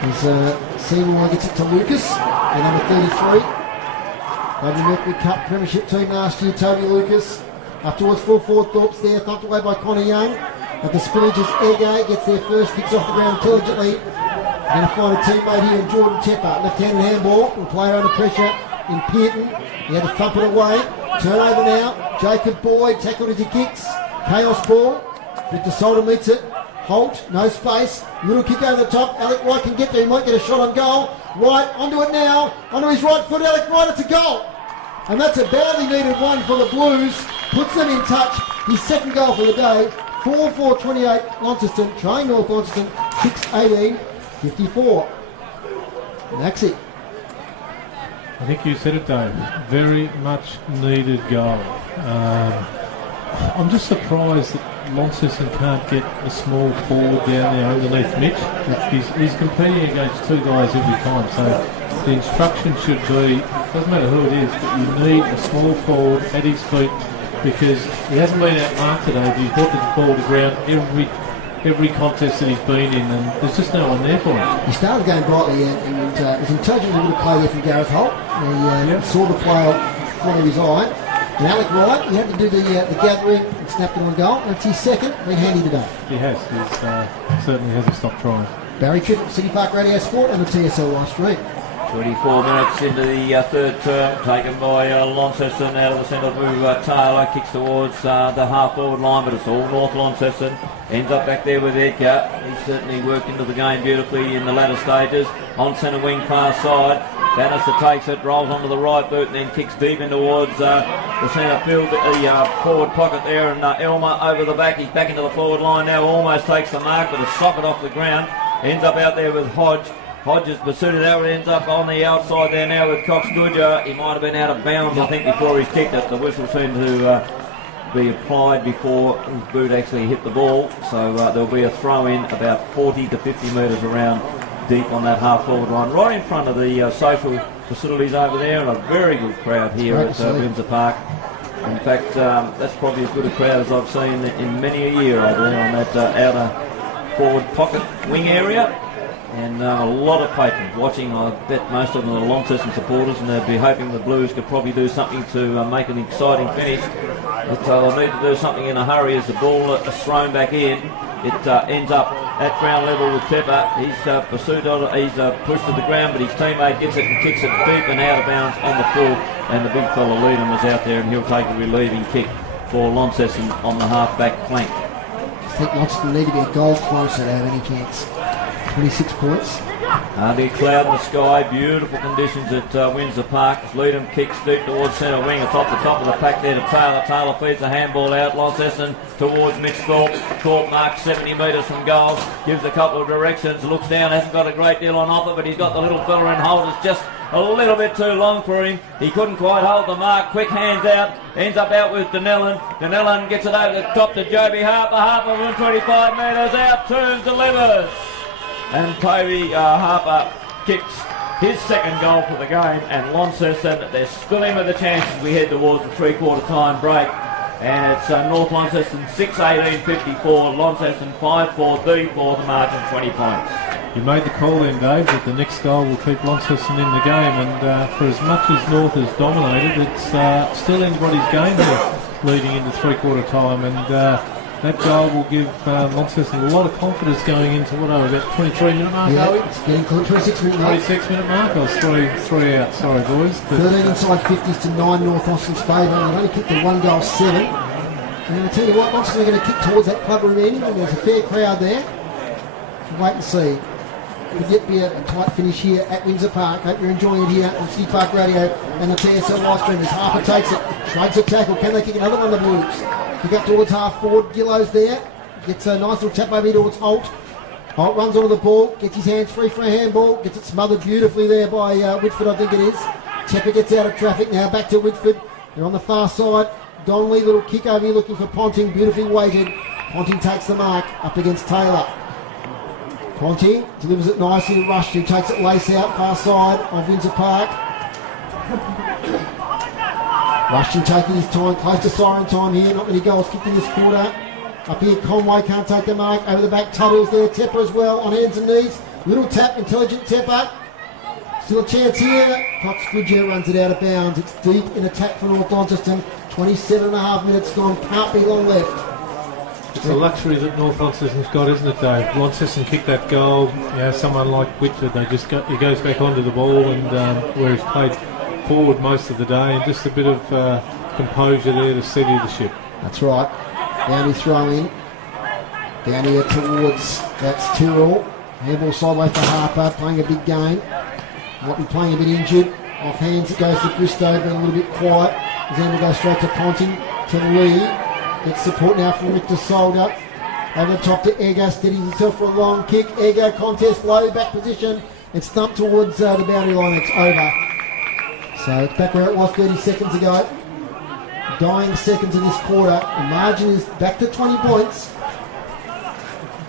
As Seymour gets it to Lucas, and number 33. Over the Mercury Cup Premiership team last year, Toby Lucas. Up towards full forward Thorpe's there, thumped away by Connor Young. At the spinnages, Ege gets their first, kicks off the ground intelligently. Going to find a teammate here in Jordan Tepper. Left-handed handball, and player under pressure in Pearton. He had to thump it away. Turnover now. Jacob Boyd tackled as he kicks. Chaos ball. Victor Solder meets it. Holt, no space. Little kick over the top. Alec Wright can get there. He might get a shot on goal. Wright onto it now. Onto his right foot. Alec Wright, it's a goal. And that's a badly needed one for the Blues. Puts them in touch. His second goal for the day. 4-4-28 Launceston. Trying North Launceston. 6-18-54. And that's it. I think you said it, Dave. Very much needed goal. I'm just surprised that Launceston can't get a small forward down there underneath Mitch. He's competing against 2 guys every time, so the instruction should be, it doesn't matter who it is, but you need a small forward at his feet, because he hasn't been outmarked today, but he's brought the ball to ground every contest that he's been in, and there's just no one there for him. He started the game brightly and it was intelligent little play there from Gareth Holt. He saw the play out in front of his eye. And Alec Wright, he had to do the gathering and snapped it on goal. That's his second. Been handy today. He has. He certainly hasn't stopped trying. Barry Tripp, City Park Radio Sport and the TSL live stream. 24 minutes into the third term, taken by Launceston out of the centre move. Taylor kicks towards the half-forward line, but it's all North Launceston. Ends up back there with Edgar. He's certainly worked into the game beautifully in the latter stages. On centre wing, far side. Bannister takes it, rolls onto the right boot, and then kicks deep in towards the centre field, the forward pocket there, and Elmer over the back. He's back into the forward line now, almost takes the mark, but a socket off the ground. Ends up out there with Hodge. Hodge is pursued out, ends up on the outside there now with Cox Goodger. He might have been out of bounds, I think, before he's kicked it. The whistle seemed to be applied before his boot actually hit the ball. So there'll be a throw in about 40 to 50 metres around deep on that half-forward line, right in front of the social facilities over there, and a very good crowd here at Windsor Park. In fact, that's probably as good a crowd as I've seen in many a year over there on that outer forward pocket wing area. And a lot of patrons watching. I bet most of them are Launceston supporters, and they'd be hoping the Blues could probably do something to make an exciting finish. But they'll need to do something in a hurry as the ball is thrown back in. It ends up at ground level with Tepper. He's pursued on it. He's pushed to the ground, but his teammate gets it and kicks it deep and out of bounds on the full. And the big fella Leadham is out there, and he'll take a relieving kick for Launceston on the half-back flank. I think Launceston need to be a goal closer to have any chance. 26 points. Big cloud in the sky, beautiful conditions at Windsor Park. Leadham kicks deep towards centre wing. It's off the top of the pack there to Taylor. Taylor feeds the handball out. Launceston towards Mitch Thorpe. Thorpe marks 70 metres from goal. Gives a couple of directions. Looks down. Hasn't got a great deal on offer, but he's got the little fella in hold. It's just a little bit too long for him. He couldn't quite hold the mark. Quick hands out. Ends up out with Denellen. Denellen gets it over the top to Joby Harper. Harper within 25 metres out. Turns, delivers. And Toby Harper kicks his second goal for the game, and Launceston, they're still in with the chances. We head towards the three-quarter time break, and it's North Launceston 6-18-54, Launceston 5-4-34 to margin 20 points. You made the call then, Dave, that the next goal will keep Launceston in the game, and for as much as North has dominated, it's still anybody's game here leading into three-quarter time, and that goal will give Launceston a lot of confidence going into what are we, about 23-minute mark, are we? Yeah, it's getting close to 26-minute mark. 26-minute mark. I was three out. Sorry, boys. But 13 inside 50s to 9 North Launceston's favour. They've only kicked a 1 goal 7. And I'll tell you what, Launceston are going to kick towards that club room end, and there's a fair crowd there. Wait and see. Could yet be a tight finish here at Windsor Park. Hope you're enjoying it here on City Park Radio and the TSL live stream as Harper takes it, shrugs a tackle. Can they kick another one, the Blues? Kick up towards half forward. Gillows there. Gets a nice little tap over towards Holt. Holt runs onto the ball, gets his hands free for a handball, gets it smothered beautifully there by Whitford, I think it is. Tepper gets out of traffic now, back to Whitford. They're on the far side. Donnelly, little kick over here looking for Ponting, beautifully weighted. Ponting takes the mark up against Taylor. Ponting delivers it nicely to Rushton, takes it lace out, far side of Windsor Park. Rushton taking his time, close to siren time here, not many goals kicked in this quarter. Up here, Conway can't take the mark, over the back, Tuttle's there, Tepper as well, on hands and knees. Little tap, intelligent Tepper. Still a chance here. Cox Goodyear runs it out of bounds. It's deep in attack for North Launceston. 27.5 minutes gone, can't be long left. it's a luxury that North Launceston's got, isn't it, Dave? Launceston kicked that goal. You know, someone like Whitford, he goes back onto the ball, and where he's played forward most of the day, and just a bit of composure there to steady the ship. That's right. Downey throw in. Down here towards, that's Tyrrell. Handball sideways to Harper, playing a big game. Might be playing a bit injured. Off hands it goes to Bristow, but a little bit quiet. His hand will go straight to Ponting, to Lee. Gets support now from Richter Solder. Over the top to Egger, steadying himself for a long kick. Egger contest, low back position. It's thumped towards the boundary line. It's over. So it's back where it was 30 seconds ago. Dying seconds in this quarter. The margin is back to 20 points.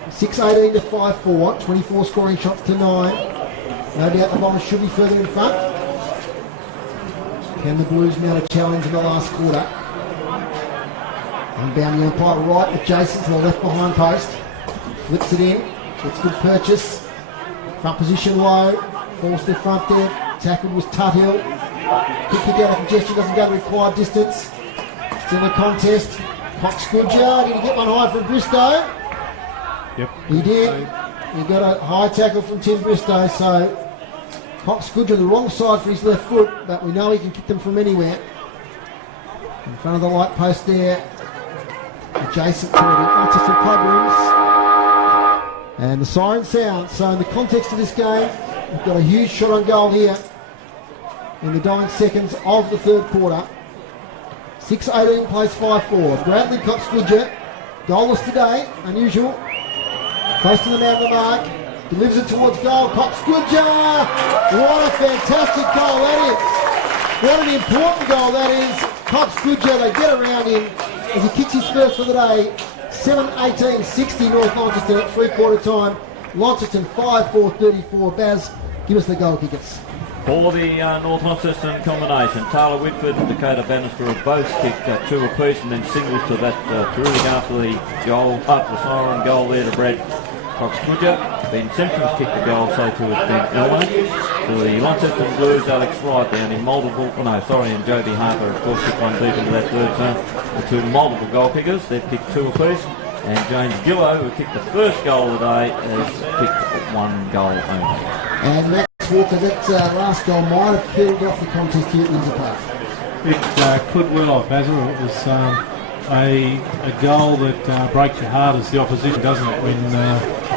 6-18 to 5-4. 24 scoring shots to 9. No doubt the Bombers should be further in front. Can the Blues mount a challenge in the last quarter? Unbound the umpire right, adjacent to the left behind post. Flips it in. Gets good purchase. Front position low. Falls to the front there. Tackled was Tuthill. Quick kick out of congestion, doesn't go the required distance. It's in the contest. Cox Goodyear, did he get one high from Bristow? Yep. He did. He got a high tackle from Tim Bristow, so Cox Goodyear on the wrong side for his left foot, but we know he can kick them from anywhere. In front of the light post there, adjacent to the Launceston pub rooms. And the siren sounds. So in the context of this game, we've got a huge shot on goal here in the dying seconds of the third quarter. 6-18 plays 5-4. Bradley Cox Goodyear, goalless today, unusual. Close to the man of the mark, delivers it towards goal. Cox Goodyear, what a fantastic goal that is. What an important goal that is. Cox Goodyear, they get around him as he kicks his first for the day. 7-18-60 North Launceston at three-quarter time. Launceston 5-4-34. Baz, give us the goal kickers. For the North Launceston combination, Taylor Whitford and Dakota Bannister have both kicked two apiece, and then singles to that terrific after the goal, after the siren goal there to Brad Cox Goodyear. Ben Simpson's kicked the goal, so too has Ben Elway. For the Launceston Blues, Alex Wright down in multiple, and Joby Harper, of course, kicked one deep into that third term. The two multiple goal kickers, they've kicked two apiece. And James Gillow, who kicked the first goal of the day, has kicked one goal only. And Max Walker, that last goal might have killed off the contest here at Windsor Park. It could well have, Basil. It was a goal that breaks your heart as the opposition, doesn't it? When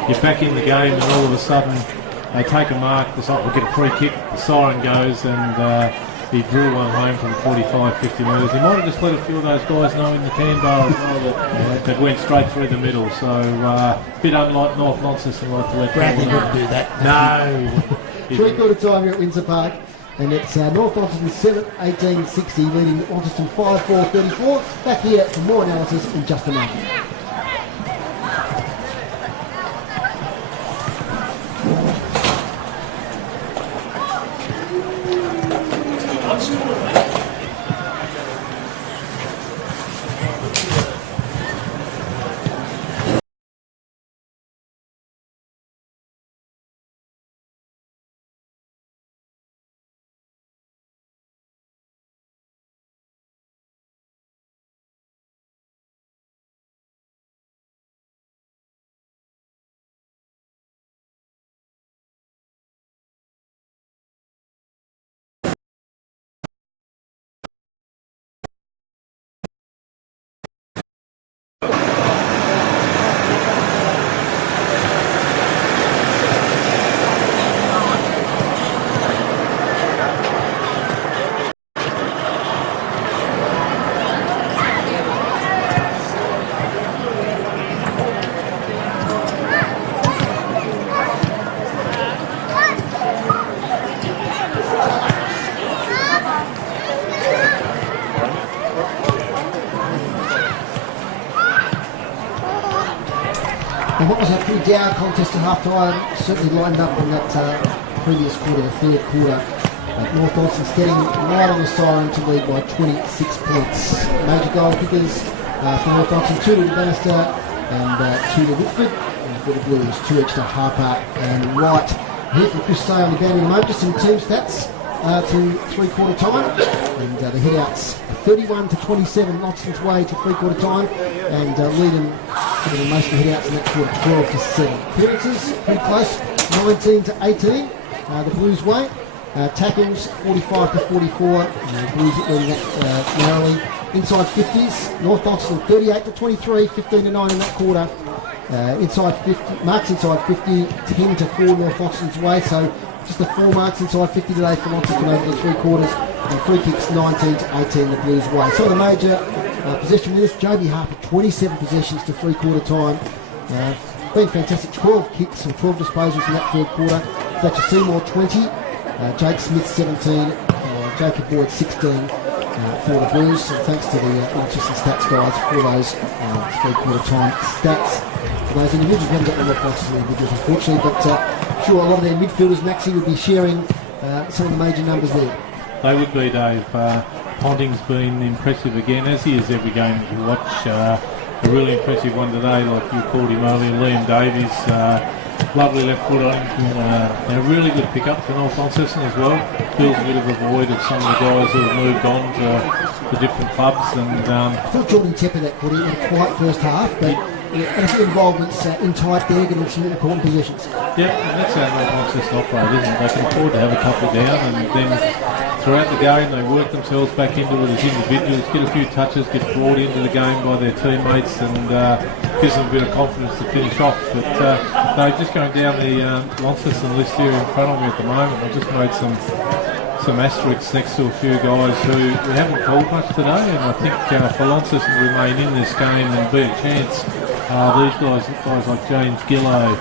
you're back in the game and all of a sudden they take a mark, the side will get a free kick, the siren goes, and he drew one home from 45, 50 metres. He might have just let a few of those guys know in the Canberra as well that went straight through the middle. So a bit unlike North Launceston, like to let Bradley wouldn't do that. No. Three-quarter time here at Windsor Park. And it's North Launceston 7-18-60 leading Launceston 5-4-34. Back here for more analysis in just a moment. what was a pretty down contest at half time, certainly lined up in that previous quarter, the third quarter. North Launceston's getting right on the siren to lead by 26 points. Major goal kickers for North Launceston, 2 to Bannister and 2 to Whitford. And for the Blues, 2 each to Harper and Wright. Here from Chris Say on the boundary remote, just some team stats to three-quarter time. And the hit-outs 31 to 27, Launceston's way to three-quarter time. And leading most of the hit-outs in that quarter, 12 to 7. Clearances, pretty close, 19 to 18, the Blues way. Tackles 45 to 44, Blues leading that narrowly. Inside 50s, North Launceston 38 to 23, 15 to 9 in that quarter. Inside 50, marks inside 50, 10 to 4 North Launceston's way. So just the 4 marks inside 50 today for Launceston over the three quarters. And free kicks 19 to 18 the Blues way. So the major possession winners, Joby Harper 27 possessions to three-quarter time. Been fantastic, 12 kicks and 12 disposals in that third quarter. Fletcher Seymour 20. Jake Smith 17, Jacob Boyd 16 for the Blues. And thanks to the Launceston stats guys for those three-quarter time stats. For those individuals, we haven't got the North Launceston individuals unfortunately, but I'm sure a lot of their midfielders, Maxie, would be sharing some of the major numbers there. They would be, Dave. Ponting's been impressive again, as he is every game you watch. A really impressive one today, like you called him earlier, Liam Davies. Lovely left foot on him. A really good pickup for North Launceston as well. Feels a bit of a void of some of the guys who have moved on to different clubs. And I thought Jordan Tepper that quarter in a quiet first half, but and a few involvements in tight there, getting some important positions. Yeah, and that's how North Launceston operate, isn't it? They can afford to have a couple down, and then throughout the game they work themselves back into it as individuals, get a few touches, get brought into the game by their teammates, and gives them a bit of confidence to finish off. But they're just going down the Launceston list here in front of me at the moment. I've just made some asterisks next to a few guys who we haven't called much today, and I think for Launceston to remain in this game and be a chance, these guys like James Gillow,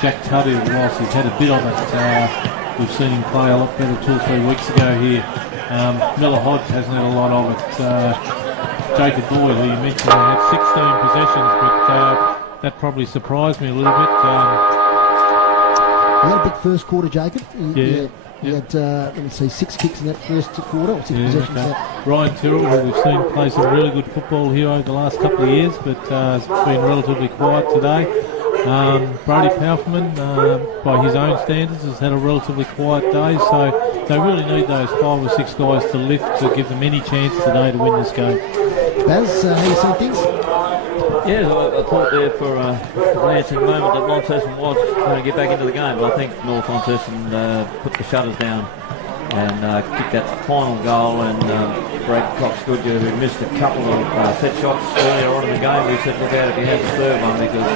Jack Tuddy, whilst he's had a bit of it, we've seen him play a lot better 2 or 3 weeks ago here. Miller Hodge hasn't had a lot of it. Jacob Boyd, who you mentioned, had 16 possessions, but that probably surprised me a little bit. He had a big first quarter, Jacob. He had, let me see, 6 kicks in that first quarter, or 6 possessions. Okay. Ryan Tyrrell, who we've seen play some really good football here over the last couple of years, but has been relatively quiet today. Brody Powerman, by his own standards, has had a relatively quiet day, so they really need those 5 or 6 guys to lift to give them any chance today to win this game. Baz, how you see things? Yeah, I thought there for a glancing moment that Launceston was going to get back into the game, but I think North Launceston put the shutters down and kicked that final goal, and Brad Cox-Goodyear, who missed a couple of set shots earlier on in the game, we said look out if he has the third one, because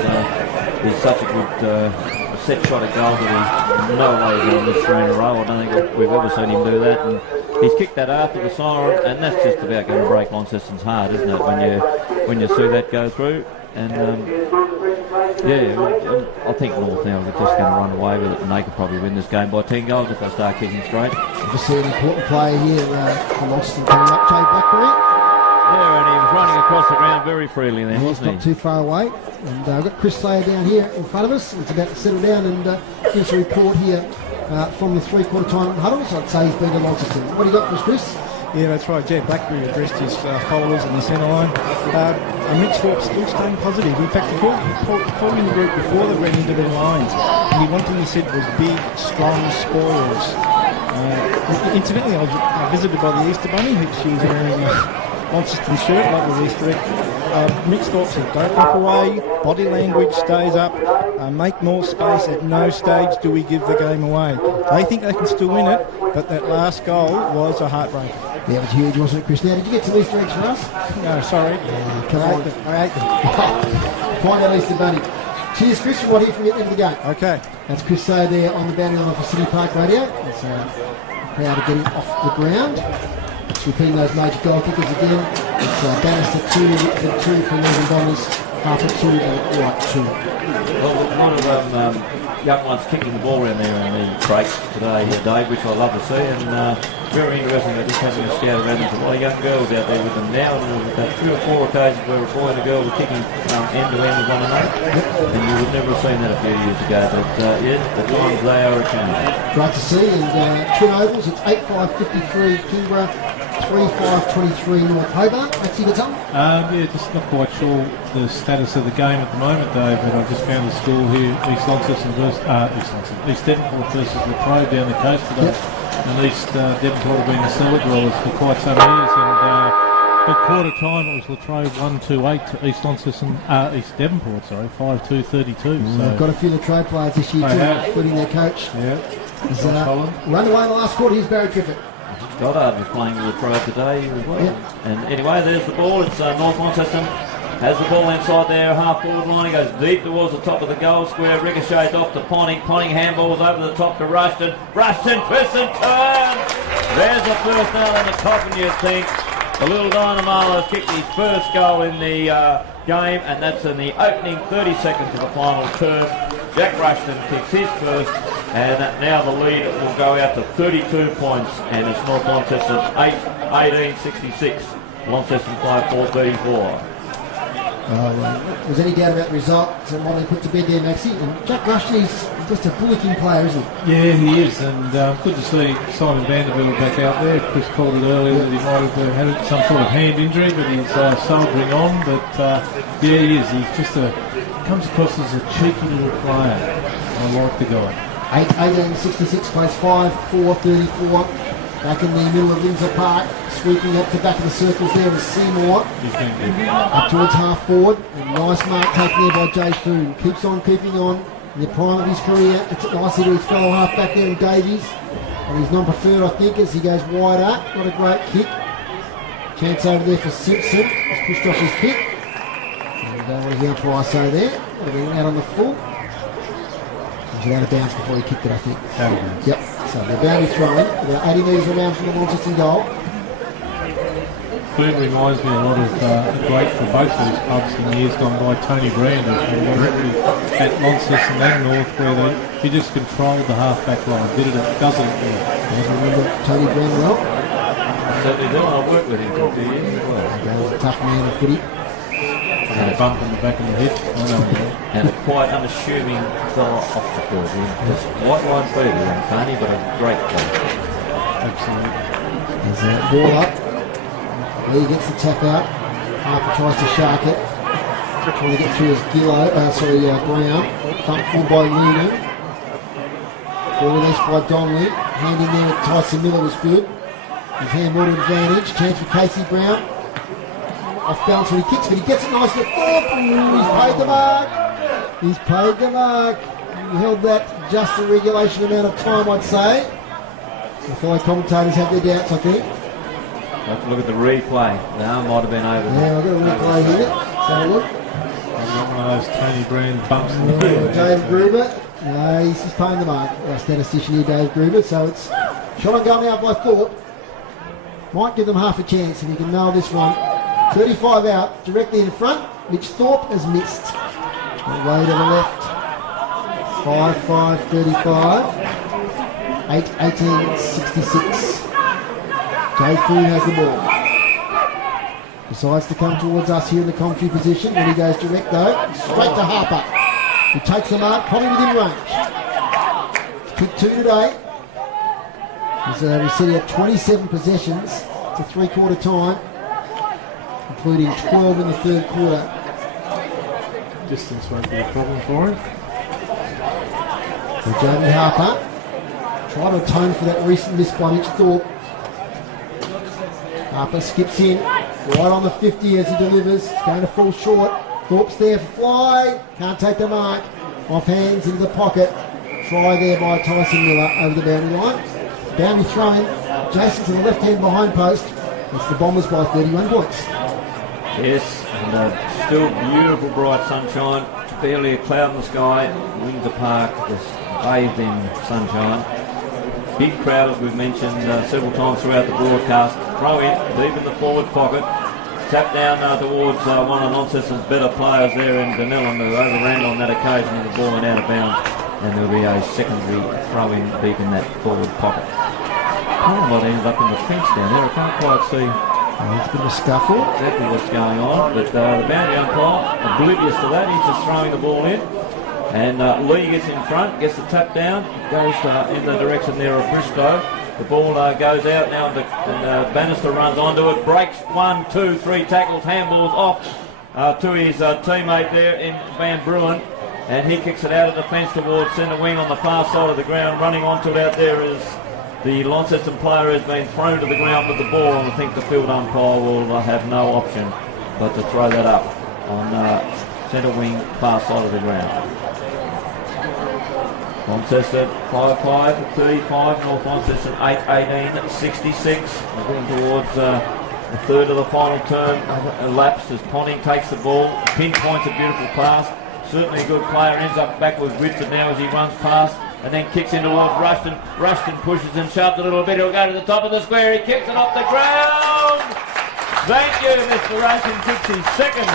he's such a good set shot at goal that he's no way he's going to miss 3 in a row. I don't think we've ever seen him do that, and he's kicked that after the siren, and that's just about going to break Launceston's heart, isn't it, when you see that go through. And I think North now are just going to run away with it, and they could probably win this game by 10 goals if they start kicking straight. Just see an important player here for Launceston coming up, Jay Blackberry. Yeah, and he was running across the ground very freely then, wasn't he? Not too far away. And we've got Chris Slayer down here in front of us. It's about to settle down and give us a report here from the three-quarter time huddles. I'd say he's been to Launceston. What do you got for us, Chris? Yeah, that's right. Jed Blackberry addressed his followers in the centre line. Mitch Thorpe's still staying positive. In fact, he called in the group before they went into their lines. And one thing he said was big, strong spoils. Incidentally, I was visited by the Easter Bunny, who she was wearing a Launceston shirt, like the Easter egg. Mitch Thorpe said, don't look away, body language stays up, make more space. At no stage do we give the game away. They think they can still win it, but that last goal was a heartbreaker. Yeah, it was huge, wasn't it, Chris? Now, did you get some Easter eggs for us? No, sorry. Come on. I ate them. Find that Easter Bunny. Cheers, Chris, from what here from the end of the game. Okay. That's Chris Say there on the boundary line for City Park Radio. It's proud of getting off the ground. It's repeating those major goal kickers again. It's Bannister 2 for Northern Bombers, Harper sorted it right too. Well, a lot of young ones kicking the ball around there in the breaks today, Dave, which I love to see, and very interesting. They're just having a scout around. There's a lot of young girls out there with them now, and there was about 3 or 4 occasions where a boy and a girl were kicking end to end with one another, and you would never have seen that a few years ago. But yeah, the times they are a change. Great to see, and twin ovals. It's 8-5-53 Kingborough, 3-5-23 North Hobart. That's you got something? Yeah, just not quite sure the status of the game at the moment, Dave, but I've just found the score here, East Devonport versus Latrobe down the coast today. Yep. And East Devonport have been the cellar dwellers for quite some years, and at quarter time it was Latrobe 1-2-8 to East Devonport, 5-2-32. So They've got a few Latrobe players this year too, including their coach. Yeah. He's run away in the last quarter. Here's Barry Griffith. Goddard was playing with Latrobe today as well. Yep. And anyway, there's the ball. It's North Launceston. Has the ball inside there, half forward line. He goes deep towards the top of the goal square. Ricochets off to Ponting. Ponting handballs over the top to Rushton. Rushton twists and turns. There's the first nail in the coffin, you think. The little Dynamo has kicked his first goal in the game, and that's in the opening 30 seconds of the final term. Jack Rushton kicks his first, and now the lead will go out to 32 points, and it's North Launceston 8-18-66. Launceston 5-4-34. Was any doubt about the result? So what they put to bed there, Maxie. And Jack Rushton's just a bullocking player, isn't he? yeah, he is, and good to see Simon Vanderbilt back out there. Chris called it earlier that he might have had some sort of hand injury, but he's soldiering on. But yeah, he is. He's just comes across as a cheeky little player. I like the guy. 8-18-66 plays 5-4-34. Back in the middle of Windsor Park, sweeping up the back of the circles there is Seymour. Up towards half forward. And nice mark taken there by Jay Foon. Keeps on keeping on. In the prime of his career, it's nicely to his fellow half back there in Davies. And he's non-preferred, I think, as he goes wide up. Not a great kick. Chance over there for Simpson. He's pushed off his kick. And what is the umpire say there? Would have been out on the full. He was out of bounds before he kicked it, I think. Yep. So they're boundary throwing, about 80 metres around from the Launceston goal. Food reminds me a lot of a great for both of these pubs in the years gone by, Tony Brand, at Launceston and North, where he just controlled the half-back line, does it I remember Tony Brand well. Certainly do. I worked with him for a few years as well. He was a tough man of footy. And a bump in the back of the head. I know him well. And a quite unassuming fella off the field. Just white line feeder and Tony, but a great player. Absolutely. There's a ball up. Lee gets the tap out. Harper tries to shark it. Trying to get through his Brown. Front full by Luna. Ball released by Donnelly. Hand in there with Tyson Miller was good. His handball to advantage. Chance for Casey Brown. Off balance when he kicks, but he gets it nicely. He's paid the mark. He's paid the mark. He held that just a regulation amount of time, I'd say. The fellow commentators have their doubts, I think. Have to look at the replay. The arm might have been over. Yeah, I've got a replay here. Let's have a look. Not one of those Tony Brand bumps in the field. Dave Gruber. No, he's paying the mark. Our statistician here, Dave Gruber. So it's shot and goal now by Thorpe. Might give them half a chance if he can nail this one. 35 out, directly in front, which Thorpe has missed. Away to the left. 5-5-35. 8-18-66. Jay Foon has the ball. Decides to come towards us here in the commentary position. When he goes direct though, straight to Harper, who takes the mark, probably within range. He's kicked 2 today. We're sitting at 27 possessions to three-quarter time, including 12 in the third quarter. Distance won't be a problem for him. So Jamie Harper trying to atone for that recent miss by Mitch Thorpe. Harper skips in, right on the 50 as he delivers. It's going to fall short. Thorpe's there for fly. Can't take the mark. Off hands into the pocket. Try there by Tyson Miller over the boundary line. Boundary throw-in. Jason to the left hand behind post. It's the Bombers by 31 points. Yes, and still beautiful bright sunshine. Barely a cloud in the sky. Windsor Park just bathed in sunshine. Big crowd, as we've mentioned several times throughout the broadcast. Throw in, deep in the forward pocket. Tap down towards one of Launceston's better players there in Danillan, who overran on that occasion and the ball went out of bounds. And there'll be a secondary throw-in deep in that forward pocket. Might end up in the fence down there. I can't quite see It's been a scuffle. exactly what's going on, but the boundary umpire, oblivious to that, he's just throwing the ball in. And Lee gets in front, gets the tap down, goes in the direction there of Bristow. The ball goes out now, and Bannister runs onto it, breaks 1, 2, 3 tackles, handballs off to his teammate there in Van Bruin, and he kicks it out of the fence towards centre wing on the far side of the ground. Running onto it out there is the Launceston player who has been thrown to the ground with the ball, and I think the field umpire will have no option but to throw that up on centre wing, far side of the ground. Launceston 5-5, 35, North Launceston 8-18, 66. We're going towards the third of the final term elapsed as Ponting takes the ball, pinpoints a beautiful pass. Certainly a good player, ends up back with Richard now as he runs past and then kicks in towards Rushton. Rushton pushes and shoves a little bit. He'll go to the top of the square. He kicks it off the ground. Thank you, Mr. Rushton. Kicks his second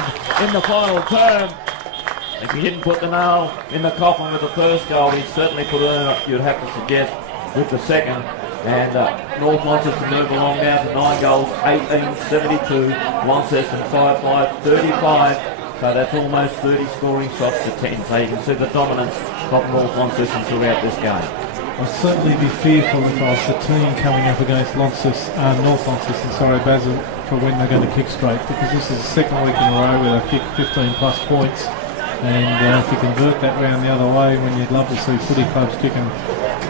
in the final term. If he didn't put the nail in the coffin with the first goal, he certainly put it in, you'd have to suggest, with the second. And North Launceston move along now to 9 goals, 18-72. Launceston 5-5, 35. So that's almost 30 scoring shots to 10. So you can see the dominance of North Launceston throughout this game. I'd certainly be fearful if I was the team coming up against North Launceston, Basil, for when they're going to kick straight, because this is the second week in a row where they've kicked 15 plus points. And if you convert that round the other way, when you'd love to see footy clubs kicking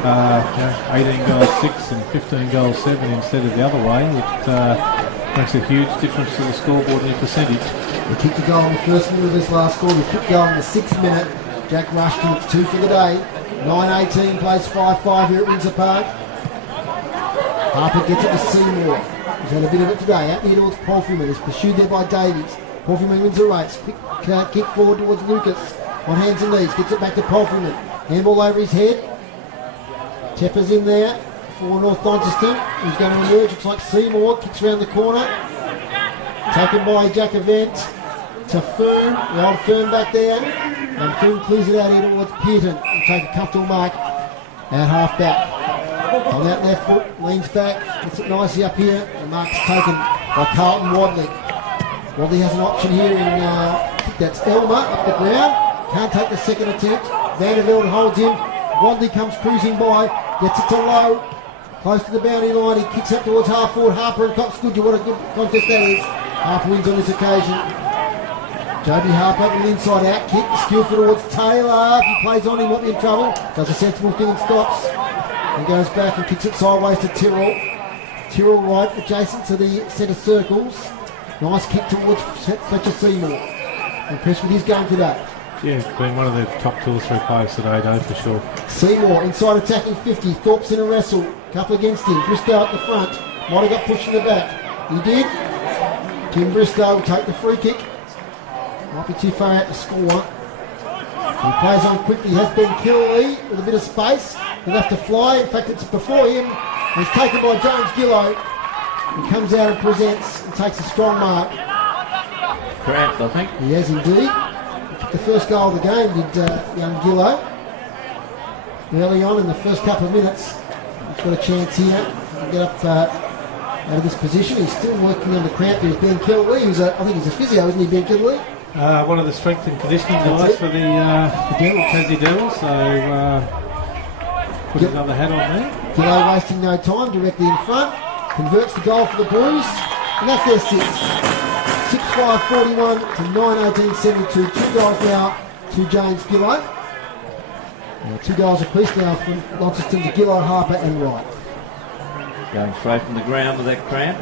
18 goals 6 and 15 goals 7 instead of the other way, it makes a huge difference to the scoreboard and the percentage. They kicked a goal in the first minute of this last score. They kicked a goal in the 6th minute. Jack Rushton, it's 2 for the day. 9-18 plays 5-5 here at Windsor Park. Harper gets it to Seymour. He's had a bit of it today. Out near towards Polfyman. He's pursued there by Davies. Polfyman wins the race. Quick kick forward towards Lucas. On hands and knees. Gets it back to Polfyman. Handball over his head. Tepper's in there for North Launceston. He's going to emerge. Looks like Seymour. Kicks around the corner. Taken by Jack Event to Fern. The old Fern back there. And Fern clears it out here towards Pearton. He'll take a comfortable mark at half back. On that left foot, leans back, gets it nicely up here. The mark's taken by Carlton Wadley. Wadley has an option here in that's Elmer up the ground. Can't take the second attempt. Vandervelde holds him. Wadley comes cruising by, gets it to Lowe. Close to the boundary line, he kicks up towards half forward. Harper and Cox Goodyear, what a good contest that is. Harper wins on this occasion. Joby Harper with an inside out kick, skillful towards Taylor. If he plays on, he might be in trouble. Does a sensible thing and stops. And goes back and kicks it sideways to Tyrrell. Tyrrell right adjacent to the centre circles. Nice kick towards Fletcher Seymour. Impressed with his game today. Yeah, been one of the top 2 or 3 players today, though, for sure. Seymour inside attacking 50. Thorpe's in a wrestle. Couple against him. Bristow at the front. Might have got pushed in the back. He did. Tim Bristow will take the free kick. Might be too far out to score. He plays on quickly. Has Ben Killee with a bit of space. Enough to fly. In fact, it's before him. He's taken by James Gillow. He comes out and presents and takes a strong mark. Cramped, I think. He has indeed. The first goal of the game did young Gillow. Early on in the first couple of minutes. He's got a chance here to get up out of this position. He's still working on the cramp. There's Ben Killee, who's I think he's a physio, isn't he, Ben Killee? One of the strength and conditioning guys for the Tassie Devils, so put another hat on there. Gillow wasting no time, directly in front, converts the goal for the Blues, and that's their 6. 6-5-41 to 9-18-72. 2 goals now to James Gillow. 2 goals apiece now from Launceston to Gillow, Harper and Wright. Going straight from the ground with that cramp.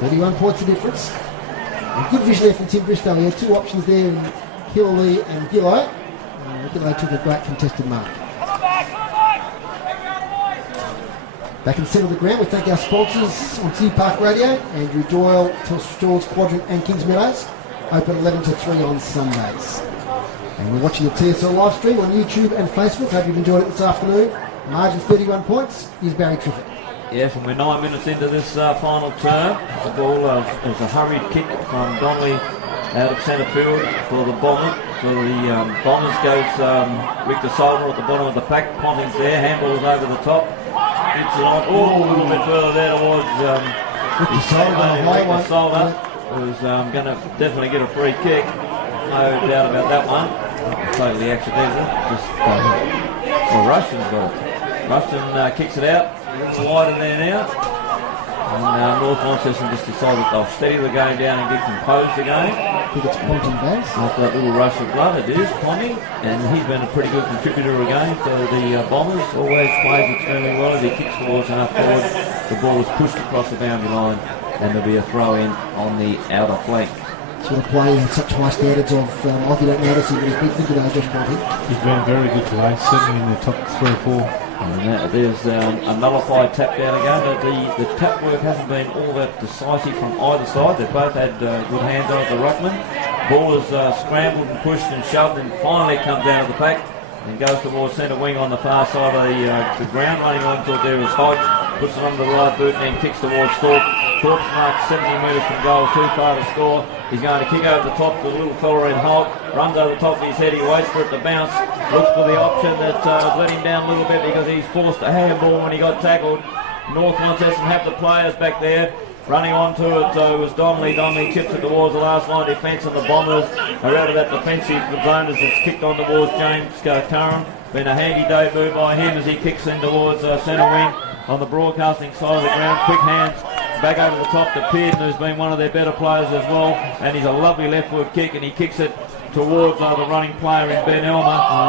31 points of difference. And good vision there from Tim Bristow. He had 2 options there in Killee and Gillow. Gillow took a great contested mark. Back in the centre of the ground, we thank our sponsors on City Park Radio, Andrew Doyle, Telstra Quadrant and Kings Meadows. Open 11 to 3 on Sundays. And we're watching the TSL live stream on YouTube and Facebook. Hope you've enjoyed it this afternoon. Margin 31 points. Here's Barry Triffett. Yes, and we're 9 minutes into this final term. The ball is a hurried kick from Donnelly out of centre field for the Bombers. For the Bombers goes Victor Solder at the bottom of the pack. Ponting's there, handballs over the top. It's a little bit further there towards Victor Solder, who's going to definitely get a free kick. No doubt about that one. Totally accidental. Rushton's got it. Rushton kicks it out. It's wide in there now. And North Launceston just decided they'll steady the game down and get composed again. I think it's Ponting base. After that little rush of blood, it is Ponting. And he's been a pretty good contributor again for the Bombers. Always plays extremely well as he kicks towards half forward. The ball is pushed across the boundary line and there'll be a throw in on the outer flank. Sort of play with such high standards of, like you don't notice him, but he's big today, Josh Ponting. He's been very good today, certainly in the top 3 or 4. And there's a nullified tap down again. The tap work hasn't been all that decisive from either side. They've both had good hands on the ruckman. Ball is scrambled and pushed and shoved and finally comes out of the pack and goes towards centre wing on the far side of the ground. Running on to there is Hodge, puts it under the right boot and then kicks towards Thorpe. Thorpe's marked 70 metres from goal, too far to score. He's going to kick over the top to the little fella in Hulk. Runs over the top of his head, he waits for it to bounce. Looks for the option that let him down a little bit because he's forced a handball when he got tackled. North Launceston have the players back there. Running onto it was Donnelly. Donnelly chips it towards the last line defence and the Bombers are out of that defensive zone as it's kicked on towards James Curran. Been a handy debut by him as he kicks in towards centre wing on the broadcasting side of the ground. Quick hands back over the top to Pearson, who's been one of their better players as well, and he's a lovely left foot kick and he kicks it towards the running player in Ben Elmer.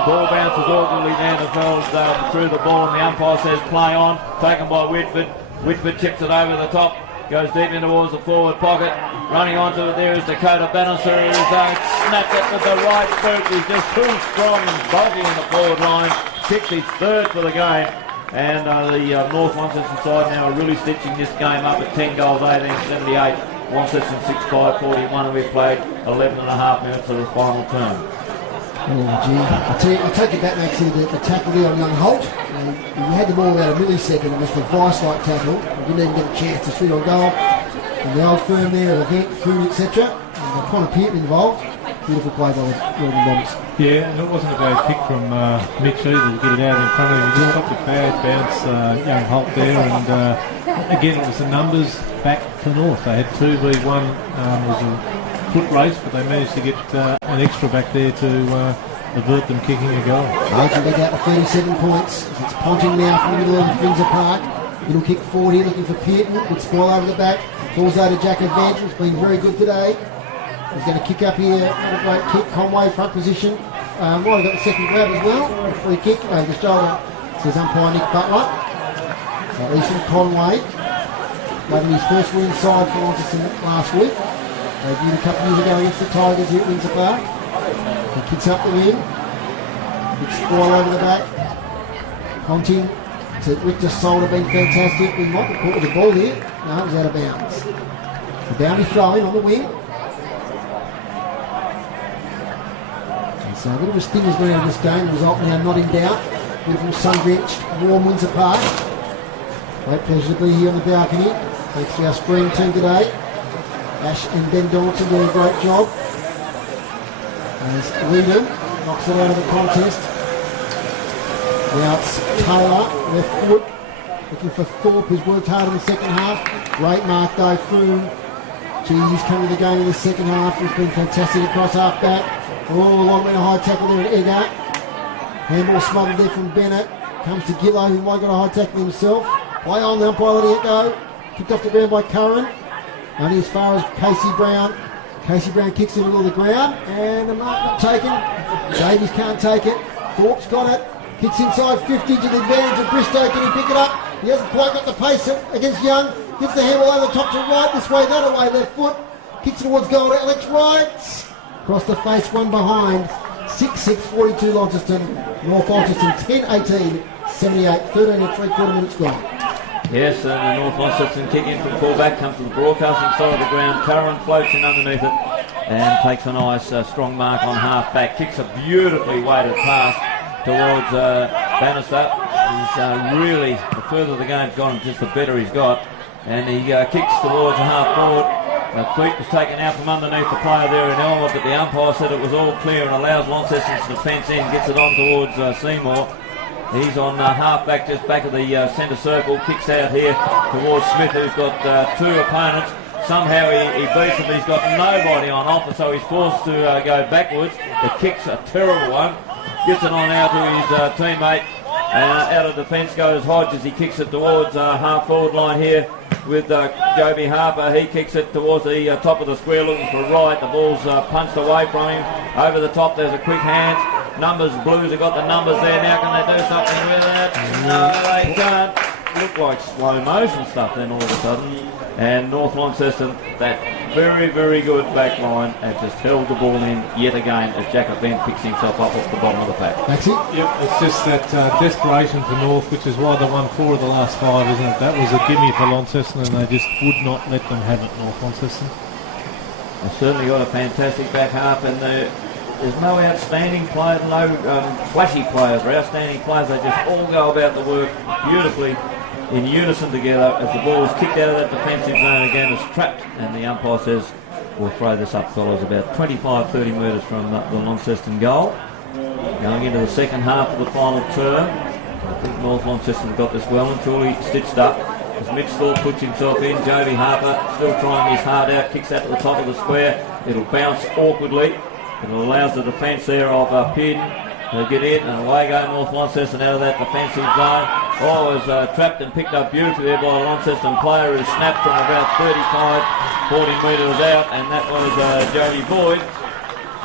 Ball bounces awkwardly down the field through the ball and the umpire says play on, taken by Whitford. Whitford chips it over the top, goes deep in towards the forward pocket. Running onto it there is Dakota Bannister, who is snapped it with the right boot. He's just too strong and bulky in the forward line. Kicks his third for the game. And the North Launceston side now are really stitching this game up at 10 goals, 18-78. Launceston 6-5-41, and we've played 11.5 minutes of the final term. Oh, gee. I'll take it back, Max, to the tackle there on young Holt. He had the ball about a millisecond, and just a vice-like tackle. He didn't even get a chance to shoot on goal. And the old firm there, Event, Food, etc. And Connor Pearson involved. Beautiful play by the Northern Bombers. Yeah, and it wasn't a bad pick from Mitch either to get it out in front of him. He just stopped a bad bounce, young Holt there, and again it was the numbers back for North. They had 2v1, was a foot race, but they managed to get an extra back there to avert them kicking a goal. They get out to 37 points. It's Ponting now from the middle of Windsor Park. Middle kick forward here, looking for Pearson. Good spoil over the back. Falls over to Jack Event, who's been very good today. He's going to kick up here, a great kick. Conway, front position. Well, he got the second grab as well. Free kick over the shoulder, says umpire Nick Butler. So Ethan Conway, making his first win inside for Launceston last week. They did a couple of years ago against the Tigers here at Windsor Park. He kicks up the win. Big spoil over the back. Ponting to Victor Solder, been fantastic. We might be caught with the ball here. No, it was out of bounds. The boundary throw in on the wing. So a bit of a stinger's been out of this game. The result now not in doubt. Beautiful sun-drenched, warm Windsor Park. Great pleasure to be here on the balcony. Thanks to our screen team today. Ash and Ben Dawson doing a great job. As Linden knocks it out of the contest. Now it's Taylor, left foot. Looking for Thorpe, who's worked hard in the second half. Great mark though, Froome. He's come to the game in the second half. He's been fantastic across half back. Oh, a long way to high tackle there at Egger. Handball smothered there from Bennett. Comes to Gillow, who might got a high tackle himself. Play on, the umpire letting it go. Kicked off the ground by Curran. Only as far as Casey Brown. Casey Brown kicks in the middle of the ground. And the mark not taken. Davies can't take it. Thorpe's got it. Kicks inside 50 to the advantage of Bristow. Can he pick it up? He hasn't quite got the pace against Young. Gives the handball over the top to right. This way, that way, left foot. Kicks towards goal to Alex Wright. Across the face, one behind. 6-6-42 Launceston. North Launceston 10-18, 78, 13 and 3/4 minutes gone. Yes, and the North Launceston kick in from full-back, comes to the broadcasting side of the ground. Curran floats in underneath it and takes a nice strong mark on half-back. Kicks a beautifully weighted pass towards Bannister. He's really, the further the game's gone, just the better he's got. And he kicks towards the half forward. Feet was taken out from underneath the player there in Elmer, but the umpire said it was all clear and allows Launceston's defence in, gets it on towards Seymour. He's on half back, just back of the centre circle, kicks out here towards Smith, who's got two opponents. Somehow he beats him, but he's got nobody on offer, so he's forced to go backwards. The kick's a terrible one. Gets it on out to his teammate. Out of defence goes Hodge as he kicks it towards half forward line here with Joby Harper. He kicks it towards the top of the square looking for right. The ball's punched away from him. Over the top there's a quick hand. Numbers, Blues have got the numbers there. Now can they do something with it? No, they can't. Look like slow motion stuff then all of a sudden. And North Launceston, that very, very good back line, have just held the ball in yet again as Jacob Ben picks himself up off the bottom of the pack. That's it. Yep, it's just that desperation for North, which is why they won 4 of the last 5, isn't it? That was a gimme for Launceston, and they just would not let them have it, North Launceston. They've certainly got a fantastic back half, and there's no outstanding players, no flashy players or outstanding players. They just all go about the work beautifully in unison together as the ball is kicked out of that defensive zone again. It's trapped, and the umpire says we'll throw this up, fellas, about 25-30 metres from the Launceston goal. Going into the second half of the final term, I think North Launceston got this well and truly stitched up as Mitch Thorpe puts himself in. Joby Harper still trying his heart out, kicks that to the top of the square. It'll bounce awkwardly. It allows the defence there of Pin to get in, and away go North Launceston out of that defensive zone. Oh, it was trapped and picked up beautifully there by a Launceston player who snapped from about 35-40 metres out, and that was Jody Boyd.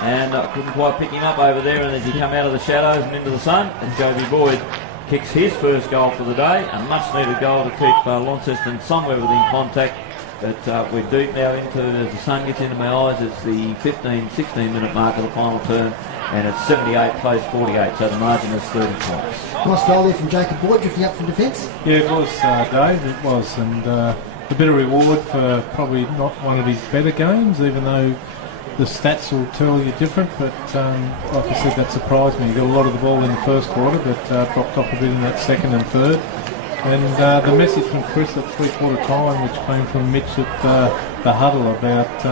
And couldn't quite pick him up over there, and as he come out of the shadows and into the sun, and Jody Boyd kicks his first goal for the day, a much needed goal to keep Launceston somewhere within contact. But we're deep now into, as the sun gets into my eyes, it's the 15-16 minute mark of the final term, and it's 78 plays 48, so the margin is 30 points. Nice goal there from Jacob Boyd, drifting up from defence. Yeah, it was, Dave, it was, and a bit of reward for probably not one of his better games, even though the stats will tell you different, but like I said, that surprised me. He got a lot of the ball in the first quarter, but dropped off a bit in that second and third. And the message from Chris at 3/4 time, which came from Mitch at the huddle about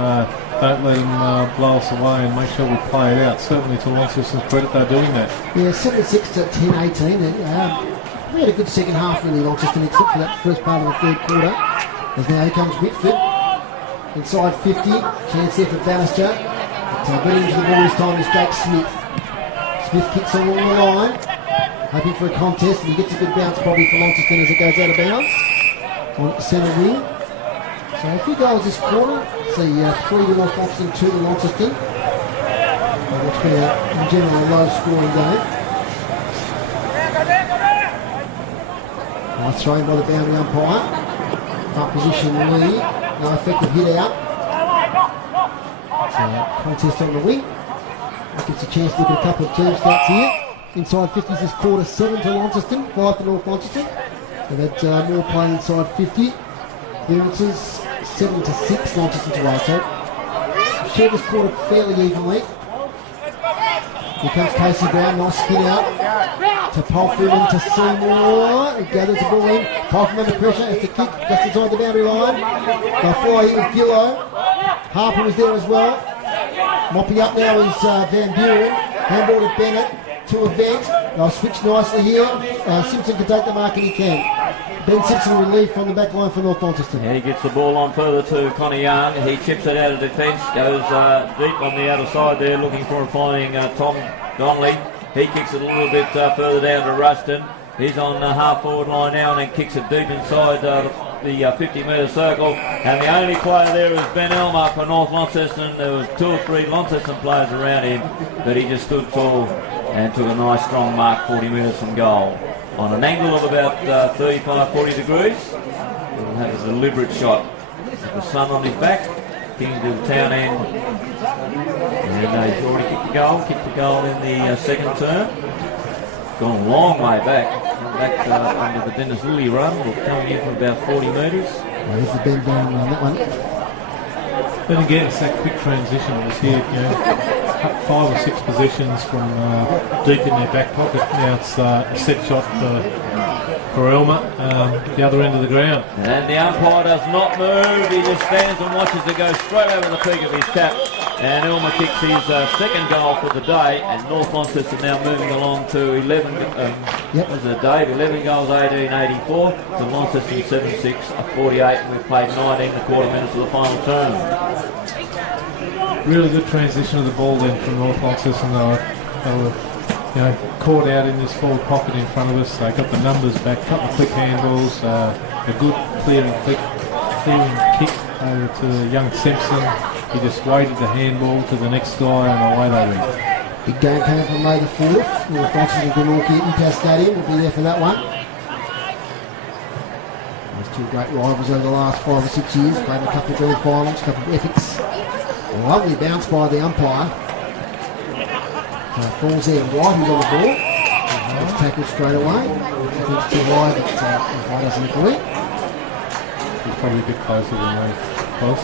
don't let them blow us away and make sure we play it out. Certainly to Launceston's credit, they're doing that. Yeah, 76 to 10-18. We had a good second half really, Launceston, except for that first part of the third quarter. As now here comes Whitford. Inside 50, chance there for Bannister. Getting into the ball this time is Jake Smith. Smith kicks along the line, hoping for a contest, and he gets a good bounce probably for Launceston as it goes out of bounds on the centre wing. So a few goals this quarter. See 3 to North Launceston, 2 to Launceston. It's been in general a low scoring game. Nice throw in by the boundary umpire. Front position Lee. No effective hit out. So contest on the wing. That gives a chance to look at a couple of team stats here. Inside 50s this quarter, 7 to Launceston, 5 to North Launceston. So that more play inside 50. Clearances 7 to 6, Launceston to 8. So shared this quarter fairly evenly. Here comes Casey Brown, nice spin out to Polford into Seymour. He gathers the ball in. Polford under pressure has to kick just inside the boundary line. They'll fly here with Gillow. Harper was there as well. Mopping up now is Van Buren. Handball to Bennett. To Event. They'll switch nicely here. Simpson can take the mark and he can. Ben Simpson relief from the back line for North Launceston. Yeah, he gets the ball on further to Connie Young. He chips it out of defence, goes deep on the outer side there, looking for a flying Tom Donnelly. He kicks it a little bit further down to Ruston. He's on the half forward line now and then kicks it deep inside the 50-metre circle. And the only player there is Ben Elmer for North Launceston. There was 2 or 3 Launceston players around him, but he just stood tall and took a nice strong mark 40 metres from goal. On an angle of about 35-40 degrees, he'll have a deliberate shot. The sun on his back, kicking to the town end. And he's already kicked the goal in the second term. Gone a long way back under the Dennis Lilly run. We're coming in from about 40 metres. There's the bend down on that one. Then again, it's that quick transition. It was here, 5 or 6 possessions from deep in their back pocket. Now it's a set shot for Elmer, the other end of the ground. And the umpire does not move. He just stands and watches it go straight over the peak of his cap. And Elmer kicks his second goal for the day. And North Launceston now moving along to 11. Was it Dave? 11 goals, 18-84. So Launceston 7-6, 48. We've played 19 and a quarter minutes of the final term. Really good transition of the ball then from North Launceston. They were caught out in this forward pocket in front of us. They got the numbers back, couple of quick handballs, a good clearing kick over to young Simpson. He just waited the handball to the next guy and away they went. Big game coming from May the 4th. North Launceston and Glenorchy at Newcastle Stadium. We'll be there for that one. Those two great rivals over the last 5 or 6 years. Played a couple of grand finals, a couple of epics. A lovely bounce by the umpire. Falls there White, who's on the ball. Gets tackled straight away. I think it's too high, but White doesn't agree. He's probably a bit closer than me. Close.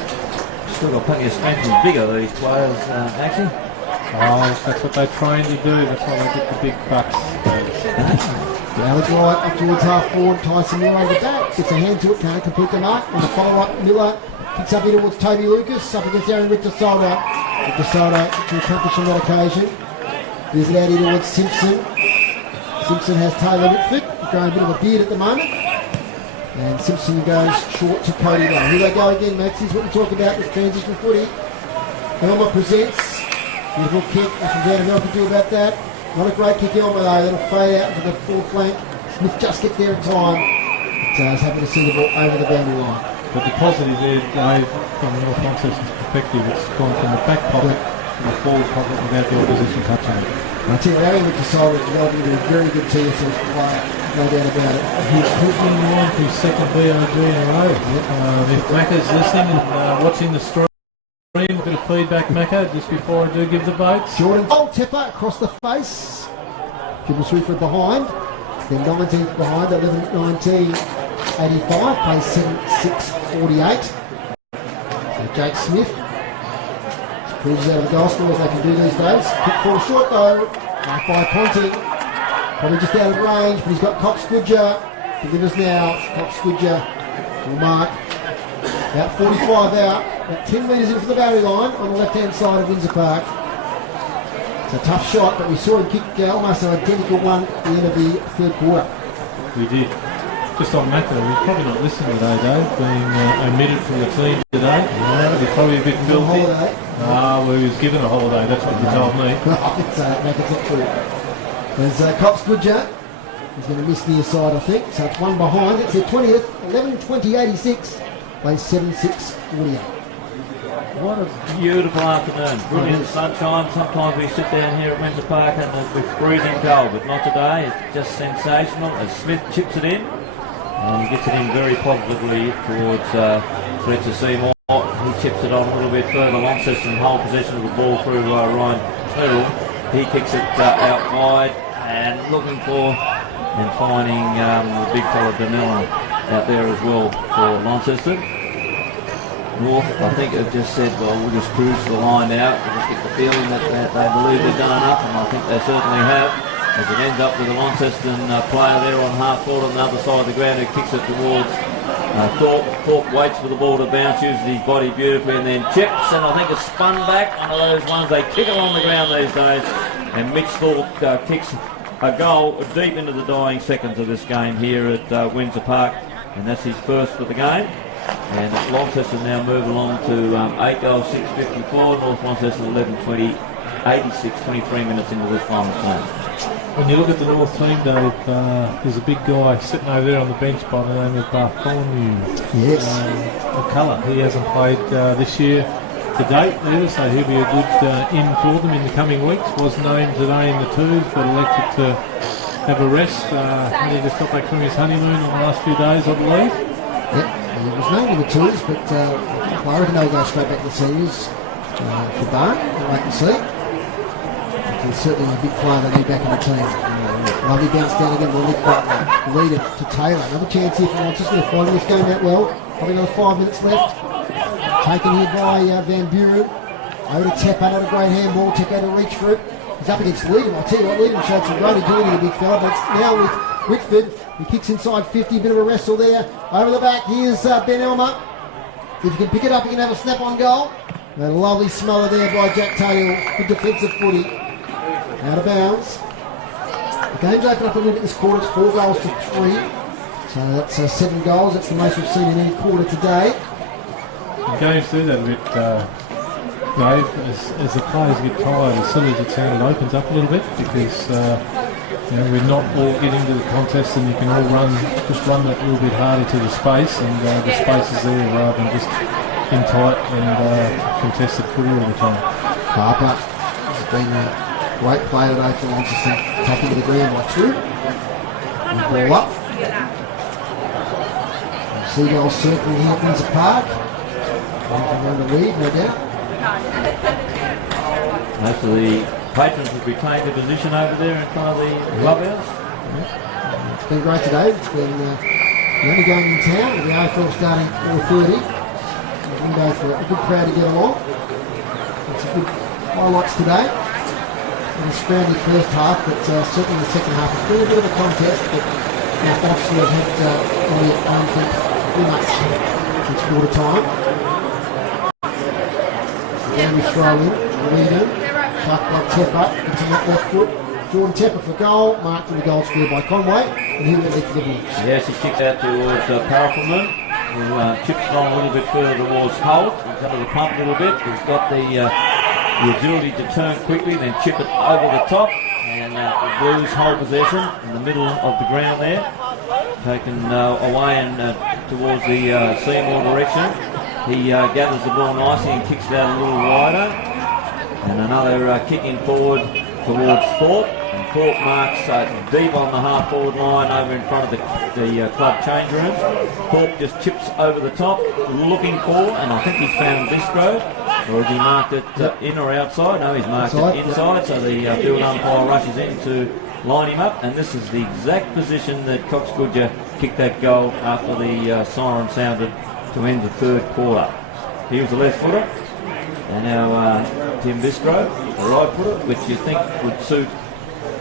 Still got plenty of strength and vigour, these players, Maxie. Oh, that's what they train to do. That's why they get the big bucks. Alex Wright up towards half forward. Tyson Miller over the back. Gets a hand to it, can't complete the mark. On the follow-up, Miller picks up in towards Toby Lucas. Up against Aaron Richter Soldo. Richter Soldo to accomplish on that occasion. Here's it out here towards Simpson. Simpson has Taylor Whitford, growing a bit of a beard at the moment. And Simpson goes short to Cody Lowe. Here they go again, Max. This is what we talk about with transition footy. Elmer presents. Beautiful kick. Nothing down and nothing to do about that. Not a great kick, Elmer, though. It'll fade out to the full flank. Smith just gets there in time. So I was happy to see the ball over the boundary line. But the positive there, Dave, from North Launceston's perspective, it's gone from the back pocket to the forward pocket without the opposition touching it. I tell you, Aaron Richter Soldo is developing into a very good TSL player, no doubt about it. He's putting in line for his second BOG in a row. If Macca's listening and watching the stream, a bit of feedback, Macca, just before I do give the votes. Jordan Tepper across the face. Dribble through for behind. Then 19th behind, 11-19, 85, plays 7-6, 48. So Jake Smith. Cruises out of the goal scorers they can do these days. Kick falls short though. Marked by Ponting. Probably just out of range, but he's got Cox Goodger. Delivers now. Cox Goodger will mark. About 45 out. About 10 metres in from the boundary line on the left-hand side of Windsor Park. It's a tough shot, but we saw him kick almost an identical one at the end of the third quarter. We did. Just on Macca, he's probably not listening today, Dave, being omitted from the team today. Yeah. He's probably a bit filthy. Well, he was given a holiday, that's what you told me. Macca's not true. There's Cox Goodger. He's going to miss near side, I think. So it's one behind. It's their 20th, 11-20-86. Plays 7-6, 48. What a beautiful afternoon. Brilliant sunshine. Sometimes we sit down here at Windsor Park and we're freezing cold, but not today. It's just sensational as Smith chips it in. And he gets it in very positively towards Fletcher Seymour. He chips it on a little bit further. Launceston hold possession of the ball through Ryan Turrell. He kicks it out wide and looking for and finding the big fella Danella out there as well for Launceston. North, I think, have just said, well, we'll just cruise the line out. We just get the feeling that they believe they've done enough, and I think they certainly have. As it ends up with a Launceston player there on half court on the other side of the ground who kicks it towards Thorpe. Thorpe waits for the ball to bounce, uses his body beautifully, and then chips, and I think it's spun back. One of those ones they kick along the ground these days. And Mitch Thorpe kicks a goal deep into the dying seconds of this game here at Windsor Park, and that's his first for the game. And Launceston now move along to 8 goals, 6-54. North Launceston 11-20, 86, 23 minutes into this final time. When you look at the North team, Dave, there's a big guy sitting over there on the bench by the name of Bartholomew. Yes. McCullough. He hasn't played this year to date either, so he'll be a good in for them in the coming weeks. Was named today in the twos, but elected to have a rest. He just got back from his honeymoon in the last few days, I believe. Yep. He was named in the twos, but I reckon they'll go straight back to the seniors for Bart. We'll wait and see. He's certainly a big player they need back in the team. Lovely bounce down again to Nick Butler. Lead it to Taylor. Another chance here for Launceston. They're finding this game out well. Probably another 5 minutes left. Taken here by Van Buren. Over to Tepper. Not a great handball. Tepper to reach for it. He's up against Leadham. I'll tell you what, Leadham showed some great agility, the big fella, but it's now with Whitford. He kicks inside 50, bit of a wrestle there. Over the back, here's Ben Elmer. If you can pick it up, you can have a snap-on goal. And a lovely smeller there by Jack Taylor. Good defensive footy. Out of bounds. The game's opened up a little bit this quarter. It's 4 goals to 3. So that's 7 goals. That's the most we've seen in any quarter today. The games do that a bit, Dave, as the players get tired, as silly as it sounds, it opens up a little bit because we're not all getting to the contest and you can all run that little bit harder to the space, and the space is there rather than just in tight and contested footy all the time. Harper has been a great player today for Launceston, tapping to the ground by 2. And ball up. Seagulls circling here at Windsor Park. Around the lead, no doubt. Most of the patrons have retained their position over there in front of the clubhouse. It's been great today. It's been the only game in town, with the AFL starting at 4:30. Window for a good crowd to get along. It's a good highlights today. And a scrammy first half, but certainly the second half has been a bit of a contest, but Foxley have had only pretty much since quarter time. Again we throw in, Wigan, Chuck by Tepper, into that left foot. Jordan Tepper for goal, marked in the goal square by Conway, and he will lead for the Blues. Yes, he kicks out towards Paraffleman, who chips it on a little bit further towards Holt. He's under the pump a little bit. He's got the agility to turn quickly, then chip it over the top, and the Blues hold possession in the middle of the ground there, taken away and towards the Seymour direction. He gathers the ball nicely and kicks it out a little wider, and another kicking forward towards Thorpe. And Thorpe marks deep on the half-forward line over in front of the club change rooms. Thorpe just chips over the top, looking for, and I think he's found Bistro. Or has he marked it in or outside? No, he's marked it inside, so the field umpire rushes in to line him up, and this is the exact position that Cox Goodyer kicked that goal after the siren sounded to end the third quarter. He was a left footer, and now Tim Bistro, a right footer, which you think would suit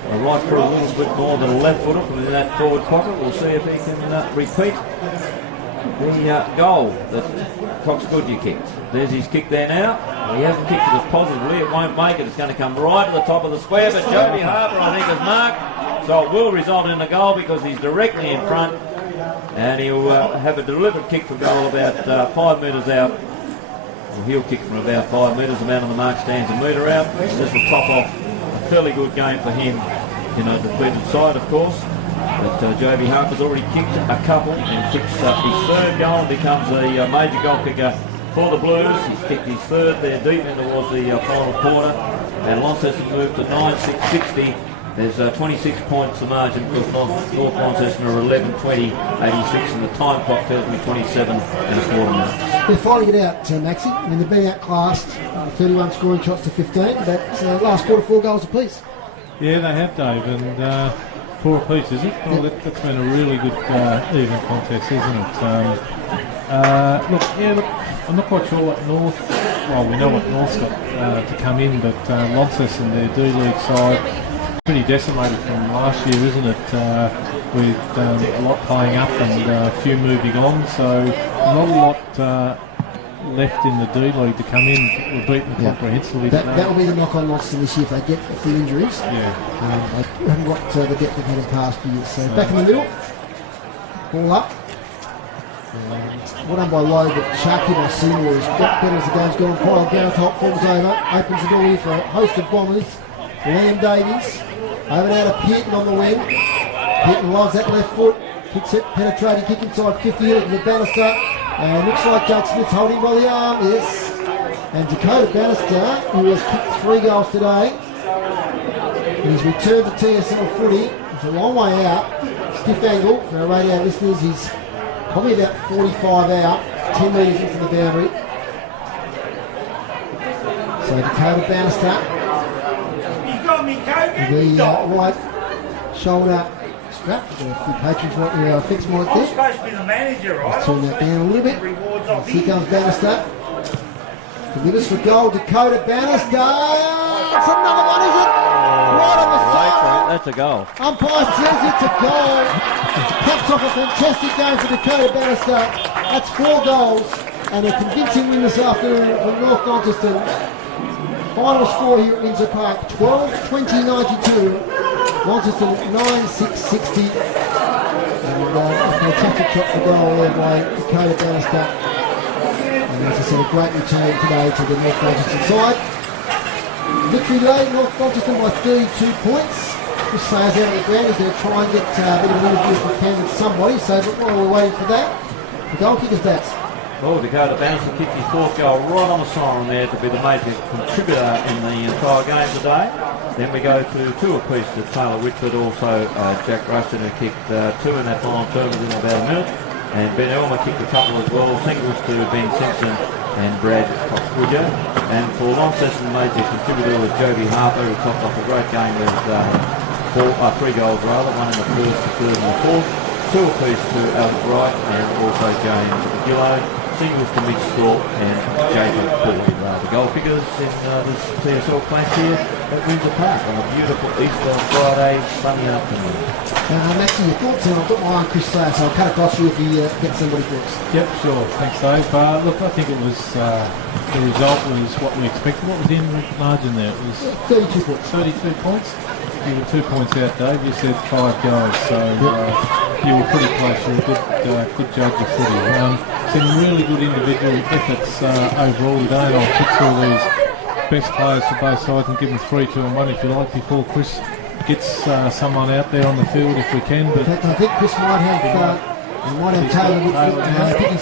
a right footer a little bit more than a left footer from in that forward pocket. We'll see if he can repeat the goal that Cox Goodyer kicked. There's his kick there now. Well, he hasn't kicked it as positively. It won't make it. It's going to come right to the top of the square, but Joby Harper, I think, has marked. So it will result in a goal because he's directly in front, and he'll have a deliberate kick for goal about 5 metres out. Well, he'll kick from about 5 metres. The man on the mark stands a metre out. This will top off a fairly good game for him in a defeated side, of course. But Joby Harper's already kicked a couple and kicks his third goal and becomes a major goal kicker for the Blues. He's kicked his third there deep in towards the final quarter, and Launceston moved to 9-6-60. There's 26 points the margin because North Launceston are 11-20-86, and the time clock tells me 27 and a quarter minutes. They're fighting it out, Maxie. I mean, they've been outclassed, 31 scoring shots to 15, but last quarter 4 goals apiece. Yeah, they have, Dave, and 4 apiece, is it? Well, that's been a really good even contest, isn't it? Look, I'm not quite sure what North, well, we know what North's got to come in, but Launceston, their D-League side, pretty decimated from last year, isn't it? With a lot playing up and a few moving on, so not a lot left in the D-League to come in. We're beaten comprehensively. That will be the knock on Launceston this year if they get a few injuries. Yeah. They haven't got the depth they've had in past years. So back in the middle, ball up. Well done by Lowe, but Sharky by Seymour has got better as the game's gone. Kyle Gareth Holt falls over, opens the door here for a host of bombers. Liam Davies, over now to Pearton on the wing. Pearton loves that left foot, kicks it, penetrating kick inside 50, looking for Bannister. And looks like Jake Smith's holding by the arm, yes. And Dakota Bannister, who has kicked 3 goals today, and he's returned to TSL footy. It's a long way out. Stiff angle for our radio listeners. He's probably about 45 out, 10 metres into the boundary. So Dakota Bannister with the right shoulder strap. A few patrons want to fix right there. I'm supposed to be the manager, right? Let's turn that down a little bit. Here comes Bannister. Delivers for goal, Dakota Bannister. It's another one, is it? Right on the side. That's a goal. Umpire says it's a goal. Caps off a fantastic game for Dakota Bannister. That's 4 goals and a convincing win this afternoon from North Launceston. Final score here at Windsor Park, 12-20-92. Launceston 9-6-60. And a fantastic shot for goal there by Dakota Bannister. And as I said, a great return today to the North Launceston side. Victory today, North Launceston by 32 points. Chris Sayers out of the ground. He's going to try and get a bit of movement if we can with somebody. So while we're waiting for that, the goal kicker's bats. Well, Dakota Bannister kicked his 4th goal right on the siren there to be the major contributor in the entire game today. Then we go to 2 apiece to Taylor Whitford, also Jack Rushton, who kicked 2 in that final term within about a minute. And Ben Elmer kicked a couple as well, singles to Ben Simpson and Brad Coxwoodger. And for Launceston, major contributor was Joby Harper, who topped off a great game with 3 goals rather, 1 in the first, the 3rd and the 4th. 2 apiece to Alex Wright and also James Gillow. Singles to Mitch Thorpe and Jacob Paul. The goal figures in this TSL clash here at Windsor Park on a beautiful Easter Friday sunny afternoon. Maxie, your thoughts, and I've got my eye on Chris Sayers, so I'll cut across you if you get somebody for us. Yep, sure. Thanks, Dave. Look, I think it was the result was what we expected. What was the end margin there? It was 32 points. 32 points. You were 2 points out, Dave. You said 5 goals, so you were pretty close. You were a good judge of footy. Some really good individual efforts overall today, and I'll pick through these best players for both sides and give them 3, 2 and 1 if you like before Chris gets someone out there on the field if we can. But in fact, I think Chris might have Taylor Whitford. I think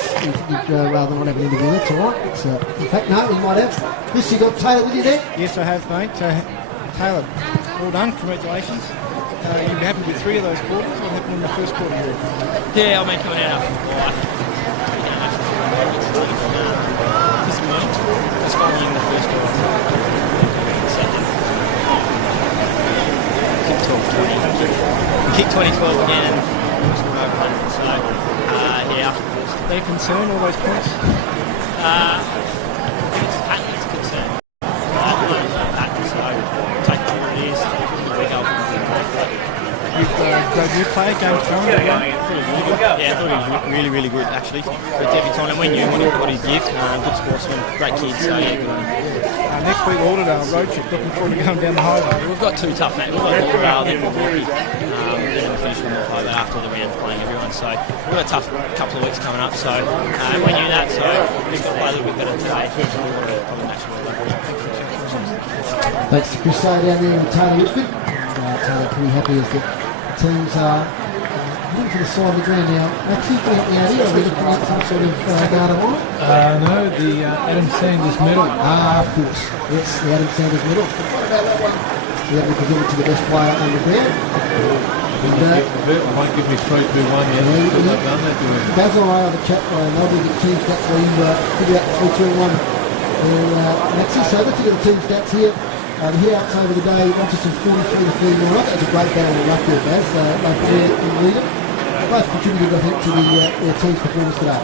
he'd rather not have an interview. That's all right. In fact, no, he might have. Chris, you got Taylor with you there? Yes, I have, mate. Taylor, well done. Congratulations. You were happy with 3 of those quarters. What happened in the first quarter here? Yeah, I mean, coming out after the bye, disappointed. Just following the first quarter. Second. Kicked 12-20. Kicked 20-12 again. So, yeah, after the first. Are they concerned, all those points? It's a concern. So, take it where it is. You've got a new player, James John. Yeah, I thought he was really, really good actually. Good every time, and we knew what he'd give. Good sportsman, great kids. So yeah, good on him. Next week, Lauderdale road trip. Looking forward to going down the highway. We've got 2 tough matches. We've got Lauderdale, then Milwaukee, then we finish with North Harbour after the round playing everyone. So we've got a tough couple of weeks coming up. So we knew that. So we've got to play a little bit better today. From the national level. Thanks to Chris Sayers down there and Taylor Whitford. Taylor pretty happy as the teams are moving to the side of the ground now. Maxie, can you help me out here? Are we looking at some sort of data on it? No, the Adam Sanders medal. Of course. Yes, the Adam Sanders medal. What about that one? We have to give it to the best player on the ground. I might give me 3, 2, 1. Yeah, they've done that to him. Basil and I have a chat. They'll do the team stats where you figure out 3, 2, 1. Maxie, so let's look at the team stats here. The hit-outs over the day, Launceston 43-39. That's a great battle of luck there, Baz. Both there in the leader. Both contributed, I think, to their team's performance today.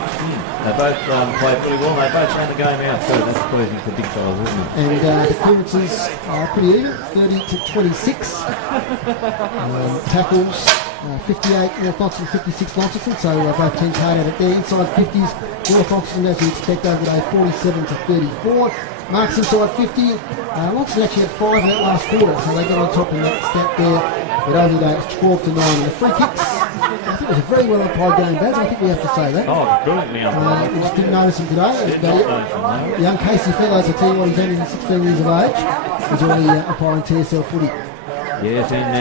They both played really well. They both ran the game out, so that's pleasing for big fellas, isn't it? And the clearances are pretty even, 30-26. Tackles, 58 North Launceston, 56 Launceston, so both teams hard at it there. Inside 50s, North Launceston, as you expect over the day, 47-34. Marks inside 50. Launceston actually had 5 in that last quarter, so they got on top in that stat there. But over the day, it's 12-9. And the free kicks, I think it was a very well played game, Baz. I think we have to say that. Oh, brilliantly we just didn't notice him today. And, young Casey Fellows, I tell you what, he's only 16 years of age. He's already umpiring TSL footy. Yes, and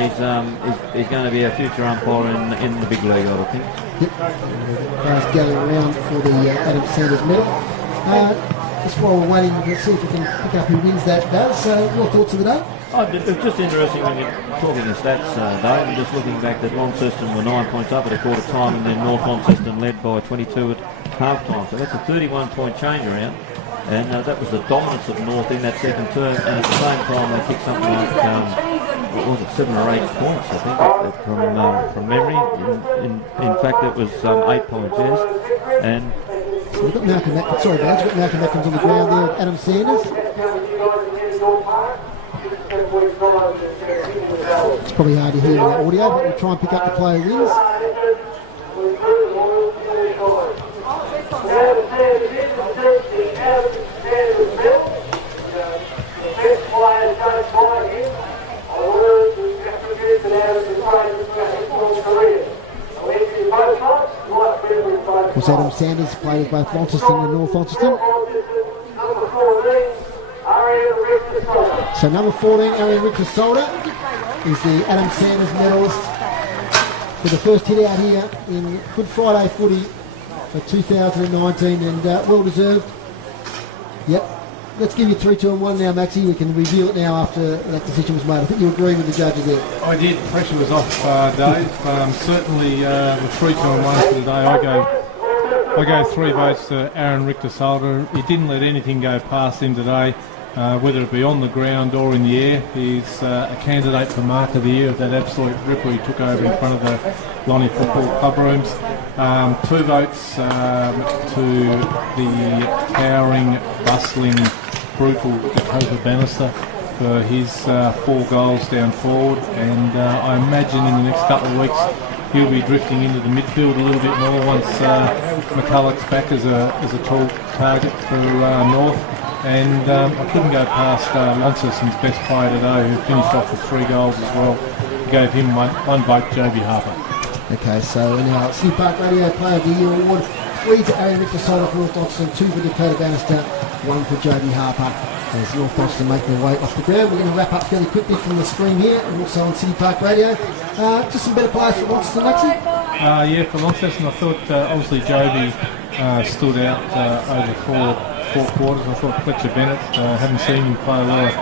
he's going to be a future umpire in the big league, I would think. Yep. Guys gathering around for the Adam Sanders medal. Just while we're waiting to see if we can pick up who wins that, Baz. Your thoughts of the day? Oh, it's just interesting when you're talking the stats, Dave, and just looking back that Launceston were 9 points up at a quarter time, and then North Launceston led by 22 at half time. So that's a 31-point change around, and that was the dominance of North in that second term. And at the same time, they kicked something like what was it, 7 or 8 points, I think, from memory. In fact, it was 8 points, yes, and. So we've got Malcolm Atkins, sorry Baz, we've got Malcolm Atkins on the ground there, Adam Sanders. It's probably hard to hear in the audio, but we'll try and pick up the player wins. Was Adam Sanders played with both Launceston and North Launceston. So number 14, Arian Richter-Solder, is the Adam Sanders medalist for the first hit out here in Good Friday footy for 2019, and well deserved. Yep. Let's give you 3, 2 and 1 now, Maxie. We can reveal it now after that decision was made. I think you agree with the judges there. I did. Pressure was off, Dave. Certainly the 3, 2 and 1 for the day. I go 3 votes to Aaron Richter-Solder. He didn't let anything go past him today, whether it be on the ground or in the air. He's a candidate for Mark of the Year of that absolute ripper he took over in front of the Lonnie Football Club rooms. 2 votes to the towering, bustling, brutal Dakota Bannister for his 4 goals down forward, and I imagine in the next couple of weeks he'll be drifting into the midfield a little bit more once McCulloch's back as a tall target for North. And I couldn't go past Launceston's best player today, who finished off with 3 goals as well. Gave him one vote, Joby Harper. Okay, so in our City Park Radio Player of the Year award, 3 to Aaron Richter-Solder for North Launceston, 2 for Dakota Bannister, 1 for Joby Harper. As North Launceston make their way off the ground. We're going to wrap up fairly quickly from the screen here, and also on City Park Radio. Just some better players for Launceston, Maxie? Yeah, for Launceston, I thought obviously Joby stood out over four quarters. I thought Fletcher Bennett, haven't seen him play a lot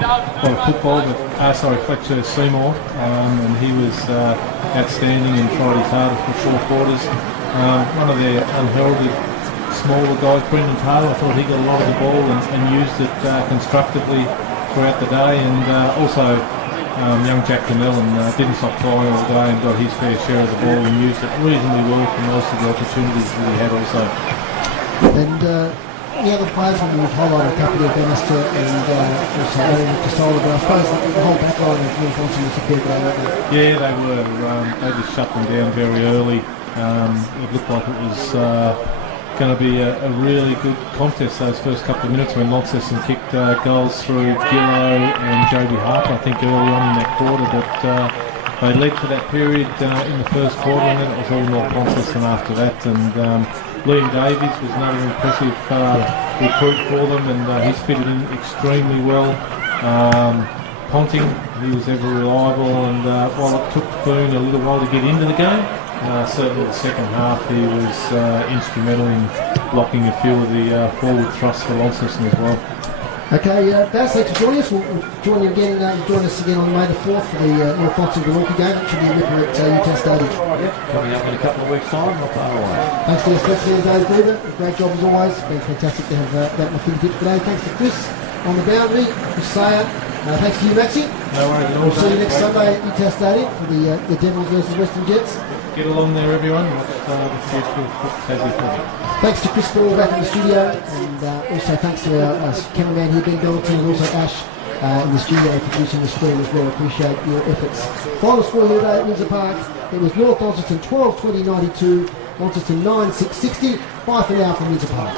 of football, but Fletcher Seymour, and he was outstanding and tried his hardest for 4 quarters. One of their unheralded smaller guys, Brendan Taylor, I thought he got a lot of the ball and used it constructively throughout the day, and also young Jack Canellan didn't stop trying all day and got his fair share of the ball and used it reasonably well for most of the opportunities that he had also. And the other players, we've highlighted a couple of Bannister and also Aaron Richter-Solder, but I suppose the whole back line of North Launceston was superb today, weren't they? Yeah, they were. They just shut them down very early. It looked like it was going to be a really good contest those first couple of minutes when Launceston kicked goals through Gillow and Joby Harper, I think, early on in that quarter, but they led for that period in the first quarter, and then it was all North Launceston after that. And Liam Davies was another impressive recruit for them, and he's fitted in extremely well. Ponting, he was ever reliable, and while it took Foon a little while to get into the game, certainly the second half he was instrumental in blocking a few of the forward thrusts for Launceston as well. Okay, Baz, thanks for joining us. We'll join you again. Join us again on May the 4th for the North Launceston Gawalki game. It should be a ripper at Utah Stadium. Yep, coming up in a couple of weeks' time, not far away. Thanks to our special Dave Gruber. Great job as always. It's been fantastic to have that at my fingertips today. Thanks to Chris on the boundary, Chris Sayer. Thanks to you, Maxie. No worries at all. We'll see you next Sunday at Utah Stadium for the Devils versus Western Jets. Get along there, everyone. Watch the future of football. Thanks to Chris Ball back in the studio, and also thanks to our cameraman here, Ben Dalton, and also Ash in the studio producing the stream as well. Appreciate your efforts. Final score here today at Windsor Park. It was North Launceston 12-20-92, Launceston 9-6-60. Bye for now from Windsor Park.